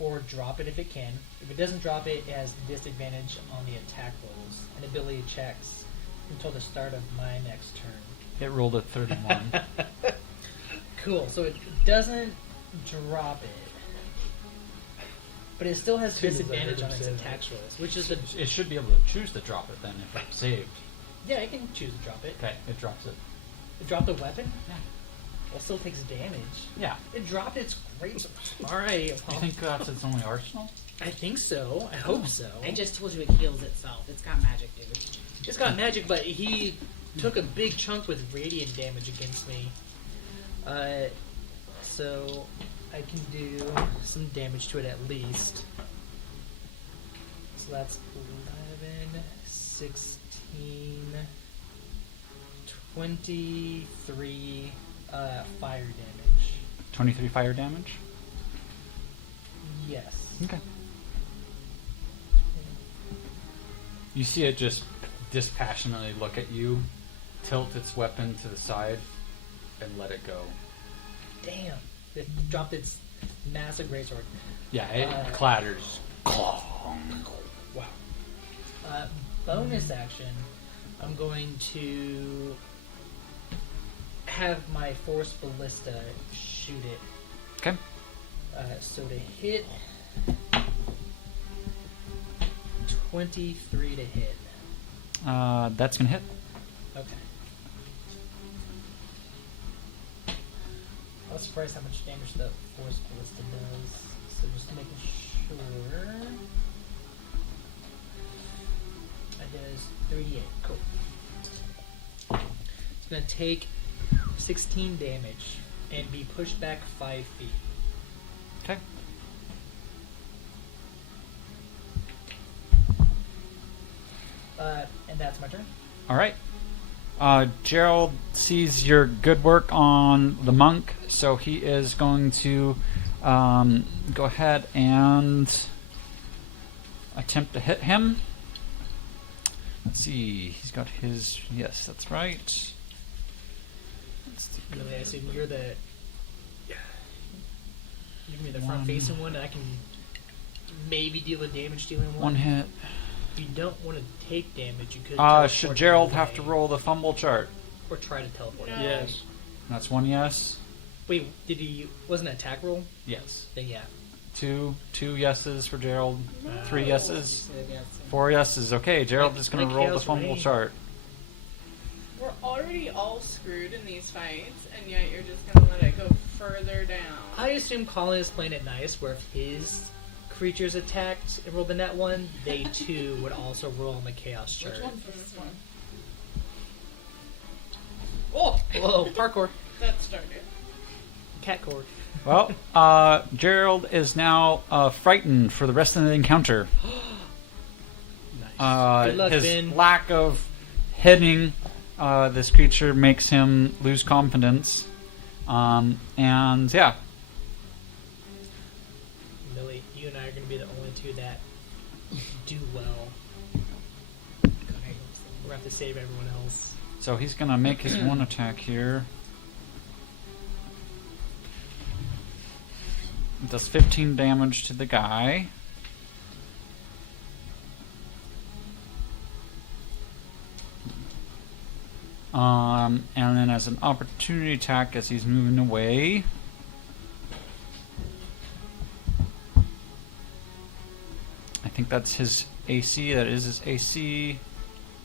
or drop it if it can. If it doesn't drop it, it has disadvantage on the attack rolls and ability checks until the start of my next turn. It rolled a 31. Cool. So it doesn't drop it, but it still has As soon as I disadvantage heard on him its say attack rolls, which is the It should be able to choose to drop it then if it's saved. yeah. I can choose to drop it. Okay, it drops it. It dropped the weapon. Yeah. Well, it still takes damage. Yeah. It dropped its great. All right. Do you think that's its only arsenal? I think so. I hope so. I just told you it heals itself. It's got magic, dude. It's got magic, but he took a big chunk with radiant damage against me. So I can do some damage to it at least. So that's 11, 16, 23 fire damage. 23 fire damage? Yes. Okay. You see it just dispassionately look at you, tilt its weapon to the side, and let it go. Damn. It dropped its massive greatsword. Yeah, it clatters. Clong. Wow. Bonus action, I'm going to have my Force Ballista shoot it. Okay. So to hit, 23 to hit. That's gonna hit. Okay. I was surprised how much damage the Force Ballista does. So just making sure. That does 38. Cool. It's going to take 16 damage and be pushed back 5 feet. Okay. And that's my turn. All right. Gerald sees your good work on the monk, so he is going to go ahead and attempt to hit him. Let's see. He's got his. Yes, that's right. Let's see. Really, I assume you're the. You give me the front facing one, and I can maybe deal a damage dealing one. One hit. If you don't want to take damage, you could. Teleport Should Gerald away, have to roll the fumble chart? or try to teleport? No. away. Yes. That's one yes. Wait, did he? Wasn't an attack roll? Yes. Then yeah. Two yeses for Gerald. 3 yeses. Yes. 4 yeses. Okay, Gerald Like- is going like to roll the Chaos fumble Rain. chart. We're already all screwed in these fights, and yet you're just gonna let it go further down. I assume Colin is playing it nice, where if his creatures attacked and rolled the net one, they too would also roll on the chaos chart. Which one for this one? Oh, whoa, parkour, That started. catcore. Well, Gerald is now frightened for the rest of the encounter. Nice. Good luck, His Ben. lack of hitting this creature makes him lose confidence. And yeah, Millie, you and I are going to be the only two that do well. We're going to have to save everyone else. so he's going to make his one attack here. It does 15 damage to the guy. And then as an opportunity attack as he's moving away. I think that's his AC. That is his AC.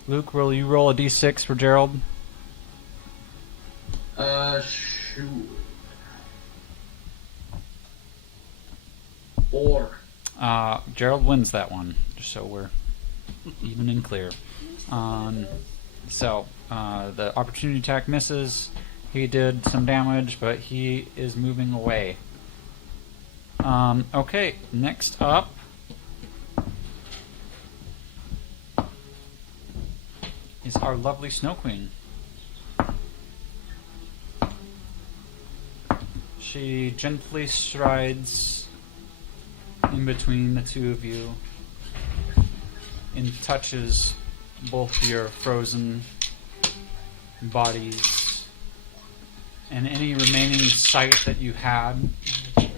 Luke, will you roll a d6 for Gerald? Sure. 4. Gerald wins that one, just so we're even and clear. So, the opportunity attack misses. He did some damage, but he is moving away. Okay, next up is our lovely Snow Queen. She gently strides in between the two of you and touches both your frozen bodies, and any remaining sight that you had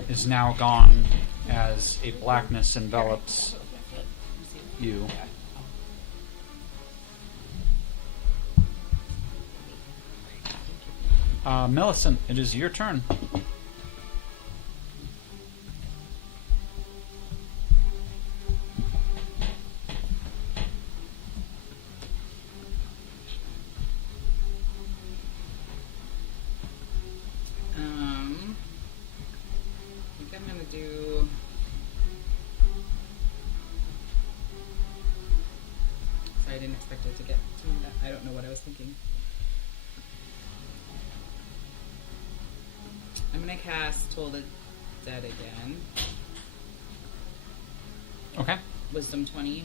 is now gone as a blackness envelops you. Millicent, it is your turn. I think I'm gonna do. Sorry, I didn't expect it to get to that. I don't know what I was thinking. I'm gonna cast Toll the Dead again. Okay. Wisdom 20.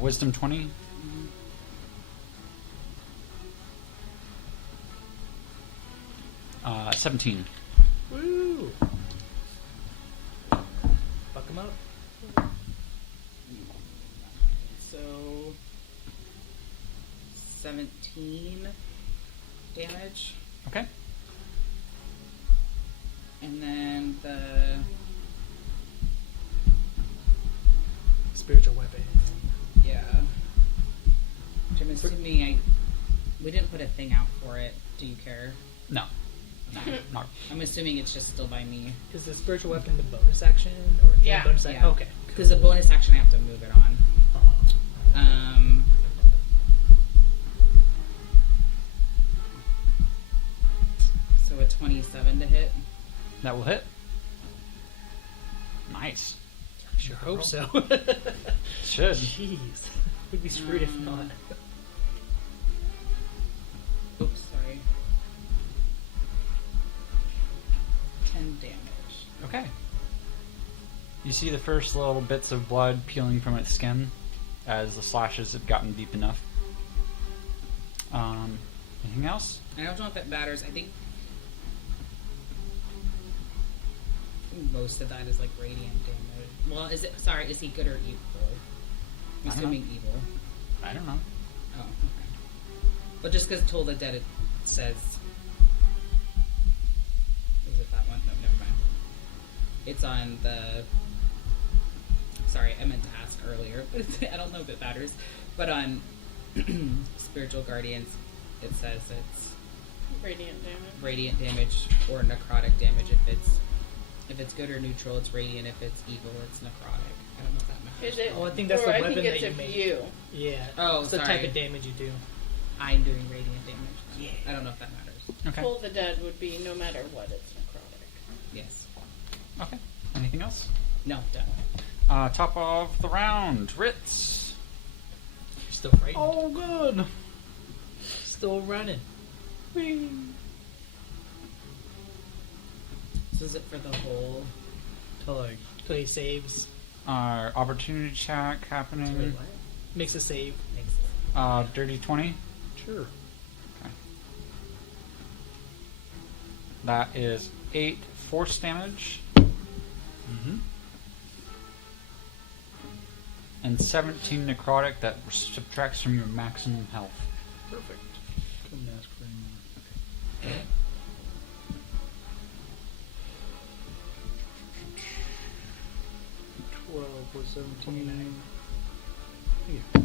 Wisdom 20. 17. Woo! Fuck him up. So 17 damage. Okay. And then the Spiritual weapon. yeah. Which I'm assuming we didn't put a thing out for it. Do you care? No. No. Not. I'm assuming it's just still by me. Is the spiritual weapon the bonus action or Yeah. bonus action? Yeah. Okay. Because the bonus action I have to move it on. So a 27 to hit. That will hit. Nice. Sure hope so. Should. Jeez. We'd be screwed if not. Oops, sorry. 10 damage. Okay. You see the first little bits of blood peeling from its skin as the slashes have gotten deep enough. Anything else? I don't know if it matters. I think most of that is like radiant damage. Well, is it? Sorry, is he good or evil? I'm I don't know. assuming evil. I don't know. Oh, okay. But just because Toll the Dead it says. Is it that one? No, never mind. It's on the. Sorry, I meant to ask earlier, but I don't know if it matters. But on Spiritual Guardians, it says it's Radiant damage. radiant damage or necrotic damage. If it's good or neutral, it's radiant. If it's evil, it's necrotic. I don't know if that matters. Is it? Oh, I think that's or the I weapon think it's that you if make. you. Yeah. Oh, it's the sorry. type of damage you do. I'm doing radiant damage. Yeah. I don't know if that matters. Okay. Pull the Dead would be no matter what, it's necrotic. Yes. Okay. Anything else? No, done. Top of the round, Ritz. Still frightened. Oh, good. Still running. So is it for the whole? To like, Till he saves. Opportunity check Wait, happening. what? Makes a save. Makes it. Dirty 20. sure. Okay. That is 8 force damage Mm-hmm. and 17 necrotic that subtracts from your maximum health. Perfect. Couldn't ask for any more. 12 was 17. Yeah.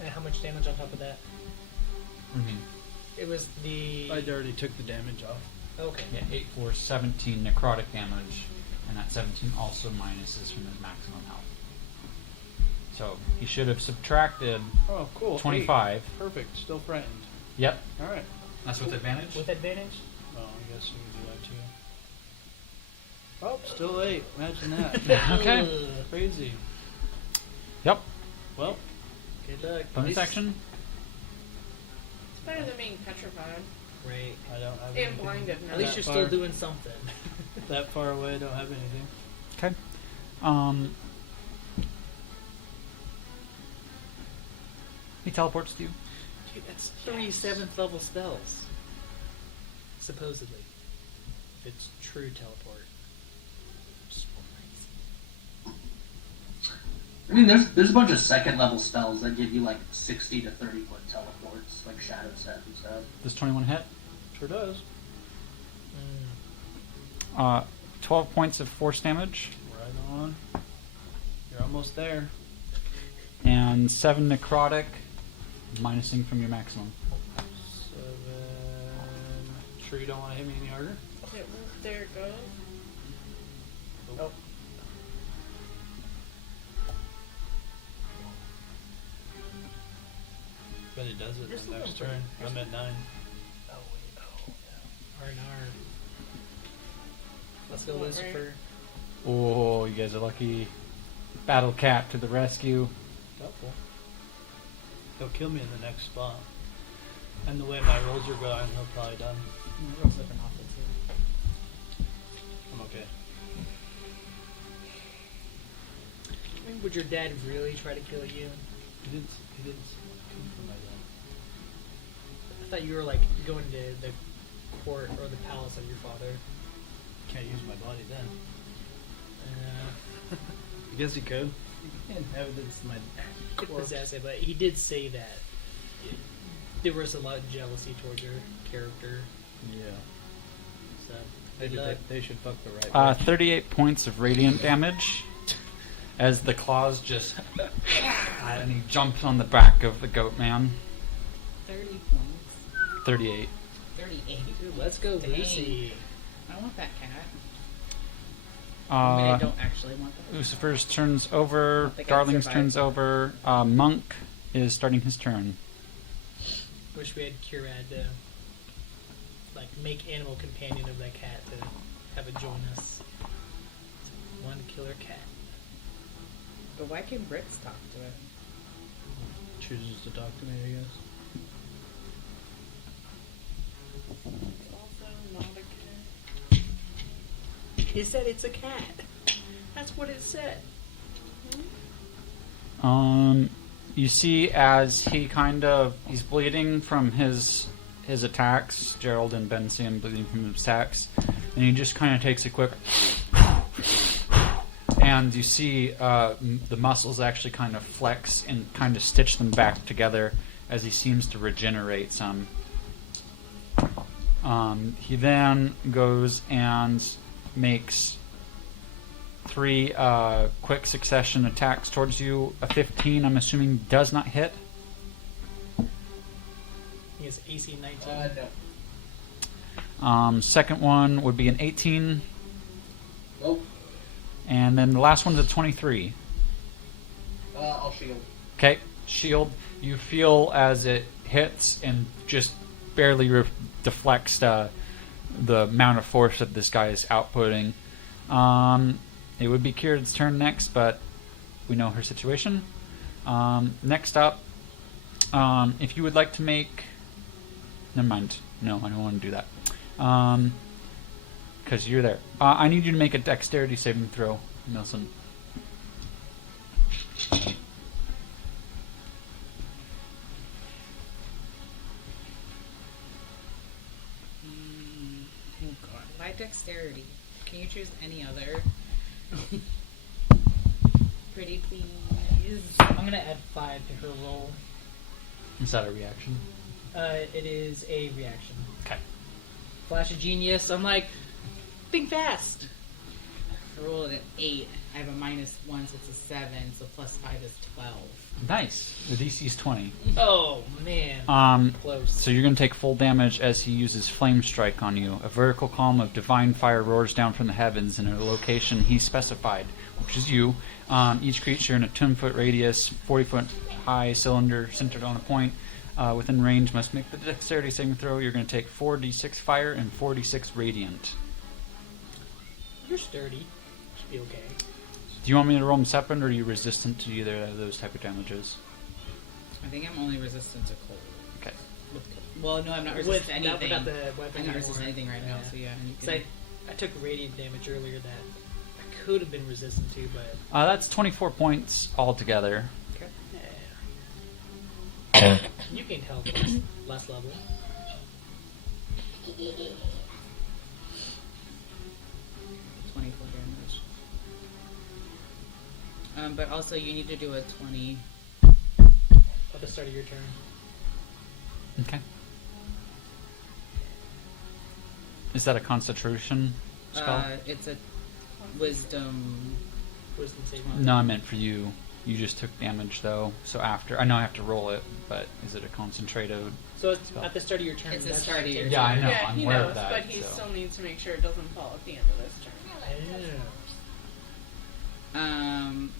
And how much damage on top of that? It was the. I'd already took the damage off. Okay. Yeah, 8 force, 17 necrotic damage, and that 17 also minuses from his maximum health. So he should have subtracted Oh, cool. 25. 8. Perfect. Still frightened. Yep, All right. that's with advantage. With advantage? Well, I guess you can do that too. Oh, still 8. Imagine that. Okay. Ugh. Crazy. Yep. Well, good luck. Bonus action. It's better than being petrified. Right. I don't have And anything blinded now. At least that you're far, still doing something. that far away. I don't have anything. Okay. He teleports to you. Dude, that's 3 7th level spells. Supposedly. If it's true teleport. I mean, there's a bunch of second level spells that give you like 60 to 30 foot teleports, like Shadow Step and stuff. Does 21 hit? Sure does. 12 points of force damage. Right on. You're almost there. And 7 necrotic, minusing from your maximum. 7. Sure you don't want to hit me any harder? There it goes. Oh. But it does it You're the still next going turn. pretty- I'm at 9. Oh, wait. Oh, yeah. R&R. Let's go, What, Lucifer. Oh, you guys are lucky. Battle Cat to the rescue. Helpful. He'll kill me in the next spot. And the way my rolls are going, he'll probably done. Rolls have been awful too. I'm okay. I mean, would your dad really try to kill you? He didn't come for my dad. I thought you were like going to the court or the palace of your father. Can't use my body then. I guess he could. You can't evidence my Could corpse. possess it, but he did say that there was a lot of jealousy towards your character. Yeah. So Maybe good luck. they should fuck the right way. 38 points of radiant damage as the claws just... and he jumps on the back of the goat man. 30 points. 38. 38. Dude, let's go, Dang. Lucy. I want that cat. I mean, I don't actually want that. Lucifer's turns over. don't think I'd Darling's survive. turns over. Monk is starting his turn. Wish we had Curad to like make animal companion of that cat to have it join us. One killer cat. But why can Brits talk to it? Chooses to talk to me, I guess. Also not a cat. It said it's a cat. That's what it said. You see as he's bleeding from his attacks. Gerald and Ben see him bleeding from his attacks, and he just kind of takes a quick, and you see the muscles actually kind of flex and kind of stitch them back together as he seems to regenerate some. He then goes and makes 3 quick succession attacks towards you. A 15, I'm assuming, does not hit. He has AC 19. No. Second one would be an 18, Nope. and then the last one's a 23. I'll shield. Okay, shield. You feel as it hits and just barely deflects the amount of force that this guy is outputting. It would be Kieran's turn next, but we know her situation. Next up, if you would like to make... Never mind. No, I don't want to do that. Because you're there. I need you to make a dexterity saving throw, Nelson. Oh god. Why dexterity? Can you choose any other? Pretty please. I'm gonna add 5 to her roll. Is that a reaction? It is a reaction. Okay. Flash of genius. I'm like, think fast. I rolled an 8. I have a -1, so it's a 7. So plus 5 is 12. Nice. The DC is 20. Oh man. Close. So you're going to take full damage as he uses Flame Strike on you. A vertical column of divine fire roars down from the heavens in a location he specified, which is you. Each creature in a 10-foot radius, 40-foot high cylinder centered on a point within range must make the dexterity saving throw. You're going to take 4d6 fire and 4d6 radiant. You're sturdy. Should be okay. Do you want me to roll them separate, or are you resistant to either of those type of damages? I think I'm only resistant to cold. Okay. With cold. Well, no, I'm not resistant to anything. Without the weapon I'm not anymore. resistant to anything right now, so yeah. You 'Cause can, I took radiant damage earlier that I could have been resistant to, but That's 24 points altogether. yeah. You gained health last level. 24 damage. But also you need to do a 20. At the start of your turn. Okay. Is that a concentration spell? It's a wisdom. Wisdom save. No, I meant for you. You just took damage though. So after, I know I have to roll it, but is it a concentrated? So it's spell? at the start of your turn. It's the that's start of your Yeah, I know. Yeah, I'm he aware knows, of that. but he so. still needs to make sure it doesn't fall at the end of this turn.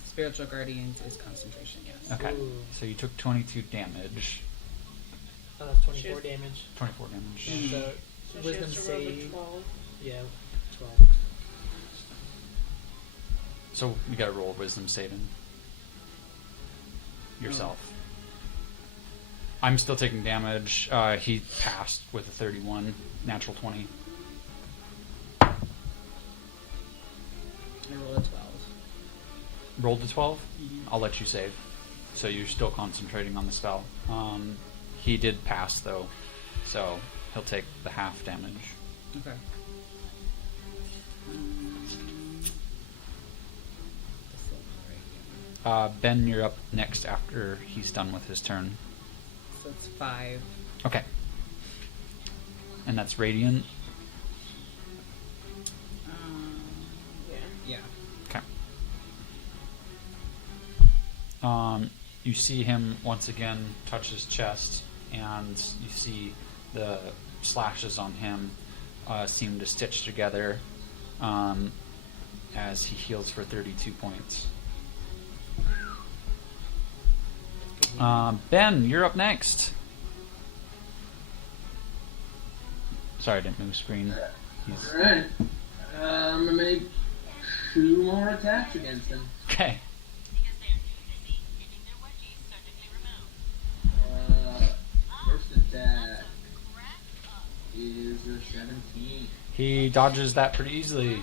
Spiritual Guardians is concentration, yes. Okay. Ooh. So you took 22 damage. That's 24 damage. 24 damage. And Mm. so So she wisdom has to roll the save. 12. Yeah, 12. So you got to roll wisdom saving yourself. I'm still taking damage. He passed with a 31, natural 20. I roll a 12. Rolled a 12. I'll let you save. So you're still concentrating on the spell. He did pass though, so he'll take the half damage. Okay. Ben, you're up next after he's done with his turn. So it's 5. Okay. And that's radiant. Yeah. Yeah. Okay. You see him once again touch his chest, and you see the slashes on him seem to stitch together as he heals for 32 points. Ben, you're up next. Sorry, I didn't move screen. He's... Alright. I'm gonna make 2 more attacks against him. Okay. First attack is a 17. He dodges that pretty easily.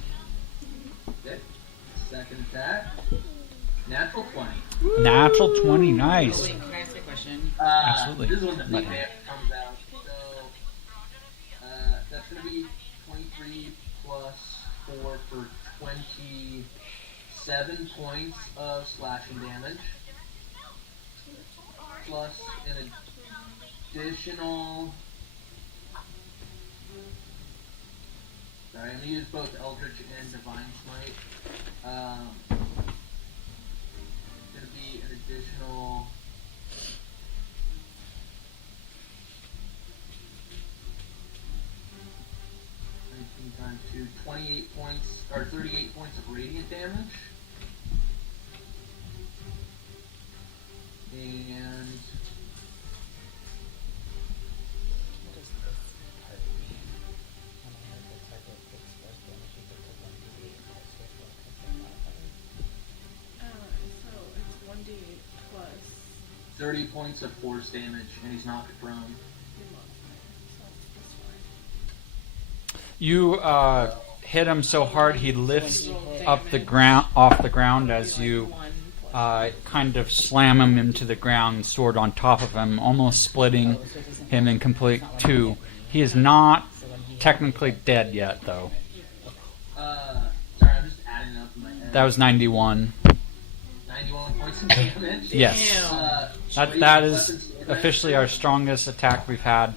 Okay. Second attack, natural 20. Natural 20, nice. Wait, can I ask a question? Absolutely. This is when the Let big him. damage comes out. So, that's going to be 23 plus 4 for 27 points of slashing damage. Plus an additional... Sorry, I'm going to use both Eldritch and Divine Smite. Going to be an additional... 19 times 2, 28 points, or 38 points of radiant damage. And So it's 1d8 plus 30 points of force damage, and he's knocked prone. You hit him so hard he lifts up the ground off the ground as you kind of slam him into the ground, sword on top of him, almost splitting him in complete two. He is not technically dead yet, though. Sorry, I'm just adding up in my head. That was 91. 91 points of damage. Yes. That is officially our strongest attack we've had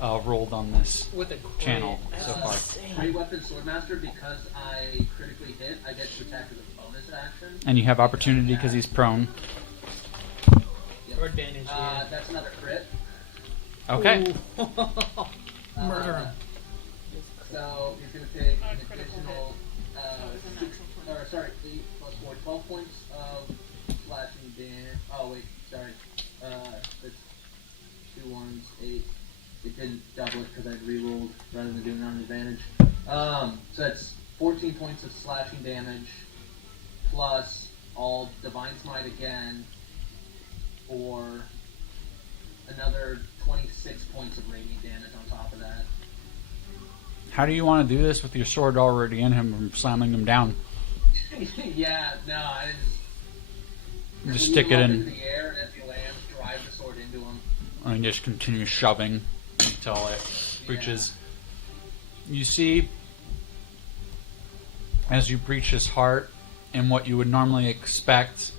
rolled on this With a crit. channel That's so far. insane. 3-weapon Swordmaster, because I critically hit, I get to attack as a bonus action. And you have opportunity because he's prone. Or advantage, yeah. That's another crit. Okay. Murder. So you're going to take an critical additional, was a natural 8 plus 4, 12 points of slashing damage. Oh wait, sorry. That's 2 ones, 8. It didn't double it because I re-rolled rather than doing it on advantage. So that's 14 points of slashing damage, plus all Divine Smite again, for another 26 points of radiant damage on top of that. How do you want to do this with your sword already in him and slamming him down? Yeah, no, I Just leave stick him it up in. into the air, and as he lands, drive the sword into him. and he just continues shoving until it reaches. You see, as you breach his heart, and what you would normally expect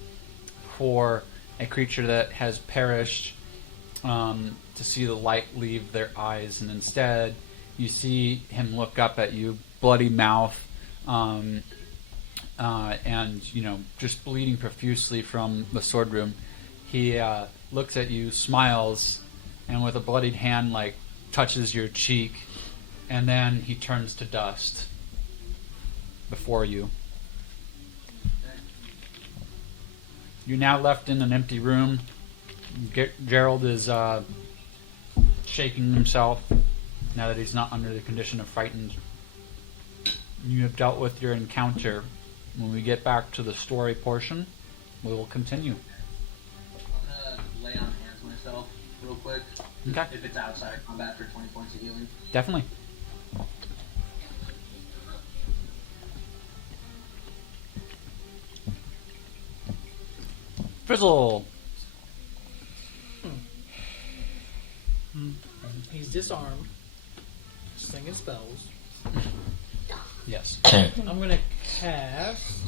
for a creature that has perished, to see the light leave their eyes, and instead you see him look up at you, bloody mouth, and just bleeding profusely from the sword room. He looks at you, smiles, and with a bloodied hand touches your cheek, and then he turns to dust before you. You're now left in an empty room. Gerald is shaking himself now that he's not under the condition of frightened. You have dealt with your encounter. When we get back to the story portion, we will continue. I'm gonna lay on hands myself real quick. Okay. If it's outside of combat for 20 points of healing. Definitely. Frizzle. He's disarmed, singing spells. Yes. I'm gonna cast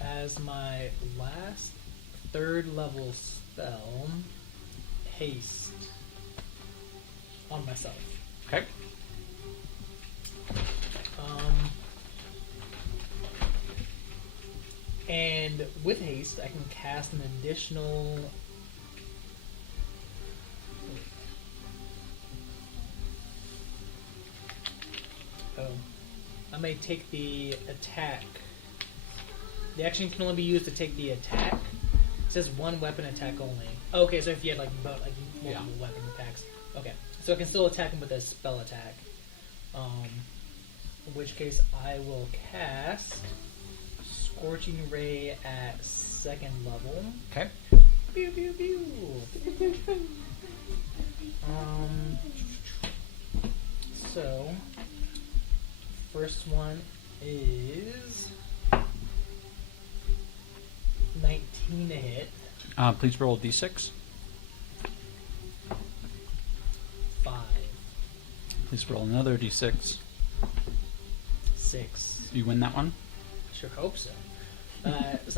as my last 3rd level spell, haste on myself. Okay. And with haste, I can cast an additional. I may take the attack. The action can only be used to take the attack. It says 1 weapon attack only. Okay, so if you had multiple weapon attacks. Okay, so I can still attack him with a spell attack. In which case I will cast Scorching Ray at 2nd level. Okay. Pew pew pew. So first one is 19 to hit. Please roll a d6. 5, Please roll another d6. 6. You win that one. Sure hope so. So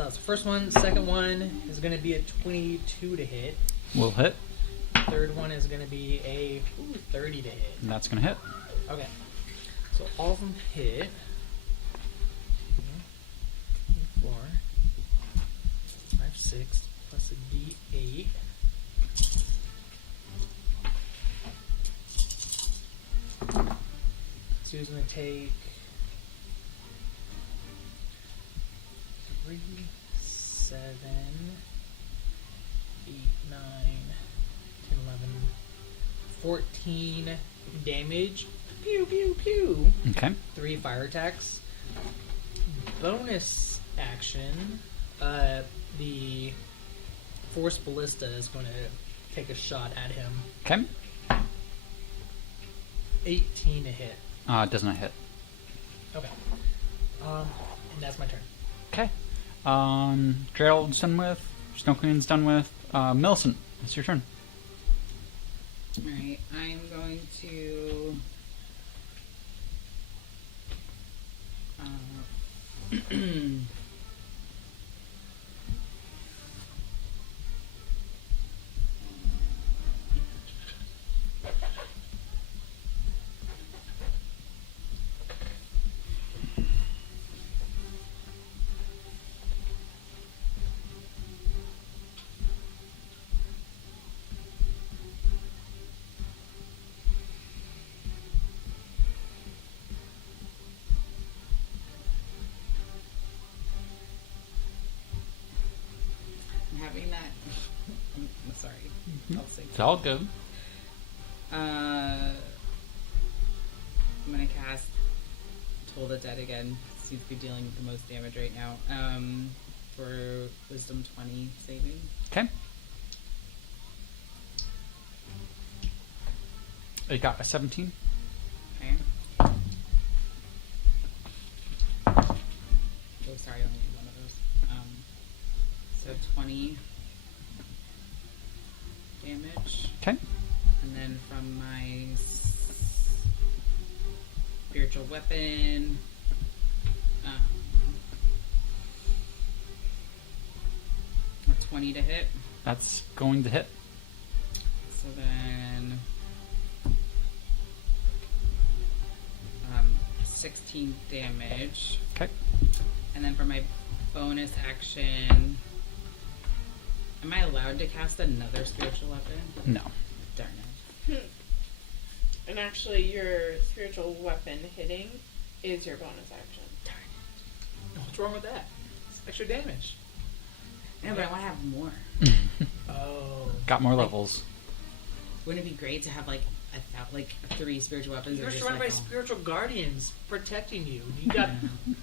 that's the first one. Second one is going to be a 22 to hit. Will hit. Third one is going to be a 30 to hit. And that's going to hit. Okay. So all of them hit. 4, 5, 6, plus a D8. So he's going to take 3, 7, 8, 9, 10, 11, 14 damage. Pew, pew, pew. Okay. 3 fire attacks. Bonus action, the Force Ballista is going to take a shot at him. Okay. 18 to hit. Does not hit. Okay. And that's my turn. Okay. Gerald's done with. Snow Queen's done with. Millicent, it's your turn. Alright, I'm going to having that. I'm sorry. I'll say. It's all good. I'm gonna cast Toll the Dead again. Seems to be dealing with the most damage right now. For Wisdom 20 saving. Okay. You got a 17. Okay. Oh, sorry, I only need one of those. So damage. Okay. And then from my spiritual weapon, a 20 to hit. That's going to hit. So then 16 damage. Okay. And then for my bonus action, am I allowed to cast another spiritual weapon? No. Darn it. And actually, your spiritual weapon hitting is your bonus action. What's wrong with that? It's extra damage. No, but I want to have more. Oh. Got more levels. Wouldn't it be great to have like 3 spiritual weapons? You're or just surrounded like by all- spiritual guardians protecting you. You got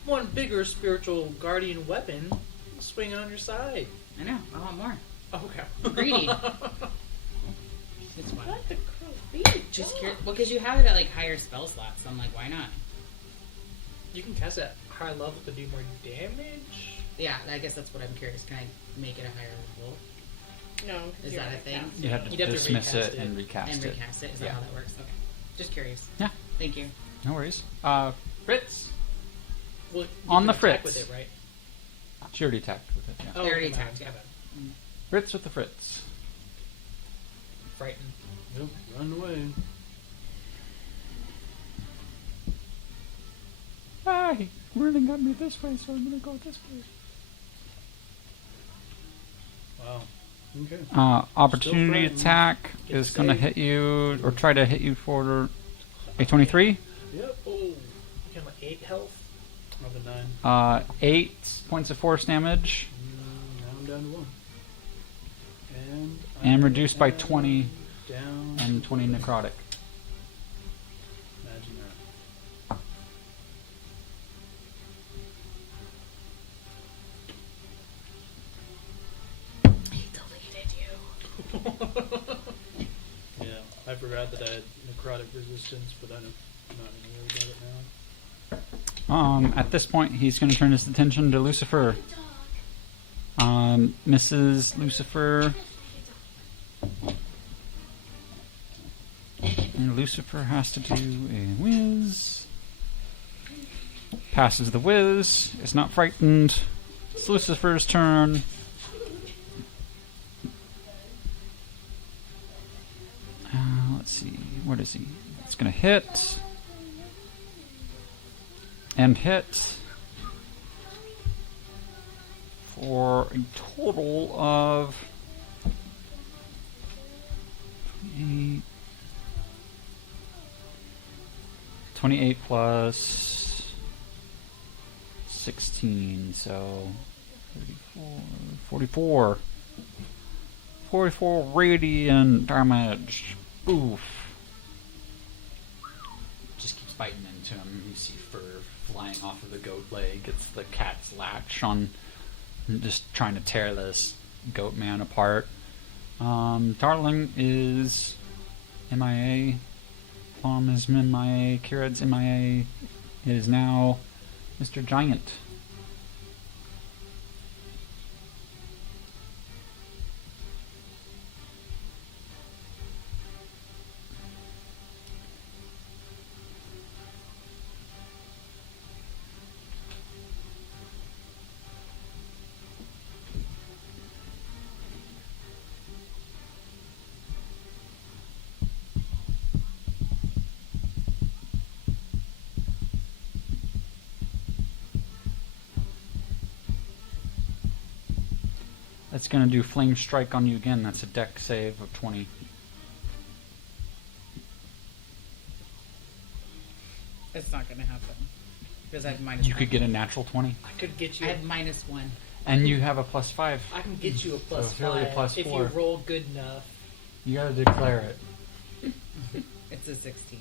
one bigger spiritual guardian weapon swinging on your side. I know. I want more. Okay. Greedy. It's fine. Let the crow be. Just curious. Well, because you have it at like higher spell slots. So I'm like, why not? You can cast at high level to do more damage. Yeah, I guess that's what I'm curious. Can I make it a higher level No, 'cause Is you're that a gonna thing? cast You have to You'd have to dismiss recast it it. and recast and it. recast it? Is that Yeah. how that works? Okay. Just curious. Yeah. Thank you. No worries. Fritz. Well, you On can the attack Fritz. with it, right? She already attacked with it. Yeah. Oh, They already okay, my attacked, bad, yeah. my bad. Fritz with the Fritz. Frightened. Nope, run away. Ah, he really got me this way, so I'm gonna go this way. Wow. Okay. Opportunity Still frightened. attack Get is going to saved. hit you, or try to hit you for a 23. Yep. Oh. You got like 8 health. Of a 9. 8 points of force damage, Now I'm down to 1. And I reduced by am 20 Down and 20 necrotic. Imagine that. He deleted you. Yeah, I forgot that I had necrotic resistance, but I'm not gonna worry about it now. At this point, he's going to turn his attention to Lucifer. Mrs. Lucifer. And Lucifer has to do a whiz. Passes the whiz. Is not frightened. It's Lucifer's turn. Let's see. What is he? It's going to hit. And hit. For a total of 28 plus 16, so 44 radiant damage. Oof. Just keeps biting into him. You see fur flying off of the goat leg. It's the cat's latch on, just trying to tear this goat man apart. Darling is MIA. Plum is MIA. Kirad's MIA. It is now Mr. Giant. That's going to do Flame Strike on you again. That's a deck save of 20. It's not going to happen. Because I have minus You could 5. get a natural 20. I could get I you. have minus 1. And you have a plus 5. I can get you a plus it's really a 5 plus if 4. you roll good enough. You got to declare it. It's a 16.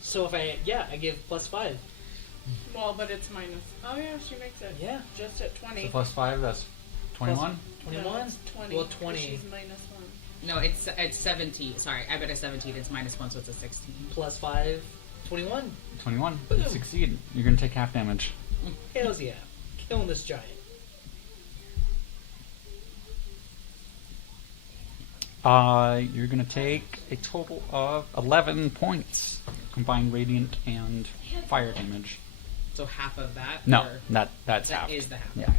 So if I give plus 5. Well, but it's minus. Oh yeah, she makes it. Yeah. Just at 20. So plus 5, that's 21? 21. No, it's 20. Well, 'cause 20 She's minus 1. No, it's 17. Sorry, I bet a 17. It's minus 1, so it's a 16. plus 5. 21. 21. You Boom. succeed. You're going to take half damage. Hells yeah. Killing this giant. You're going to take a total of 11 points, combined radiant and fire damage. So half of that? No, or that's that half. is the half. Yeah.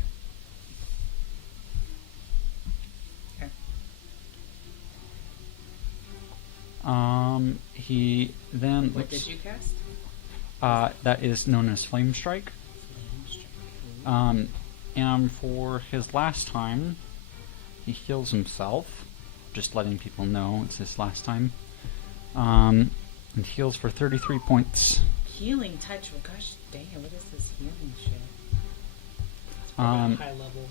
Okay. He then What did you cast? that is known as Flame Strike. And for his last time, he heals himself. Just letting people know it's his last time. And heals for 33 points. Healing touch. Well, gosh damn, what is this healing shit? Probably high level.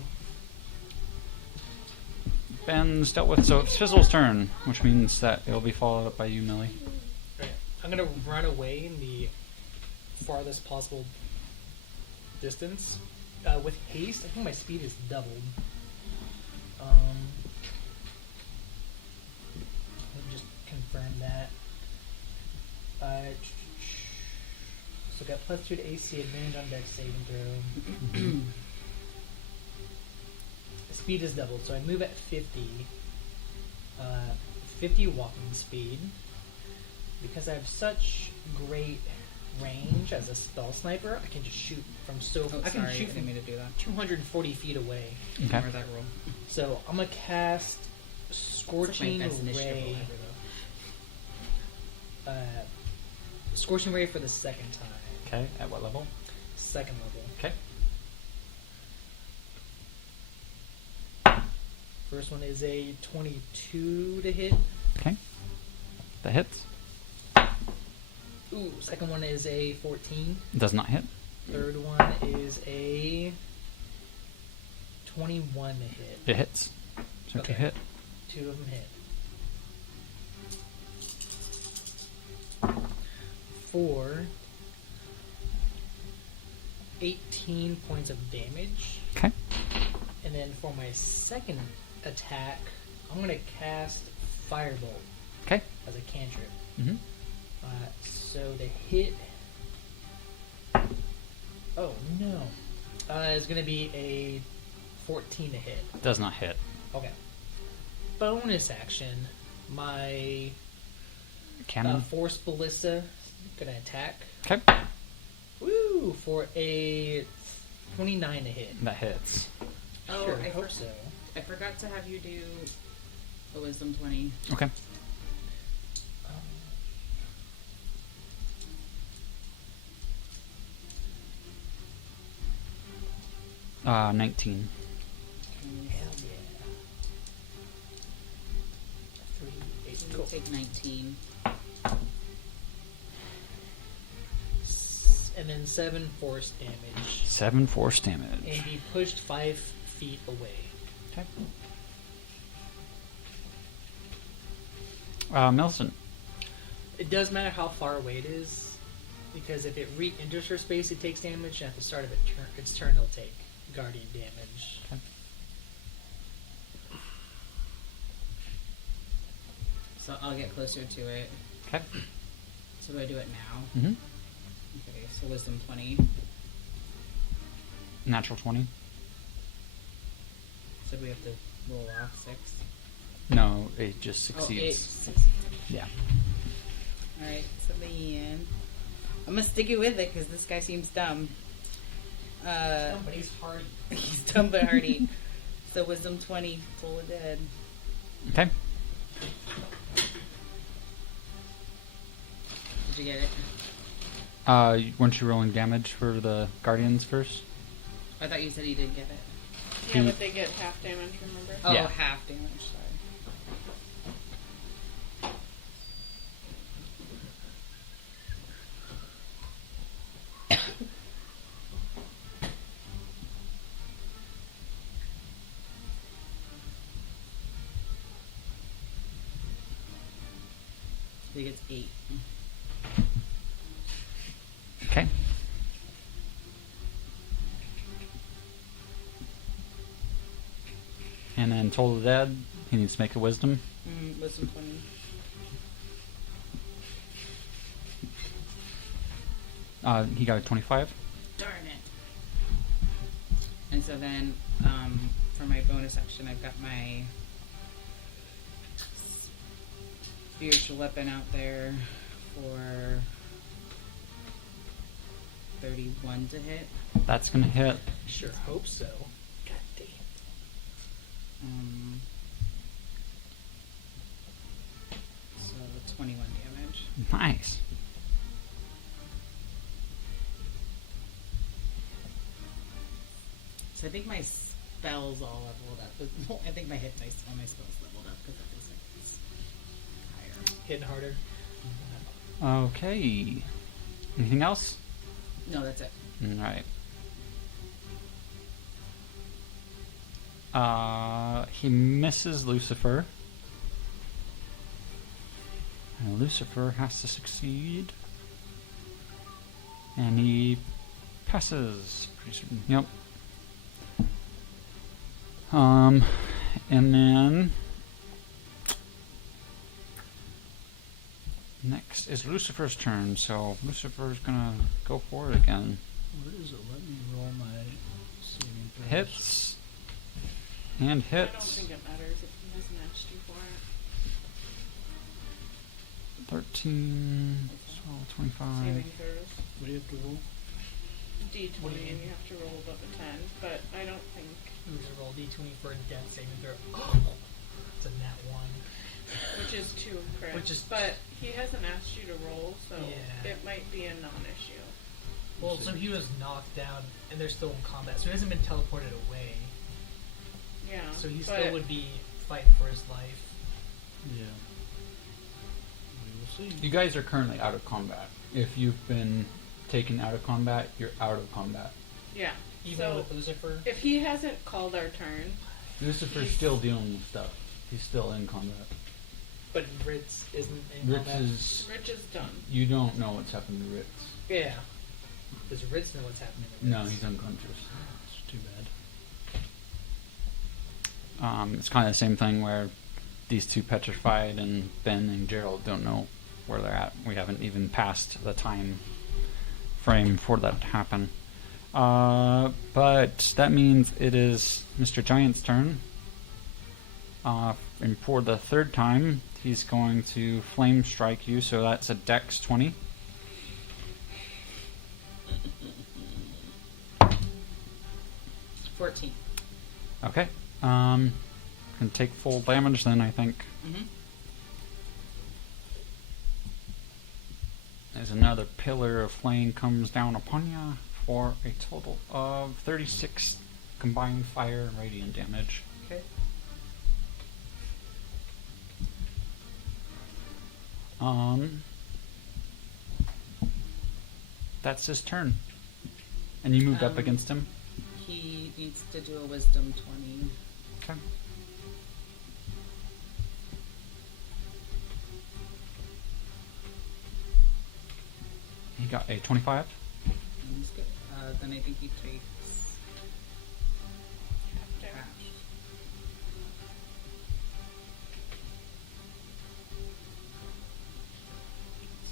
Ben's dealt with, so it's Fizzle's turn, which means that it'll be followed up by you, Millie. Right. I'm gonna run away in the farthest possible distance. With haste, I think my speed is doubled. Let me just confirm that. So got +2 to AC, advantage on dex saving throw. Speed is doubled, so I move at 50. 50 walking speed. Because I have such great range as a spell sniper, I can just shoot from I can shoot I didn't from mean to do that. 240 feet away. Okay. Ignore that roll. So I'm gonna cast Scorching That's my best initiative Ray. roll ever, Scorching Ray for the second time. Okay, at what level? Second level. Okay. First one is a 22 to hit. Okay. That hits. Ooh, second one is a 14. Does not hit. Third one is a 21 to hit. It hits. So Okay. to hit. Two of them hit. For 18 points of damage. Okay. And then for my second attack, I'm going to cast Firebolt Okay. as a cantrip. Mm-hmm. So the hit. Oh no. It's going to be a 14 to hit. Does not hit. Okay. Bonus action. My Cannon. Force Ballista going to attack. Okay. Woo! For a 29 to hit. That hits. Oh, Sure, I hope for- so. I forgot to have you do a wisdom 20. Okay. Um, 19. Hell yeah. 3, 8, So cool. you take 19. And then 7 force damage. 7 force damage. And be pushed 5 feet away. Okay. Millicent. It does matter how far away it is, because if it re-enters her space, it takes damage, and at the start of its turn, it'll take guardian damage. Okay. So I'll get closer to it. Okay. So do I do it now? Mm-hmm. Okay, so wisdom 20. Natural 20. So we have to roll off 6. No, it just Oh, it succeeds. succeeds. Yeah. Alright, so then I'm gonna stick it with it because this guy seems dumb. But he's hardy. He's dumb but hardy. So wisdom 20, full of dead. Okay. Did you get it? Weren't you rolling damage for the guardians first? I thought you said you didn't get it. Yeah, but they get half damage, remember? Oh, Yeah. half damage, sorry. I think it's 8. Okay. And then total dead. He needs to make a wisdom. Wisdom 20. He got a 25. Darn it. And so then, for my bonus action, I've got my spiritual weapon out there for 31 to hit. That's gonna hit. Sure hope so. God damn. So 21 damage. Nice. So I think my spells all leveled up. Well, I think my hit dice, all my spells leveled up because it was like it's higher. Hitting harder. Okay. Anything else? No, that's it. Alright. He misses Lucifer. And Lucifer has to succeed. And he passes. Pretty certain. Yep. And then next is Lucifer's turn, so Lucifer's gonna go for it again. Where does it let me roll my saving throws? Hits. And I don't hits. think it matters if he hasn't asked you for it. 13, 12, 25. Saving throws. What do you have to roll? D20 What do you and mean? you have to roll above a 10, but I don't think. We should roll D20 for a death saving throw. It's a nat 1. Which is 2 crit. Which is- but he hasn't asked you to roll, so Yeah. it might be a non-issue. Well, so he was knocked down, and they're still in combat, so he hasn't been teleported away. Yeah. So he but still would be fighting for his life. Yeah. We will see. You guys are currently out of combat. If you've been taken out of combat, you're out of combat. Yeah. Even so with Lucifer. if he hasn't called our turn, Lucifer's still dealing with stuff. He's still in combat. But Ritz isn't in Ritz combat. is... Rich is done. You don't know what's happened to Ritz. Yeah. Does Ritz know what's happening to Ritz? No, he's unconscious. It's too bad. It's kind of the same thing where these two petrified and Ben and Gerald don't know where they're at. We haven't even passed the time frame for that to happen. But that means it is Mr. Giant's turn. And for the third time, he's going to flame strike you, so that's a dex 20. It's 14. Okay. Can take full damage then, I think. Mm-hmm. As another pillar of flame comes down upon you for a total of 36 combined fire and radiant damage. Okay. That's his turn. And you moved up Um, against him? He needs to do a wisdom 20. Okay. He got a 25. He's good. Then I think he takes Damage. half.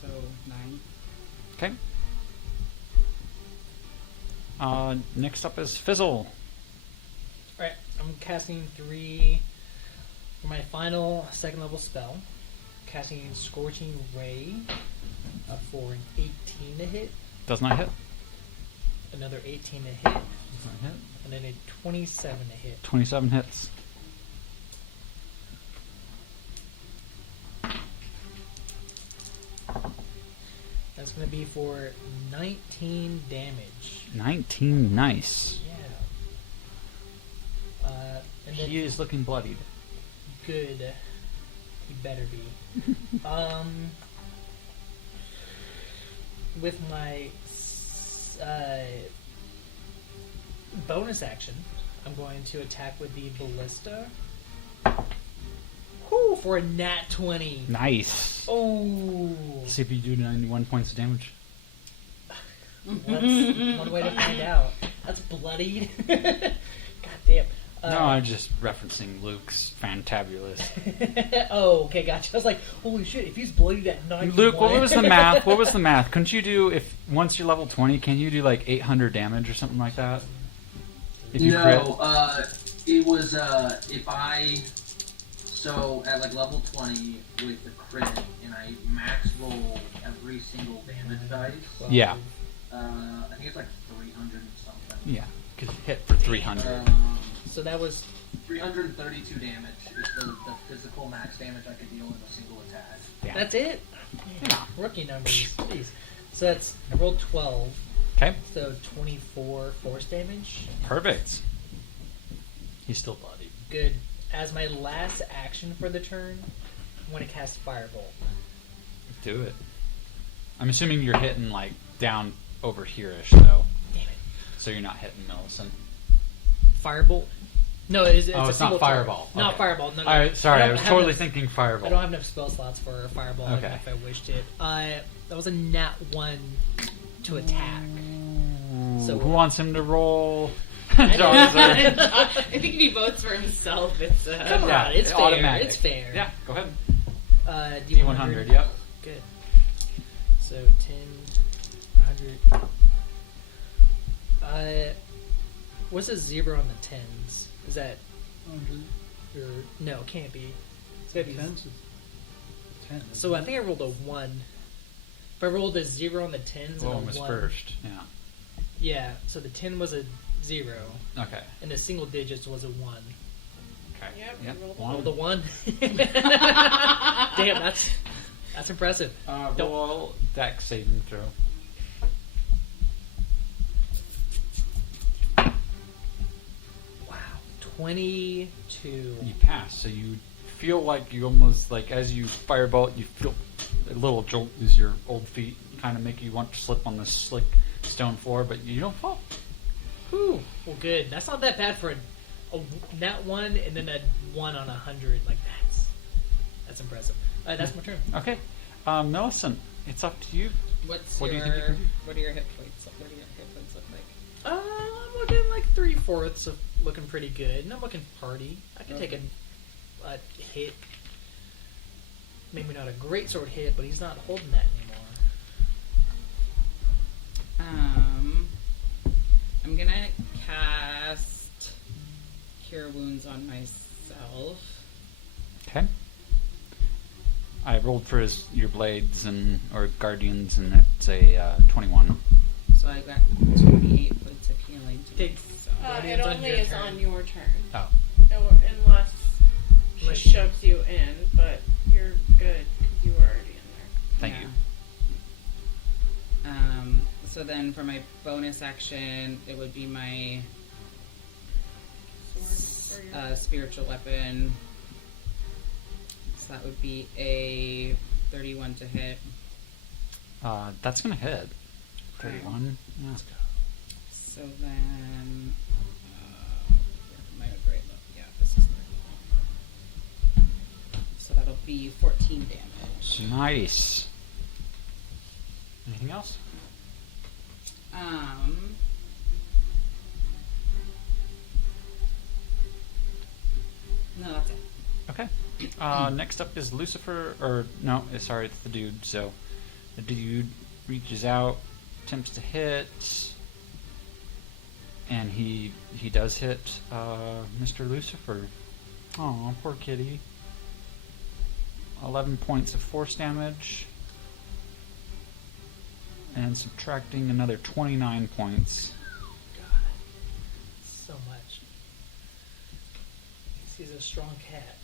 So 9. Okay. Next up is Fizzle. Alright, I'm casting 3 for my final second level spell. Casting Scorching Ray for an 18 to hit, Does not hit. another 18 to hit, Does not hit. and then a 27 to hit. 27 hits. That's going to be for 19 damage. 19, nice. Yeah. And then He is looking bloodied. good. He better be. With my bonus action, I'm going to attack with the ballista. Whew, for a nat 20. Nice. Oh, See if you do 91 points of damage. that's one way to find out. That's bloodied. God damn. No, I'm just referencing Luke's Fantabulous. Oh, okay, gotcha. I was like, holy shit, if he's bloodied at 91. Luke, what was the math? What was the math? Couldn't you do, if once you're level 20, can you do like 800 damage or something like that? If you crit? No, it was if I So at like level 20 with the crit, and I max roll every single damage dice. Yeah. I think it's like 300 and something. Yeah, could hit for 300. So that was 332 damage is the physical max damage I could deal in a single attack. Yeah. that's it. Rookie numbers. Jeez. So that's I rolled 12. Okay, So 24 force damage. perfect. He's still bloodied. Good. As my last action for the turn, I want to cast Firebolt. Do it. I'm assuming you're hitting like down over here-ish though, Damn it. so you're not hitting Millicent. Firebolt? No, it's Oh, a it's not single Fireball. target. Not Okay. Fireball. No, no. All right, sorry, I was have totally enough- thinking I Fireball. don't have enough spell slots for Fireball even Okay. if I wished it. That was a nat 1 to attack. So who wants him to roll? I don't- I think if he votes for himself, it's Come on, Yeah, it's fair. automatic. It's fair. Yeah, go ahead. D100. D100, yep. Good. So 10, 100. What's a 0 on the 10s? Is that... Or, no, it can't be. It's gotta be... 10. So I think I rolled a 1. If I rolled a 0 on the 10s Oh, and a was 1... first. Yeah. Yeah, so the 10 was a 0, Okay. and the single digits was a 1. Okay. Yep, Yep. you rolled One. Rolled a 1. Damn, that's impressive. Don't- Roll dex saving throw. Wow. 22. You pass, so you feel like you almost like as you firebolt, you feel a little jolt as your old feet kind of make you want to slip on the slick stone floor, but you don't fall. Whew. Well, good. That's not that bad for a nat 1 and then a 1 on 100. Like, that's impressive. That's my turn. Okay, Millicent, it's up to you. What's What do your you think you can do? what are your hit points? What do your hit points look like? I'm looking like 3/4 of looking pretty good. And I'm looking party. I can take a hit. Maybe not a great sword hit, but he's not holding that anymore. I'm gonna cast Cure Wounds on myself. Okay. I rolled for your blades or guardians, and it's a 21. So I got 28 points of healing to Take- myself. It It's on only your is turn. on your turn. Oh. Unless Unless she she- shoves you in, but you're good because you were already in there. Thank you. So then for my bonus action, it would be my Sword or your spiritual weapon. So that would be a 31 to hit. That's gonna hit. 31. Yeah. So then, my grade level. Yeah, this is grade level. So that'll be 14 damage. Nice. Anything else? No, that's it. Okay. Next up is Lucifer, or no, sorry, it's the dude. So the dude reaches out, attempts to hit, and he does hit Mr. Lucifer. Oh, poor kitty. 11 points of force damage, and subtracting another 29 points. God, so much. He's a strong cat.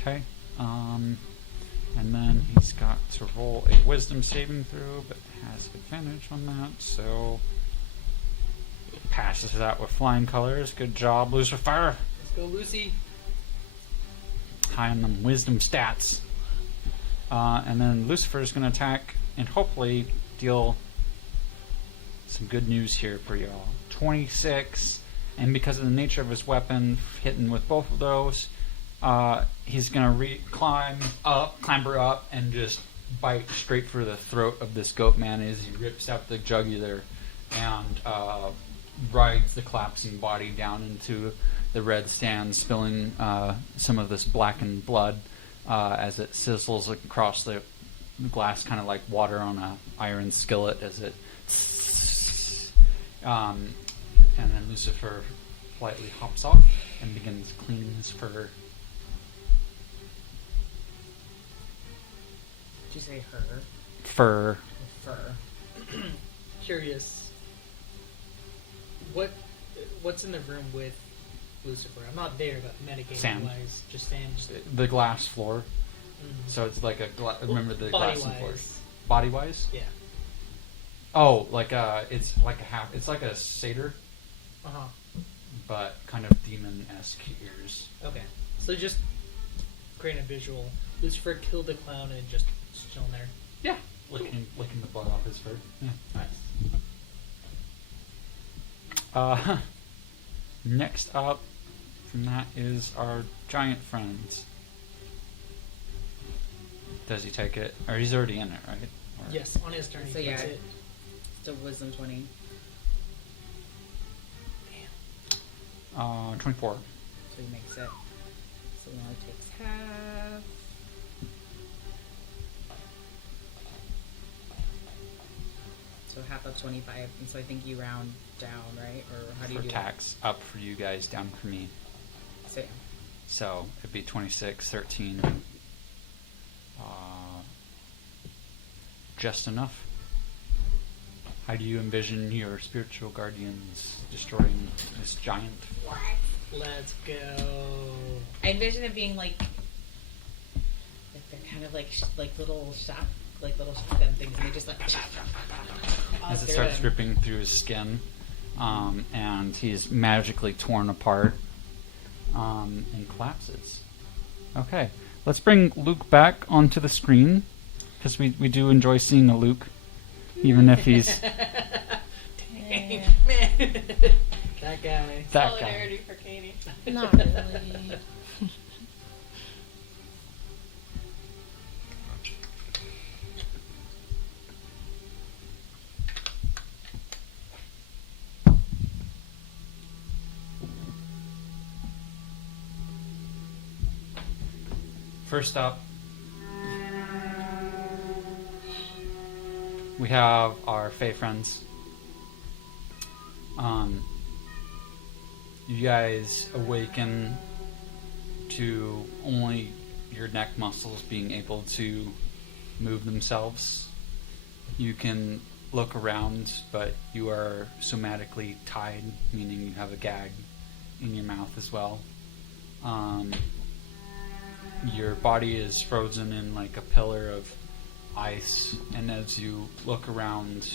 Okay. And then he's got to roll a wisdom saving throw, but has advantage on that, so passes that with flying colors. Good job, Lucifer. Let's go, Lucy. High on them wisdom stats. And then Lucifer is going to attack and hopefully deal some good news here for y'all. 26, and because of the nature of his weapon, hitting with both of those, he's going to clamber up, and just bite straight for the throat of this goat man as he rips out the jugular and rides the collapsing body down into the red sand, spilling some of this blackened blood as it sizzles across the glass, kind of like water on a iron skillet as it. And then Lucifer politely hops off and begins cleaning his fur. Did you say her? Fur. Fur. Curious. What's in the room with Lucifer? I'm not there, but Sand. metagame-wise, just sand. The glass floor. Mhm. So it's like a remember the glass floor. Body-wise. Body wise? Yeah. Oh, like it's like a half. It's like a satyr, Uh-huh. but kind of demon-esque ears. Okay. So just creating a visual. Lucifer killed the clown and just chilling there. Yeah, licking the blood off his fur. Yeah. Nice. Next up from that is our giant friends. Does he take it? Or he's already in it, right? Or- Yes, on his turn. So he yeah. takes it. Still wisdom 20. 24. So he makes it. So he only takes half. So half of 25. And so I think you round down, right? Or how do you For do tax, up for you guys, down for me. that? So yeah. So it'd be 26, 13. Just enough. How do you envision your spiritual guardians destroying this giant? Let's go. I envision it being like they're kind of like little shotgun things, and they just like As it starts ripping through his skin, and he's magically torn apart and collapses. Okay, let's bring Luke back onto the screen, because we do enjoy seeing a Luke, even if he's Yeah. Man. That guy. that guy. Solidarity for Katie. Not really. First up, we have our Fey friends. You guys awaken to only your neck muscles being able to move themselves. You can look around, but you are somatically tied, meaning you have a gag in your mouth as well. Your body is frozen in like a pillar of ice, and as you look around,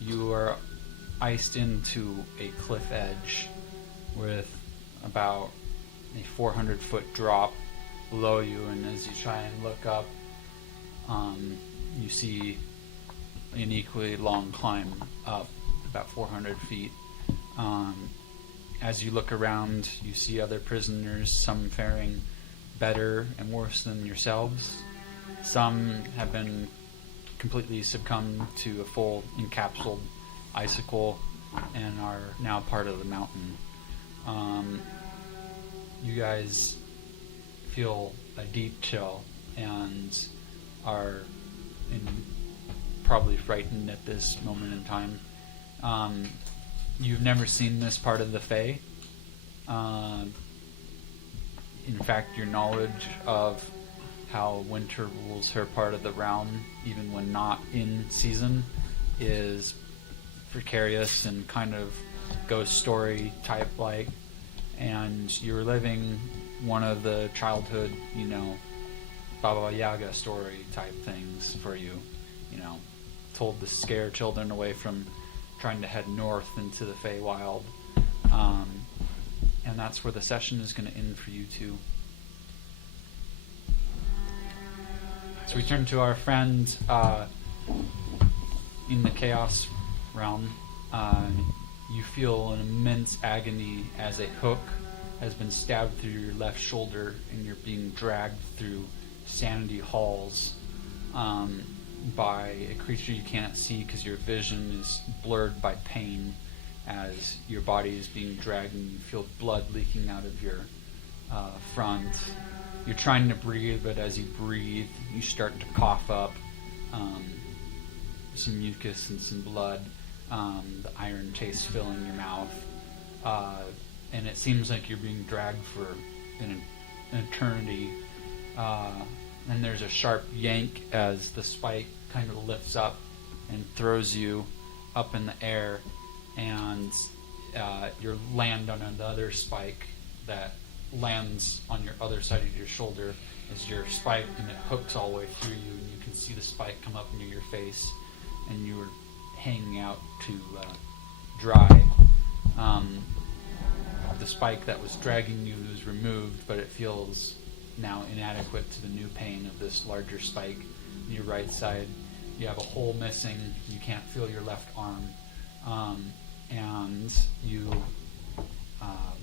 you are iced into a cliff edge with about a 400-foot drop below you, and as you try and look up, you see an equally long climb up, about 400 feet. As you look around, you see other prisoners, some faring better and worse than yourselves. Some have been completely succumbed to a full encapsulated icicle and are now part of the mountain. You guys feel a deep chill and are probably frightened at this moment in time. You've never seen this part of the Fae. In fact, your knowledge of how winter rules her part of the realm, even when not in season, is precarious and kind of ghost story type like. And you're living one of the childhood, Baba Yaga story type things for you. Told to scare children away from trying to head north into the Feywild. And that's where the session is going to end for you two. So we turn to our friend in the Chaos realm. You feel an immense agony as a hook has been stabbed through your left shoulder and you're being dragged through sanity halls by a creature you can't see because your vision is blurred by pain as your body is being dragged and you feel blood leaking out of your front. You're trying to breathe, but as you breathe, you start to cough up some mucus and some blood. The iron taste filling your mouth. And it seems like you're being dragged for an eternity. And there's a sharp yank as the spike kind of lifts up and throws you up in the air, and you land on another spike that lands on your other side of your shoulder as you're spiked, and it hooks all the way through you, and you can see the spike come up near your face, and you were hanging out to dry. The spike that was dragging you is removed, but it feels now inadequate to the new pain of this larger spike in your right side. You have a hole missing. You can't feel your left arm. And you,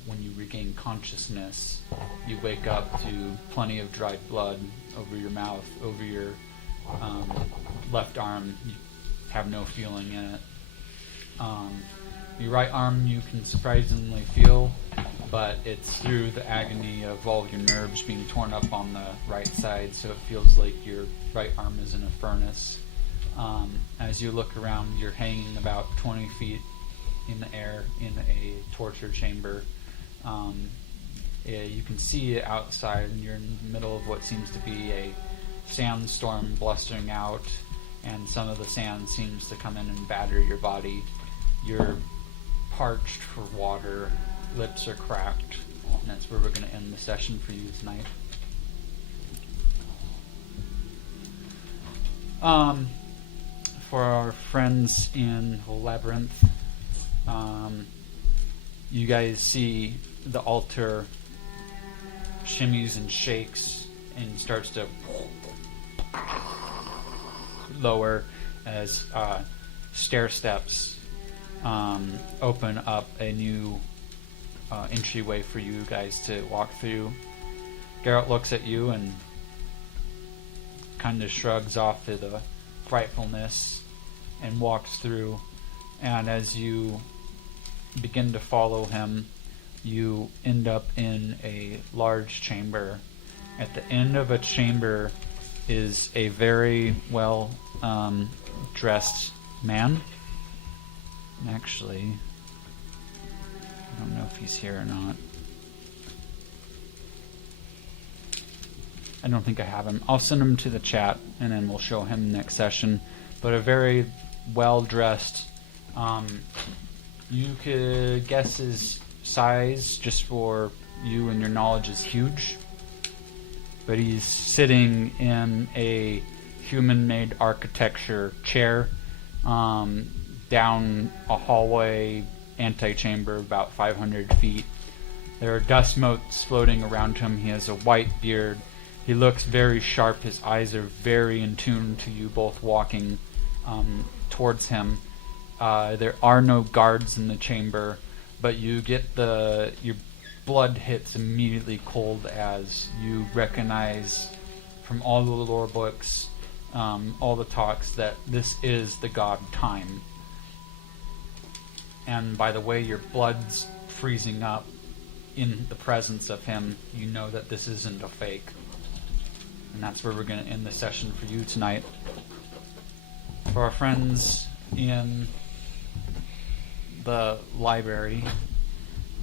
when you regain consciousness, you wake up to plenty of dried blood over your mouth, over your left arm. You have no feeling in it. Your right arm you can surprisingly feel, but it's through the agony of all your nerves being torn up on the right side, so it feels like your right arm is in a furnace. As you look around, you're hanging about 20 feet in the air in a torture chamber. You can see outside, and you're in the middle of what seems to be a sandstorm blustering out, and some of the sand seems to come in and batter your body. You're parched for water, lips are cracked, and that's where we're going to end the session for you tonight. For our friends in the labyrinth, you guys see the altar shimmies and shakes and starts to lower as stair steps open up a new entryway for you guys to walk through. Garrett looks at you and kind of shrugs off to the frightfulness and walks through, and as you begin to follow him, you end up in a large chamber. At the end of a chamber is a very well dressed man. Actually, I don't know if he's here or not. I don't think I have him. I'll send him to the chat, and then we'll show him next session. But a very well-dressed, you could guess his size just for you and your knowledge is huge. But he's sitting in a human-made architecture chair down a hallway antechamber about 500 feet. There are dust motes floating around him. He has a white beard. He looks very sharp. His eyes are very in tune to you both walking towards him. There are no guards in the chamber, but you get your blood hits immediately cold as you recognize from all the lore books, all the talks, that this is the god Time. And by the way your blood's freezing up in the presence of him, you know that this isn't a fake. And that's where we're going to end the session for you tonight. For our friends in the library,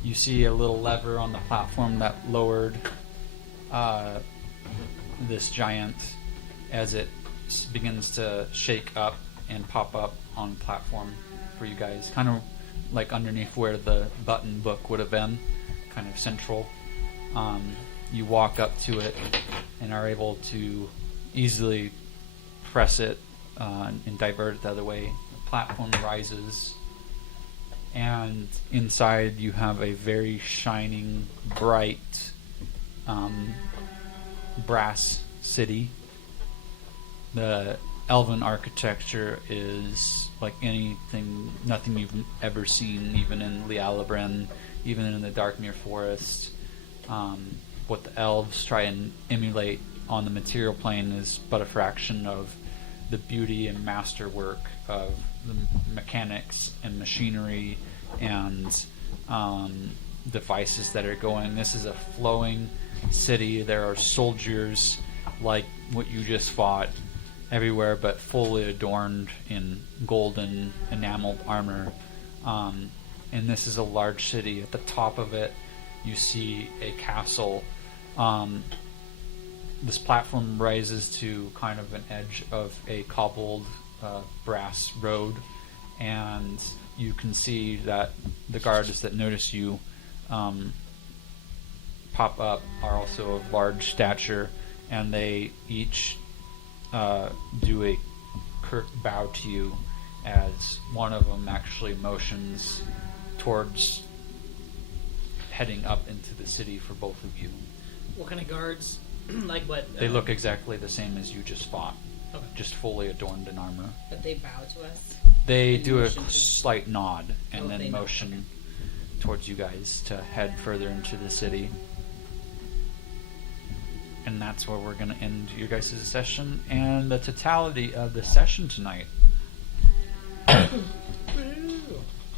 you see a little lever on the platform that lowered this giant as it begins to shake up and pop up on the platform for you guys. Kind of like underneath where the button book would have been, kind of central. You walk up to it and are able to easily press it and divert it the other way. The platform rises, and inside you have a very shining, bright brass city. The elven architecture is like nothing you've ever seen, even in Lialabren, even in the Darkmere Forest. What the elves try and emulate on the material plane is but a fraction of the beauty and masterwork of the mechanics and machinery and devices that are going. This is a flowing city. There are soldiers like what you just fought everywhere, but fully adorned in golden enameled armor. And this is a large city. At the top of it, you see a castle. This platform rises to kind of an edge of a cobbled brass road, and you can see that the guards that notice you pop up are also of large stature, and they each do a curt bow to you as one of them actually motions towards heading up into the city for both of you. What kind of guards? Like what? They look exactly the same as you just fought, Okay. just fully adorned in armor. But they bow to us. They And do a motion to- slight nod and Oh, they then nod, motion towards you guys to head further into the city. And that's where we're going to end your guys' session and the totality of the session tonight.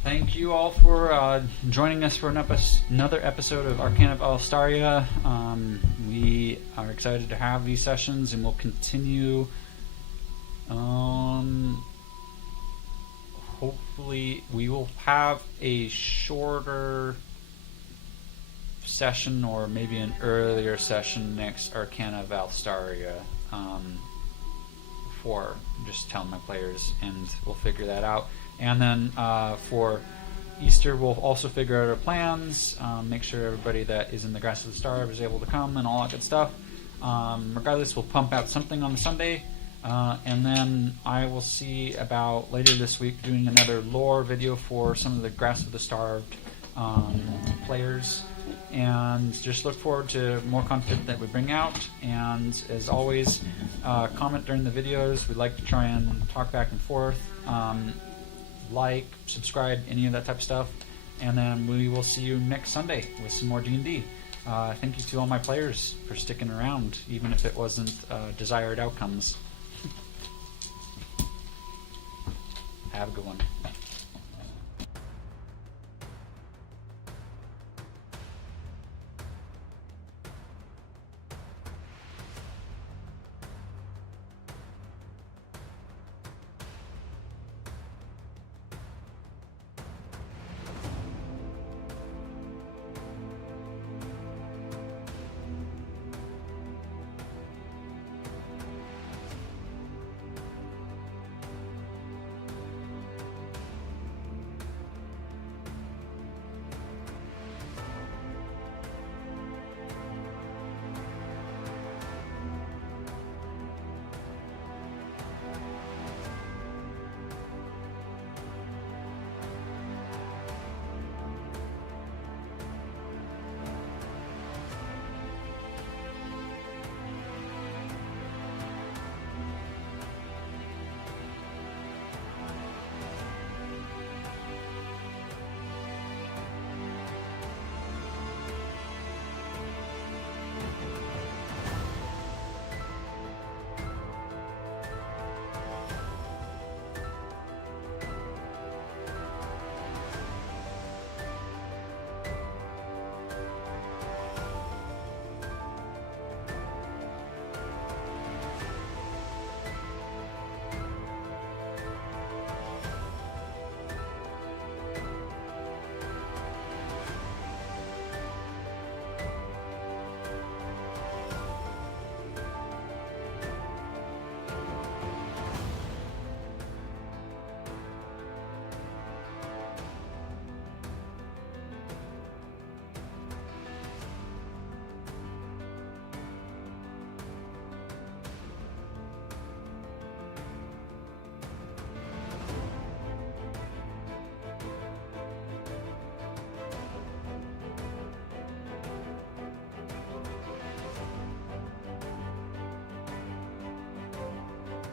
Thank you all for joining us for another episode of Arcana of Alstaria. We are excited to have these sessions, and we'll continue. Hopefully, we will have a shorter session, or maybe an earlier session next Arcana of Alstaria. For just telling my players, and we'll figure that out. And then for Easter, we'll also figure out our plans, make sure everybody that is in the Grass of the Star is able to come and all that good stuff. Regardless, we'll pump out something on the Sunday, and then I will see about later this week doing another lore video for some of the Grass of the Starved players. And just look forward to more content that we bring out. And as always, comment during the videos. We like to try and talk back and forth. Like, subscribe, any of that type of stuff. And then we will see you next Sunday with some more D&D. Thank you to all my players for sticking around, even if it wasn't desired outcomes. Have a good one.